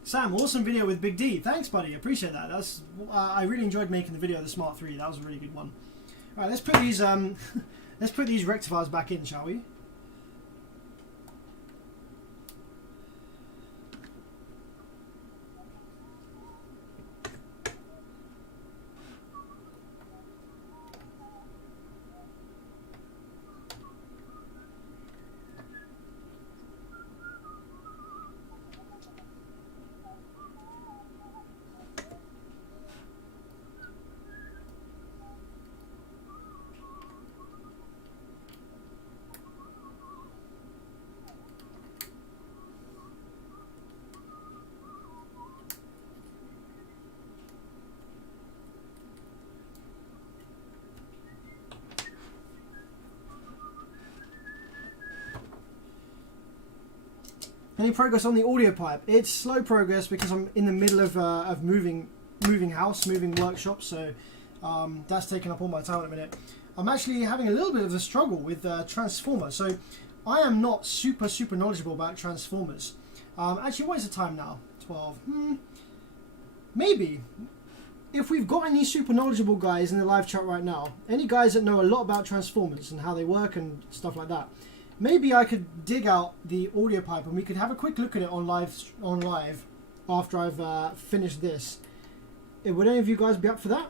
Sam, awesome video with Big D. Thanks, buddy. Appreciate that. That's I really enjoyed making the video of the Smart 3. That was a really good one. All right, let's put these let's put these rectifiers back in, shall we? Any progress on the audio pipe? It's slow progress because I'm in the middle of moving workshop, so that's taking up all my time at the minute. I'm actually having a little bit of a struggle with transformer, so I am not super knowledgeable about transformers. Actually, what is the time now? 12. Maybe. If we've got any super knowledgeable guys in the live chat right now, any guys that know a lot about transformers and how they work and stuff like that, maybe I could dig out the audio pipe and we could have a quick look at it on live after I've finished this. Would any of you guys be up for that?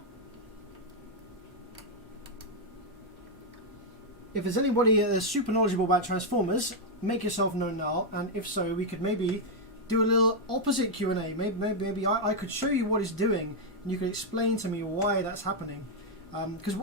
If there's anybody that's super knowledgeable about transformers, make yourself known now, and if so, we could maybe do a little opposite Q&A. Maybe I could show you what it's doing and you could explain to me why that's happening. Because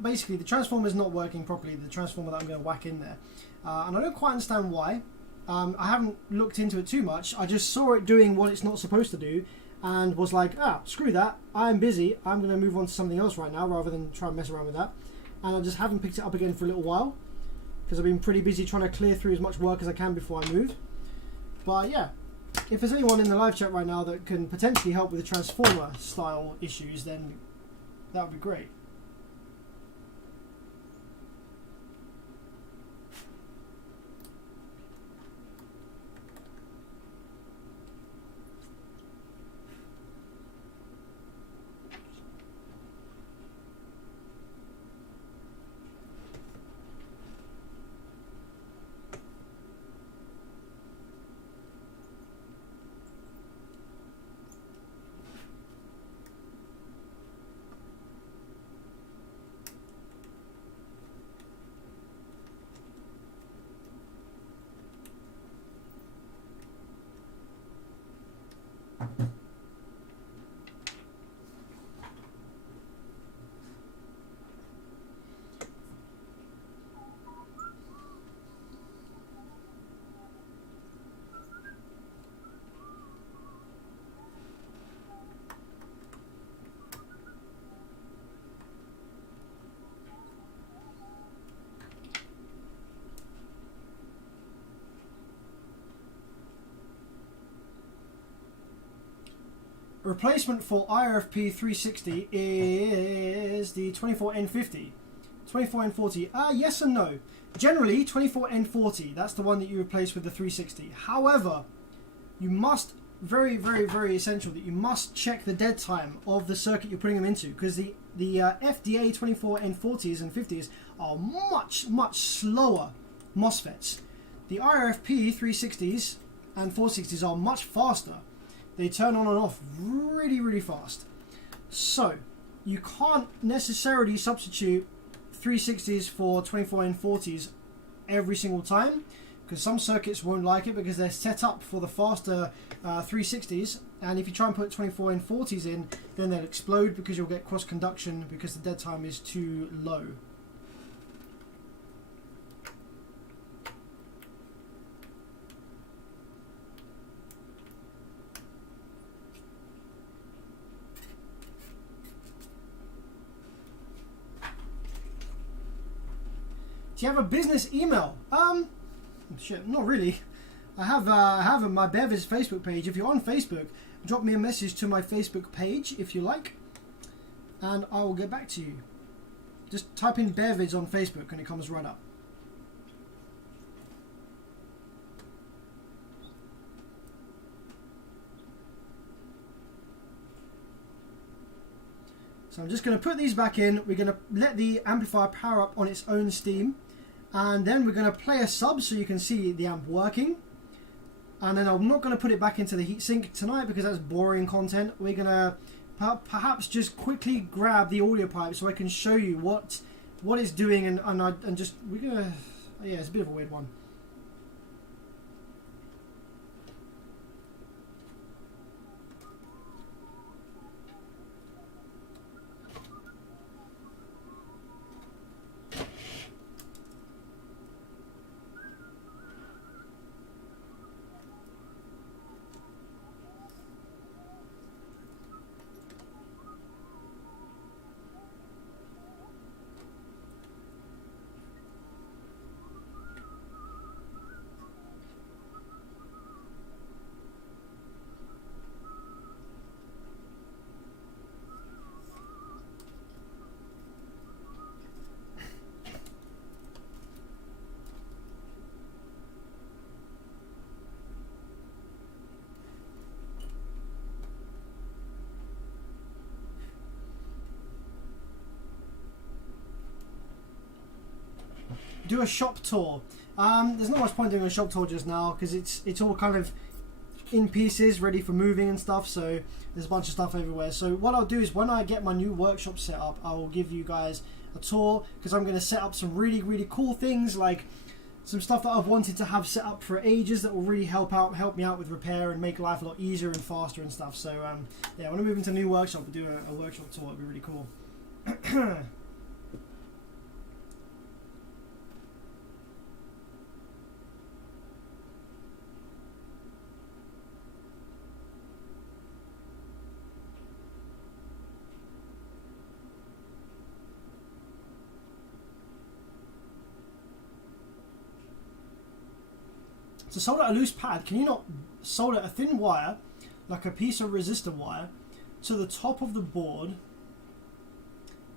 basically the transformer is not working properly, the transformer that I'm going to whack in there. And I don't quite understand why. I haven't looked into it too much. I just saw it doing what it's not supposed to do and was like, screw that, I'm busy, I'm going to move on to something else right now rather than try and mess around with that. And I just haven't picked it up again for a little while because I've been pretty busy trying to clear through as much work as I can before I move. But yeah, if there's anyone in the live chat right now that can potentially help with the transformer style issues, then that would be great. Replacement for IRFP 360 is the 24N50. 24N40, yes and no. Generally, 24N40, that's the one that you replace with the 360. However, you must very, very, very essential that you must check the dead time of the circuit you're putting them into, because the FDA 24N40s and 50s are much, much slower MOSFETs. The IRFP 360s and 460s are much faster. They turn on and off really, really fast. So you can't necessarily substitute 360s for 24N40s every single time, because some circuits won't like it because they're set up for the faster 360s, and if you try and put 24N40s in, then they'll explode because you'll get cross conduction because the dead time is too low. Do you have a business email? Shit, not really. I have my Bevis Facebook page. If you're on Facebook, drop me a message to my Facebook page if you like, and I will get back to you. Just type in Bevis on Facebook and it comes right up. So I'm just going to put these back in. We're going to let the amplifier power up on its own steam, and then we're going to play a sub so you can see the amp working. And then I'm not going to put it back into the heatsink tonight because that's boring content. We're going to perhaps just quickly grab the audio pipe so I can show you what it's doing, and just we're going to, yeah, it's a bit of a weird one. Do a shop tour. There's not much point doing a shop tour just now because it's all kind of in pieces, ready for moving and stuff. So there's a bunch of stuff everywhere. So what I'll do is when I get my new workshop set up, I will give you guys a tour, because I'm going to set up some really, really cool things, like some stuff that I've wanted to have set up for ages that will really help me out with repair and make life a lot easier and faster and stuff. So yeah, when I move into a new workshop and do a workshop tour, it'll be really cool. To solder a loose pad, can you not solder a thin wire, like a piece of resistor wire, to the top of the board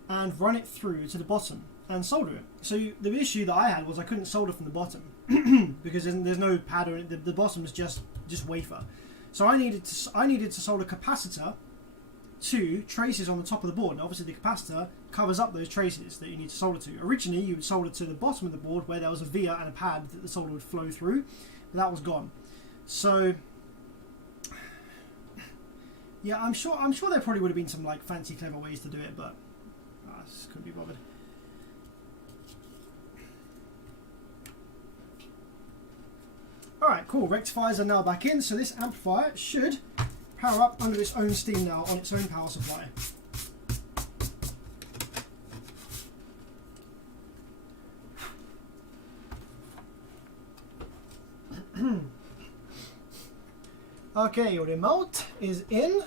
and run it through to the bottom and solder it? So the issue that I had was I couldn't solder from the bottom because there's no pad, or the bottom is just wafer. So I needed to solder capacitor to traces on the top of the board. Now obviously the capacitor covers up those traces that you need to solder to. Originally you would solder to the bottom of the board where there was a via and a pad that the solder would flow through. That was gone. So yeah, I'm sure there probably would have been some like fancy clever ways to do it, but I just couldn't be bothered. Alright, cool. Rectifiers are now back in, so this amplifier should power up under its own steam now on its own power supply. Okay, your remote is in,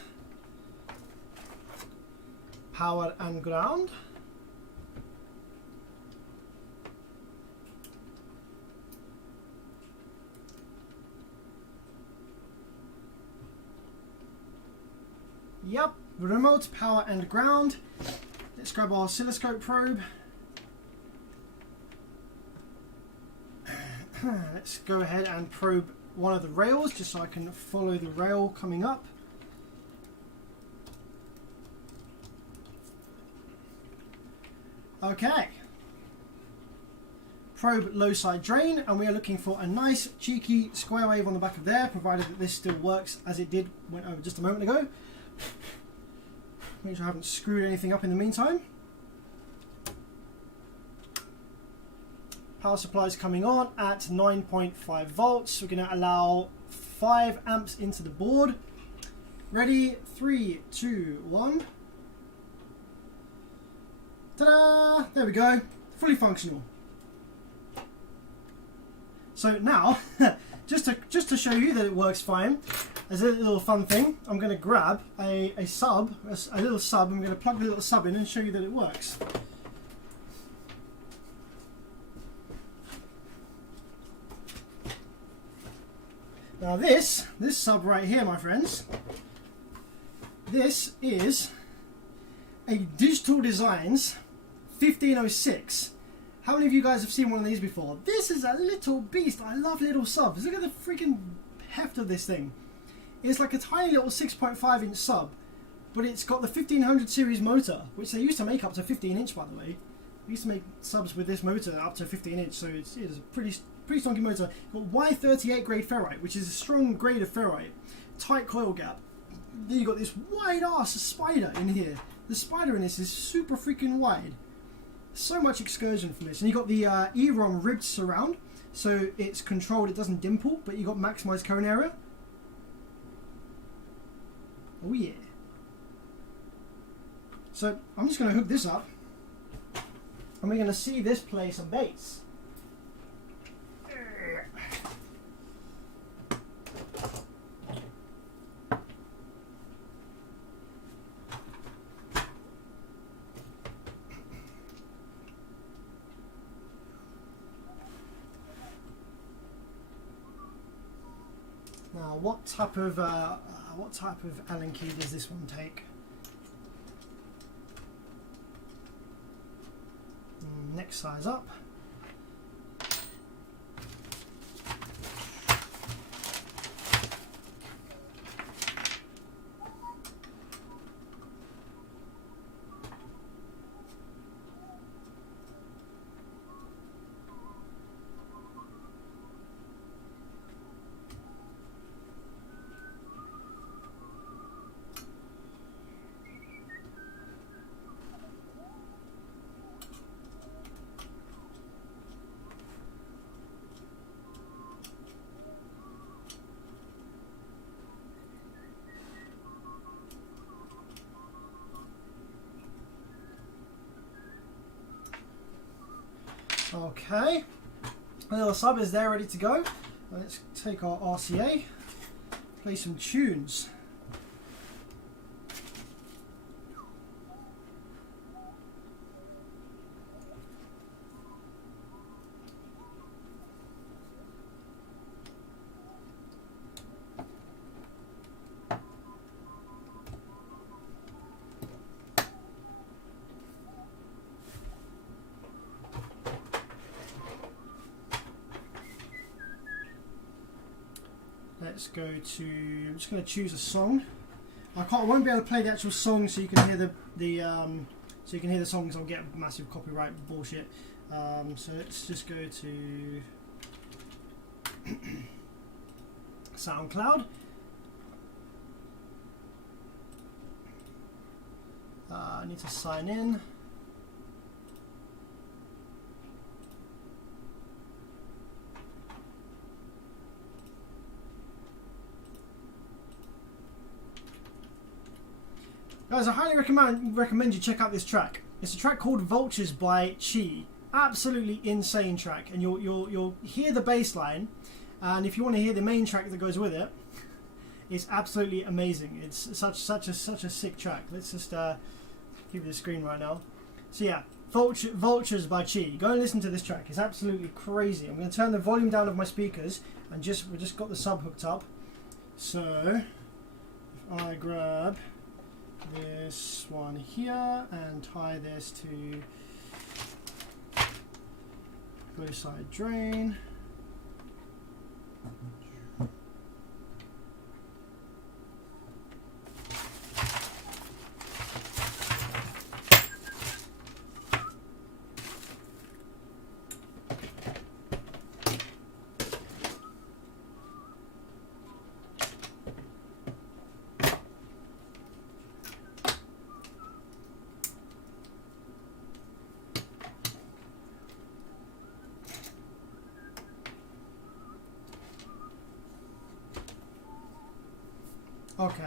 power and ground. Yep, remote, power and ground. Let's grab our oscilloscope probe. Let's go ahead and probe one of the rails just so I can follow the rail coming up. Okay. Probe low side drain, and we are looking for a nice cheeky square wave on the back of there, provided that this still works as it did went over just a moment ago. Make sure I haven't screwed anything up in the meantime. Power supply is coming on at 9.5 volts. We're going to allow 5 amps into the board. Ready? 3, 2, 1. Ta-da! There we go. Fully functional. So now, just to show you that it works fine, as a little fun thing, I'm going to grab a little sub. I'm going to plug the little sub in and show you that it works. Now this sub right here, my friends, this is a Digital Designs 1506. How many of you guys have seen one of these before? This is a little beast. I love little subs. Look at the freaking heft of this thing. It's like a tiny little 6.5 inch sub, but it's got the 1500 series motor, which they used to make up to 15 inch, by the way. They used to make subs with this motor up to 15 inch, so it is a pretty stonky motor. Got Y38 grade ferrite, which is a strong grade of ferrite. Tight coil gap. Then you got this wide ass spider in here. The spider in this is super freaking wide. So much excursion from this. And you got the EROM ribbed surround, so it's controlled, it doesn't dimple, but you got maximized cone area. Oh yeah. So I'm just going to hook this up, and we're going to see this play some bass. Now, what type of Allen key does this one take? Next size up. Okay, the little sub is there ready to go. Let's take our RCA, play some tunes. Let's go to. I'm just going to choose a song. I won't be able to play the actual song, so you can hear the songs. I'll get massive copyright bullshit. So let's just go to SoundCloud. I need to sign in. Guys, I highly recommend you check out this track. It's a track called Vultures by Chi. Absolutely insane track, and you'll hear the bass line, and if you want to hear the main track that goes with it, it's absolutely amazing. It's such a sick track. Let's just give you the screen right now. So yeah, Vultures by Chi. Go and listen to this track. It's absolutely crazy. I'm going to turn the volume down of my speakers, and we just got the sub hooked up. So if I grab this one here and tie this to low side drain. Okay.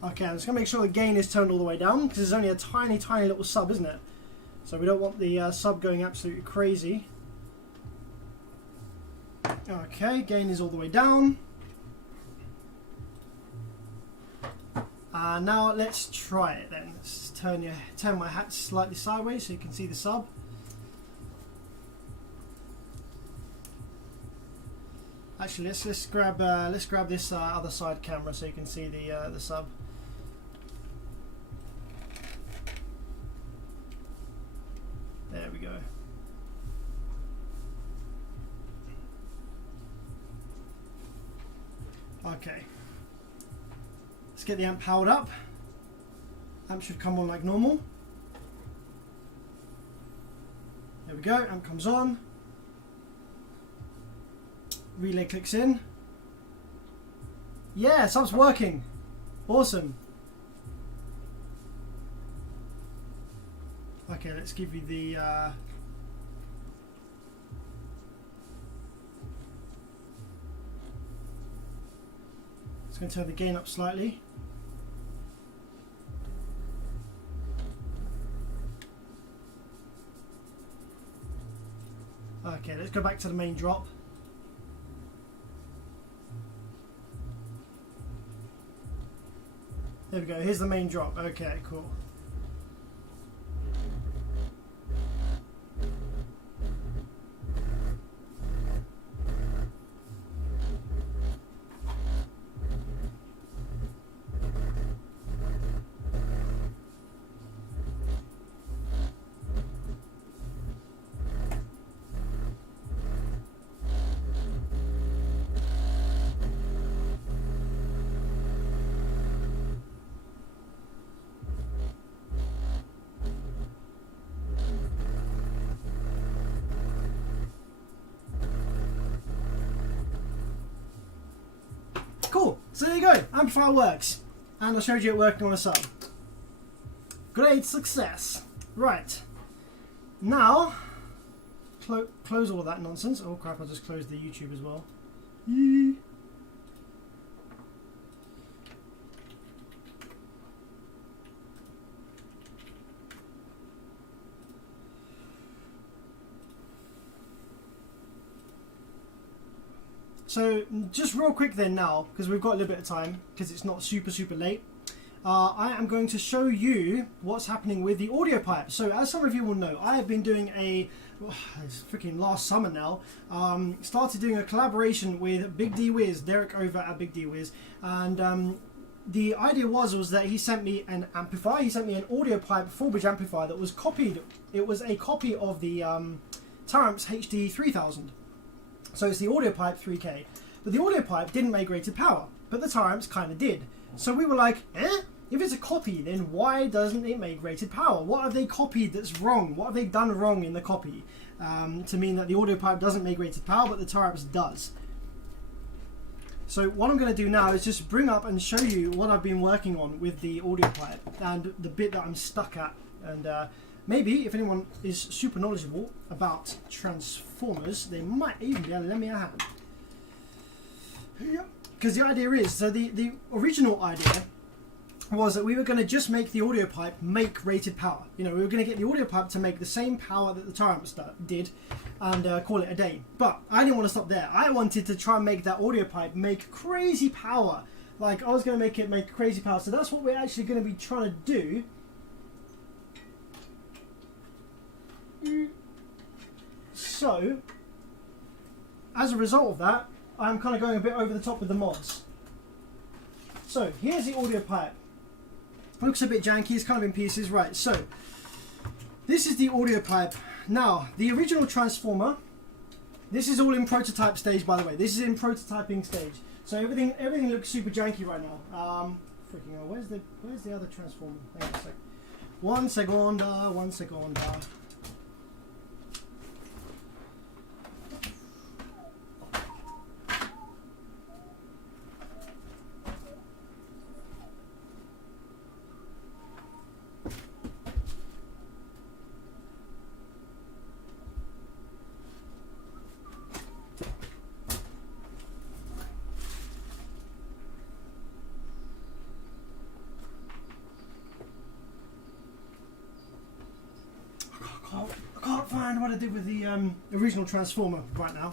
Okay, I'm just going to make sure the gain is turned all the way down, because it's only a tiny, tiny little sub, isn't it? So we don't want the sub going absolutely crazy. Okay, gain is all the way down. Now let's try it then. Let's turn my hat slightly sideways so you can see the sub. Actually, let's grab this other side camera so you can see the sub. There we go. Okay. Let's get the amp powered up. Amp should come on like normal. There we go, amp comes on. Relay clicks in. Yeah, sub's working. Awesome. Okay, let's give you the it's going to turn the gain up slightly. Okay, let's go back to the main drop. There we go, here's the main drop. Okay, cool. Cool, so there you go, amplifier works, and I showed you it working on a sub. Great success. Right, now close all of that nonsense. Oh crap, I just closed the YouTube as well. Yee. So just real quick then now, because we've got a little bit of time, because it's not super late, I am going to show you what's happening with the audio pipe. So as some of you will know, I have been doing it's freaking last summer now, started doing a collaboration with Big D Wiz, Derek over at Big D Wiz, and the idea was that he sent me an amplifier, he sent me an audio pipe 4-bridge amplifier that was copied. It was a copy of the Taramps HD3000. So it's the audio pipe 3K, but the audio pipe didn't make rated power, but the Taramps kind of did. So we were like, if it's a copy, then why doesn't it make rated power? What have they copied that's wrong? What have they done wrong in the copy to mean that the audio pipe doesn't make rated power, but the Taramps does? So what I'm going to do now is just bring up and show you what I've been working on with the audio pipe and the bit that I'm stuck at, and maybe if anyone is super knowledgeable about transformers, they might even be able to lend me a hand. Because the idea is, so the original idea was that we were going to just make the audio pipe make rated power. You know, we were going to get the audio pipe to make the same power that the Taramps did and call it a day. But I didn't want to stop there. I wanted to try and make that audio pipe make crazy power. Like, I was going to make it make crazy power. So that's what we're actually going to be trying to do. So, as a result of that, I'm kind of going a bit over the top with the mods. So, here's the audio pipe. Looks a bit janky, it's kind of in pieces. Right, so, this is the audio pipe. Now, the original transformer This is all in prototype stage, by the way. This is in prototyping stage. So everything looks super janky right now. Freaking hell, where's the other transformer? Hang on a sec. 1 second, 1 second. I can't find what I did with the original transformer right now.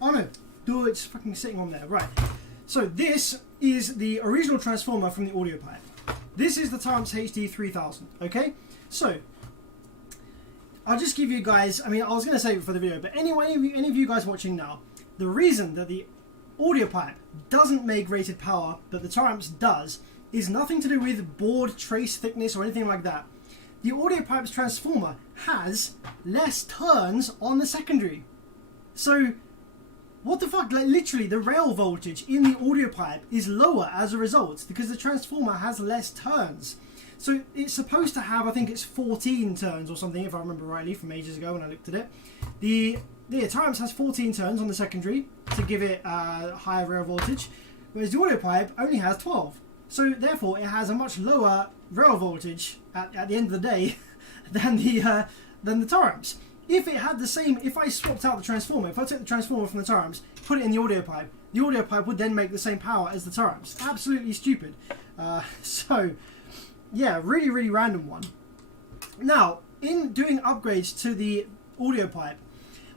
Oh no, dude, it's fucking sitting on there. Right. So this is the original transformer from the audio pipe. This is the Tyrant's HD3000. Okay. So I'll just give you guys. I mean, I was going to save it for the video, but anyway, any of you guys watching now, the reason that the audio pipe doesn't make rated power, but the Tyrant's does, is nothing to do with board trace thickness or anything like that. The audio pipe's transformer has less turns on the secondary. So, what the fuck? Like, literally, the rail voltage in the audio pipe is lower as a result because the transformer has less turns. So, it's supposed to have, I think it's 14 turns or something, if I remember rightly, from ages ago when I looked at it. The Tyrant's has 14 turns on the secondary to give it higher rail voltage, whereas the audio pipe only has 12. So, therefore, it has a much lower rail voltage at the end of the day than the Tyrant's. If it had the same, if I swapped out the transformer, if I took the transformer from the Tyrant's, put it in the audio pipe would then make the same power as the Tyrant's. Absolutely stupid. So, yeah, really, really random one. Now, in doing upgrades to the audio pipe,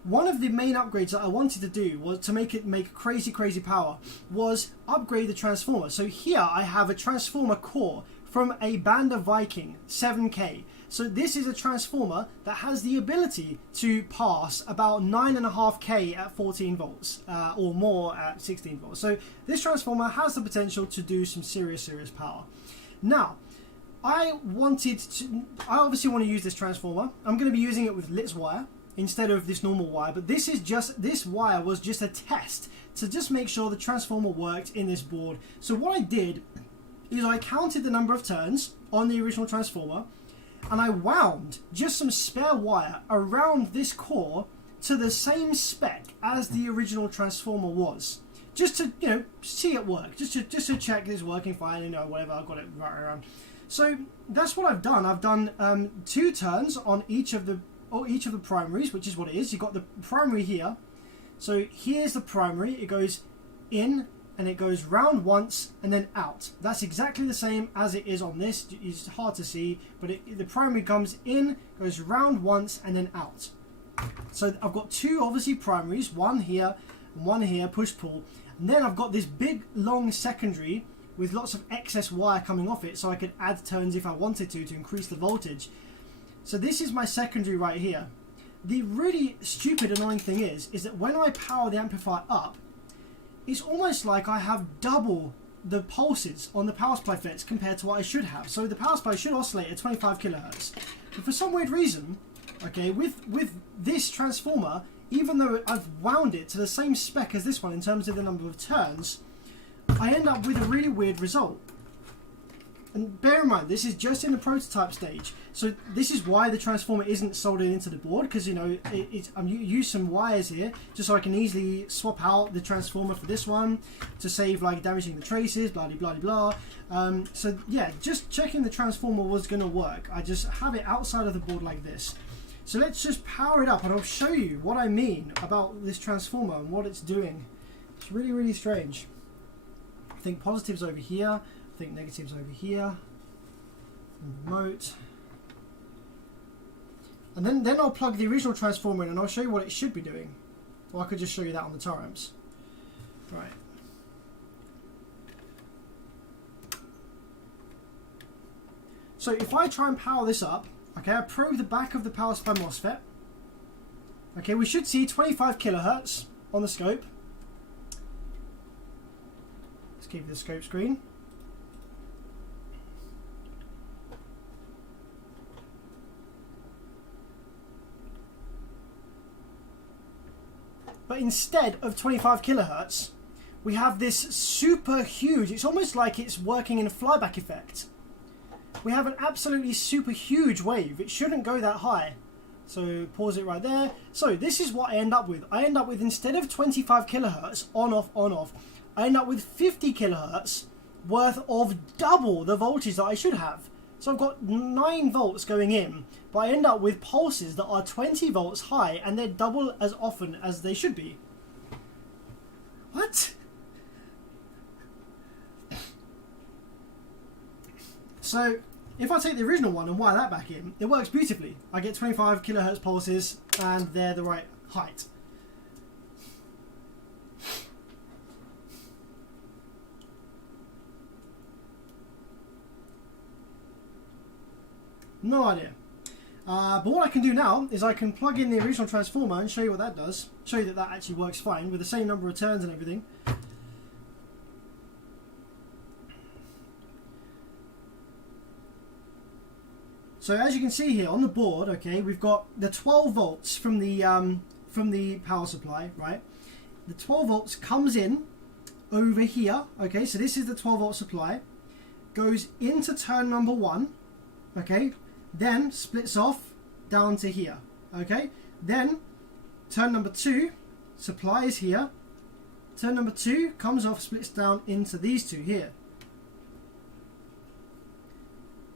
one of the main upgrades that I wanted to do was to make it make crazy, crazy power was upgrade the transformer. So here I have a transformer core from a Banda Viking 7K. So this is a transformer that has the ability to pass about 9.5K at 14 volts or more at 16 volts. So this transformer has the potential to do some serious power. Now, I obviously want to use this transformer. I'm going to be using it with Litz wire instead of this normal wire, but this wire was just a test to just make sure the transformer worked in this board. So what I did is I counted the number of turns on the original transformer, and I wound just some spare wire around this core to the same spec as the original transformer was, just to, you know, see it work, just to check it's working fine, you know, whatever. I've got it right around. So that's what I've done. I've done 2 turns on each of the primaries, which is what it is. You've got the primary here. So here's the primary. It goes in and it goes round once and then out. That's exactly the same as it is on this. It's hard to see, but the primary comes in, goes round once and then out. So I've got 2 obviously primaries, one here and one here, push-pull. And then I've got this big long secondary with lots of excess wire coming off it, so I could add turns if I wanted to increase the voltage. So this is my secondary right here. The really stupid, annoying thing is that when I power the amplifier up, it's almost like I have double the pulses on the power supply FETs compared to what I should have. So the power supply should oscillate at 25 kilohertz. But for some weird reason, okay, with this transformer, even though I've wound it to the same spec as this one in terms of the number of turns, I end up with a really weird result. And bear in mind, this is just in the prototype stage. So this is why the transformer isn't soldered into the board, because, you know, I'm use some wires here just so I can easily swap out the transformer for this one to save like damaging the traces, blah blah blah blah. So yeah, just checking the transformer was going to work. I just have it outside of the board like this. So let's just power it up and I'll show you what I mean about this transformer and what it's doing. It's really, really strange. I think positives over here. I think negatives over here, and remote, and then I'll plug the original transformer in and I'll show you what it should be doing, or I could just show you that on the Tyrants. Right. So if I try and power this up, okay, I probe the back of the power supply MOSFET. Okay, we should see 25 kilohertz on the scope. Let's give you the scope screen. but instead of 25 kilohertz, we have this super huge, it's almost like it's working in a flyback effect. We have an absolutely super huge wave. It shouldn't go that high. So pause it right there. So this is what I end up with. I end up with, instead of 25 kilohertz on off, I end up with 50 kilohertz worth of double the voltage that I should have. So I've got 9 volts going in, but I end up with pulses that are 20 volts high, and they're double as often as they should be. What? So if I take the original one and wire that back in, it works beautifully. I get 25 kilohertz pulses, and they're the right height. No idea. But what I can do now is I can plug in the original transformer and show you what that does. Show you that that actually works fine with the same number of turns and everything. So as you can see here on the board, okay, we've got the 12 volts from the power supply, right? The 12 volts comes in over here, okay, so this is the 12 volt supply, goes into turn number 1, okay, then splits off down to here, okay, then turn number 2, supply is here, turn number 2 comes off, splits down into these two here.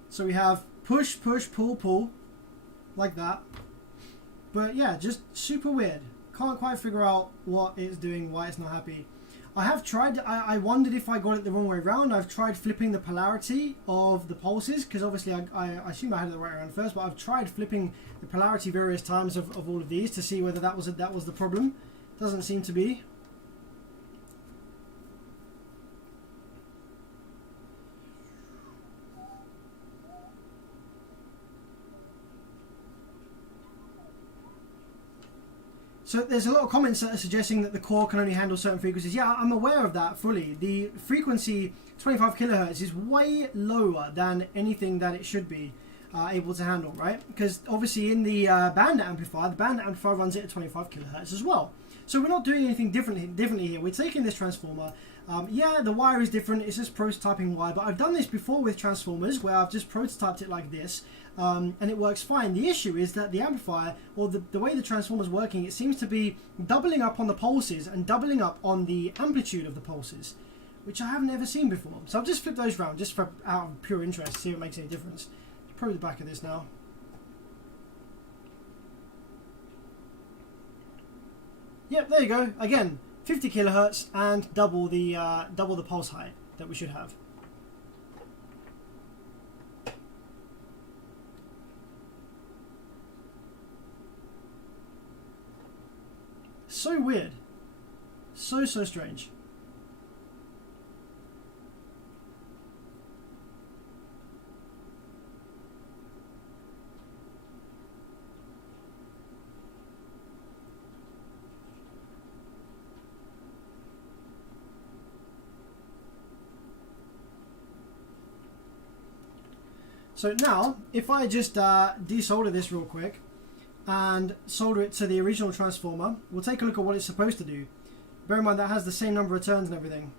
So we have push, push, pull, pull, like that. But yeah, just super weird. Can't quite figure out what it's doing, why it's not happy. I have tried, I wondered if I got it the wrong way around. I've tried flipping the polarity of the pulses, because obviously I assume I had it the right around first, but I've tried flipping the polarity various times of all of these to see whether that was the problem. Doesn't seem to be. So there's a lot of comments that are suggesting that the core can only handle certain frequencies. Yeah, I'm aware of that fully. The frequency 25 kilohertz is way lower than anything that it should be able to handle, right? Because obviously in the band amplifier, the band amplifier runs it at 25 kilohertz as well. So we're not doing anything differently here. We're taking this transformer. Yeah, the wire is different. It's just prototyping wire, but I've done this before with transformers where I've just prototyped it like this. And it works fine. The issue is that the amplifier, or the way the transformer is working, it seems to be doubling up on the pulses and doubling up on the amplitude of the pulses, which I have never seen before. So I've just flipped those around just for out of pure interest to see if it makes any difference. Probe the back of this now. Yep, there you go. Again, 50 kilohertz and double the pulse height that we should have. So weird. So strange. So now, if I just desolder this real quick and solder it to the original transformer, we'll take a look at what it's supposed to do. Bear in mind that has the same number of turns and everything.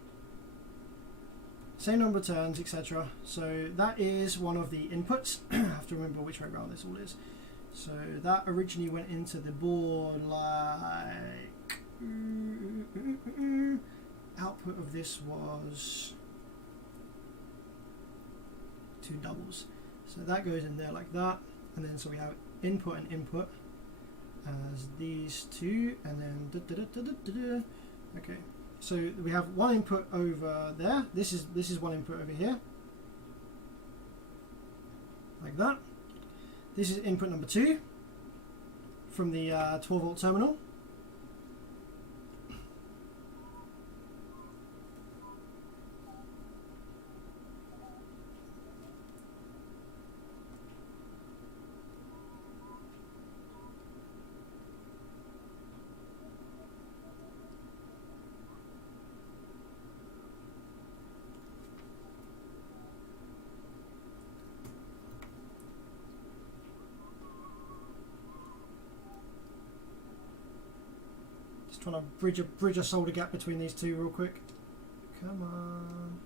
Same number of turns, etc. So that is one of the inputs. I have to remember which way around this all is. So that originally went into the board like... Output of this was 2 doubles. So that goes in there like that, and then so we have input and input as these two, and then okay. So we have one input over there. This is one input over here, like that. This is input number 2 from the 12 volt terminal. Just trying to bridge a solder gap between these two real quick. Come on.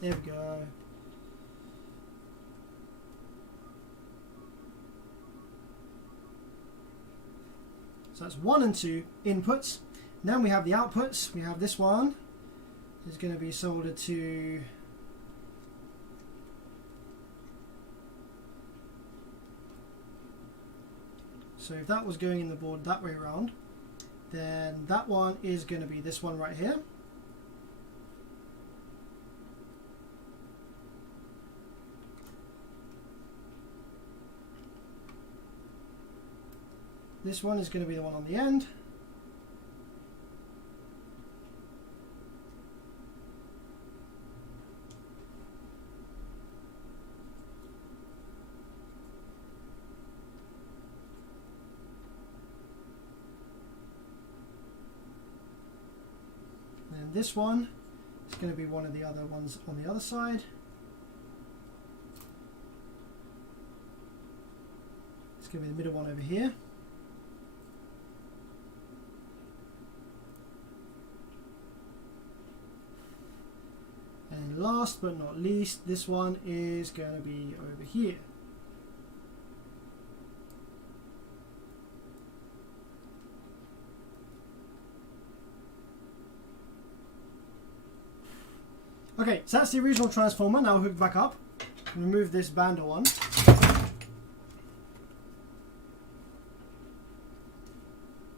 There we go. So that's 1 and 2 inputs. Then we have the outputs. We have this one is going to be soldered to so if that was going in the board that way around, then that one is going to be this one right here. This one is going to be the one on the end. And this one is going to be one of the other ones on the other side. It's going to be the middle one over here. And last but not least, this one is going to be over here. Okay, so that's the original transformer now hooked back up. Remove this bander one.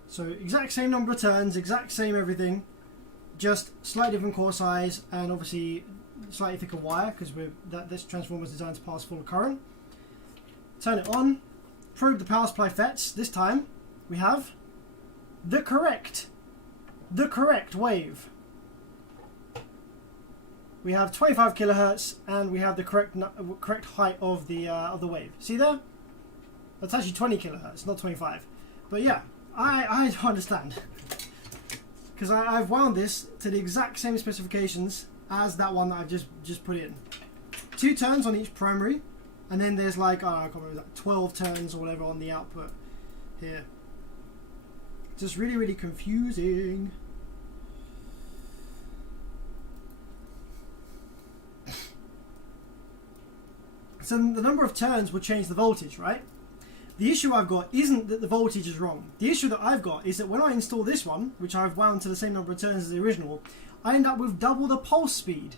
So exact same number of turns, exact same everything, just slightly different core size and obviously slightly thicker wire because this transformer is designed to pass full current. Turn it on, probe the power supply FETs. This time we have the correct wave. We have 25 kilohertz and we have the correct height of the wave. See there? That's actually 20 kilohertz, not 25. But yeah, I don't understand because I've wound this to the exact same specifications as that one that I've just put in. 2 turns on each primary, and then there's like I can't remember, like 12 turns or whatever on the output here. Just really confusing. So the number of turns will change the voltage, right? The issue I've got isn't that the voltage is wrong. The issue that I've got is that when I install this one, which I've wound to the same number of turns as the original, I end up with double the pulse speed.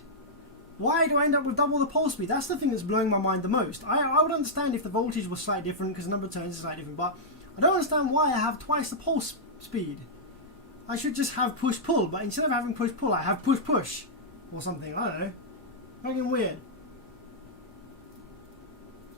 Why do I end up with double the pulse speed? That's the thing that's blowing my mind the most. I would understand if the voltage was slightly different because the number of turns is slightly different, but I don't understand why I have twice the pulse speed. I should just have push-pull, but instead of having push-pull, I have push-push or something. I don't know. Fucking weird.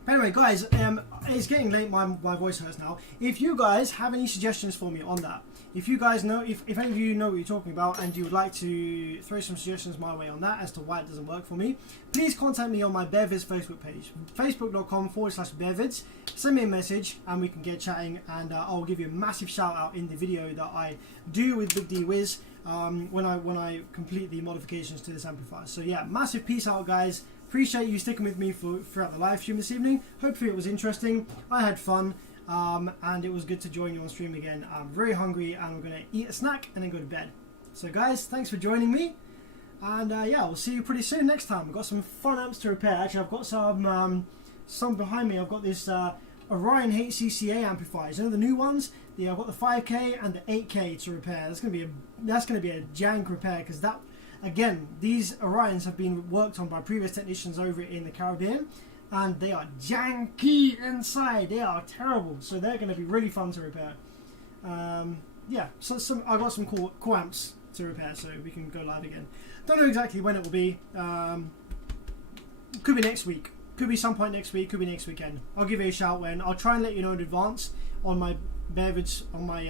Anyway, guys, it's getting late. My voice hurts now. If you guys have any suggestions for me on that, if you guys know, if any of you know what you're talking about and you would like to throw some suggestions my way on that as to why it doesn't work for me, please contact me on my BearVids Facebook page, facebook.com/BearVids. Send me a message and we can get chatting, and I'll give you a massive shout out in the video that I do with Big D Wiz when I complete the modifications to this amplifier. So yeah, massive peace out, guys. Appreciate you sticking with me throughout the live stream this evening. Hopefully it was interesting. I had fun, and it was good to join you on stream again. I'm very hungry and I'm going to eat a snack and then go to bed. So guys, thanks for joining me, and yeah, we'll see you pretty soon next time. We've got some fun amps to repair. Actually, I've got some behind me. I've got this Orion HCCA amplifiers. You know the new ones? I've got the 5K and the 8K to repair. That's going to be a jank repair because that. Again, these Orions have been worked on by previous technicians over in the Caribbean, and they are janky inside. They are terrible, so they're going to be really fun to repair. Yeah, so I've got some cool amps to repair, so we can go live again. Don't know exactly when it will be. Could be next week. Could be some point next week. Could be next weekend. I'll give you a shout when. I'll try and let you know in advance on my BearVids on my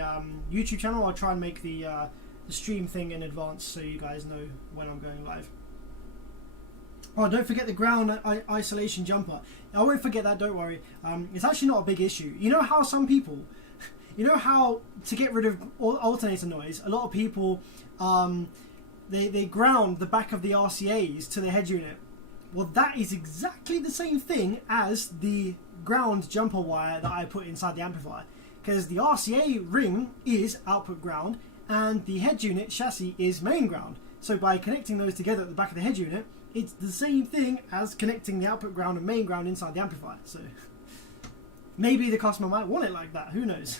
YouTube channel. I'll try and make the stream thing in advance so you guys know when I'm going live. Oh, don't forget the ground isolation jumper. I won't forget that, don't worry. It's actually not a big issue. You know how some people, you know how to get rid of alternator noise, a lot of people, they ground the back of the RCAs to the head unit. Well, that is exactly the same thing as the ground jumper wire that I put inside the amplifier. because the RCA ring is output ground and the head unit chassis is main ground. So by connecting those together at the back of the head unit, it's the same thing as connecting the output ground and main ground inside the amplifier. So maybe the customer might want it like that, who knows.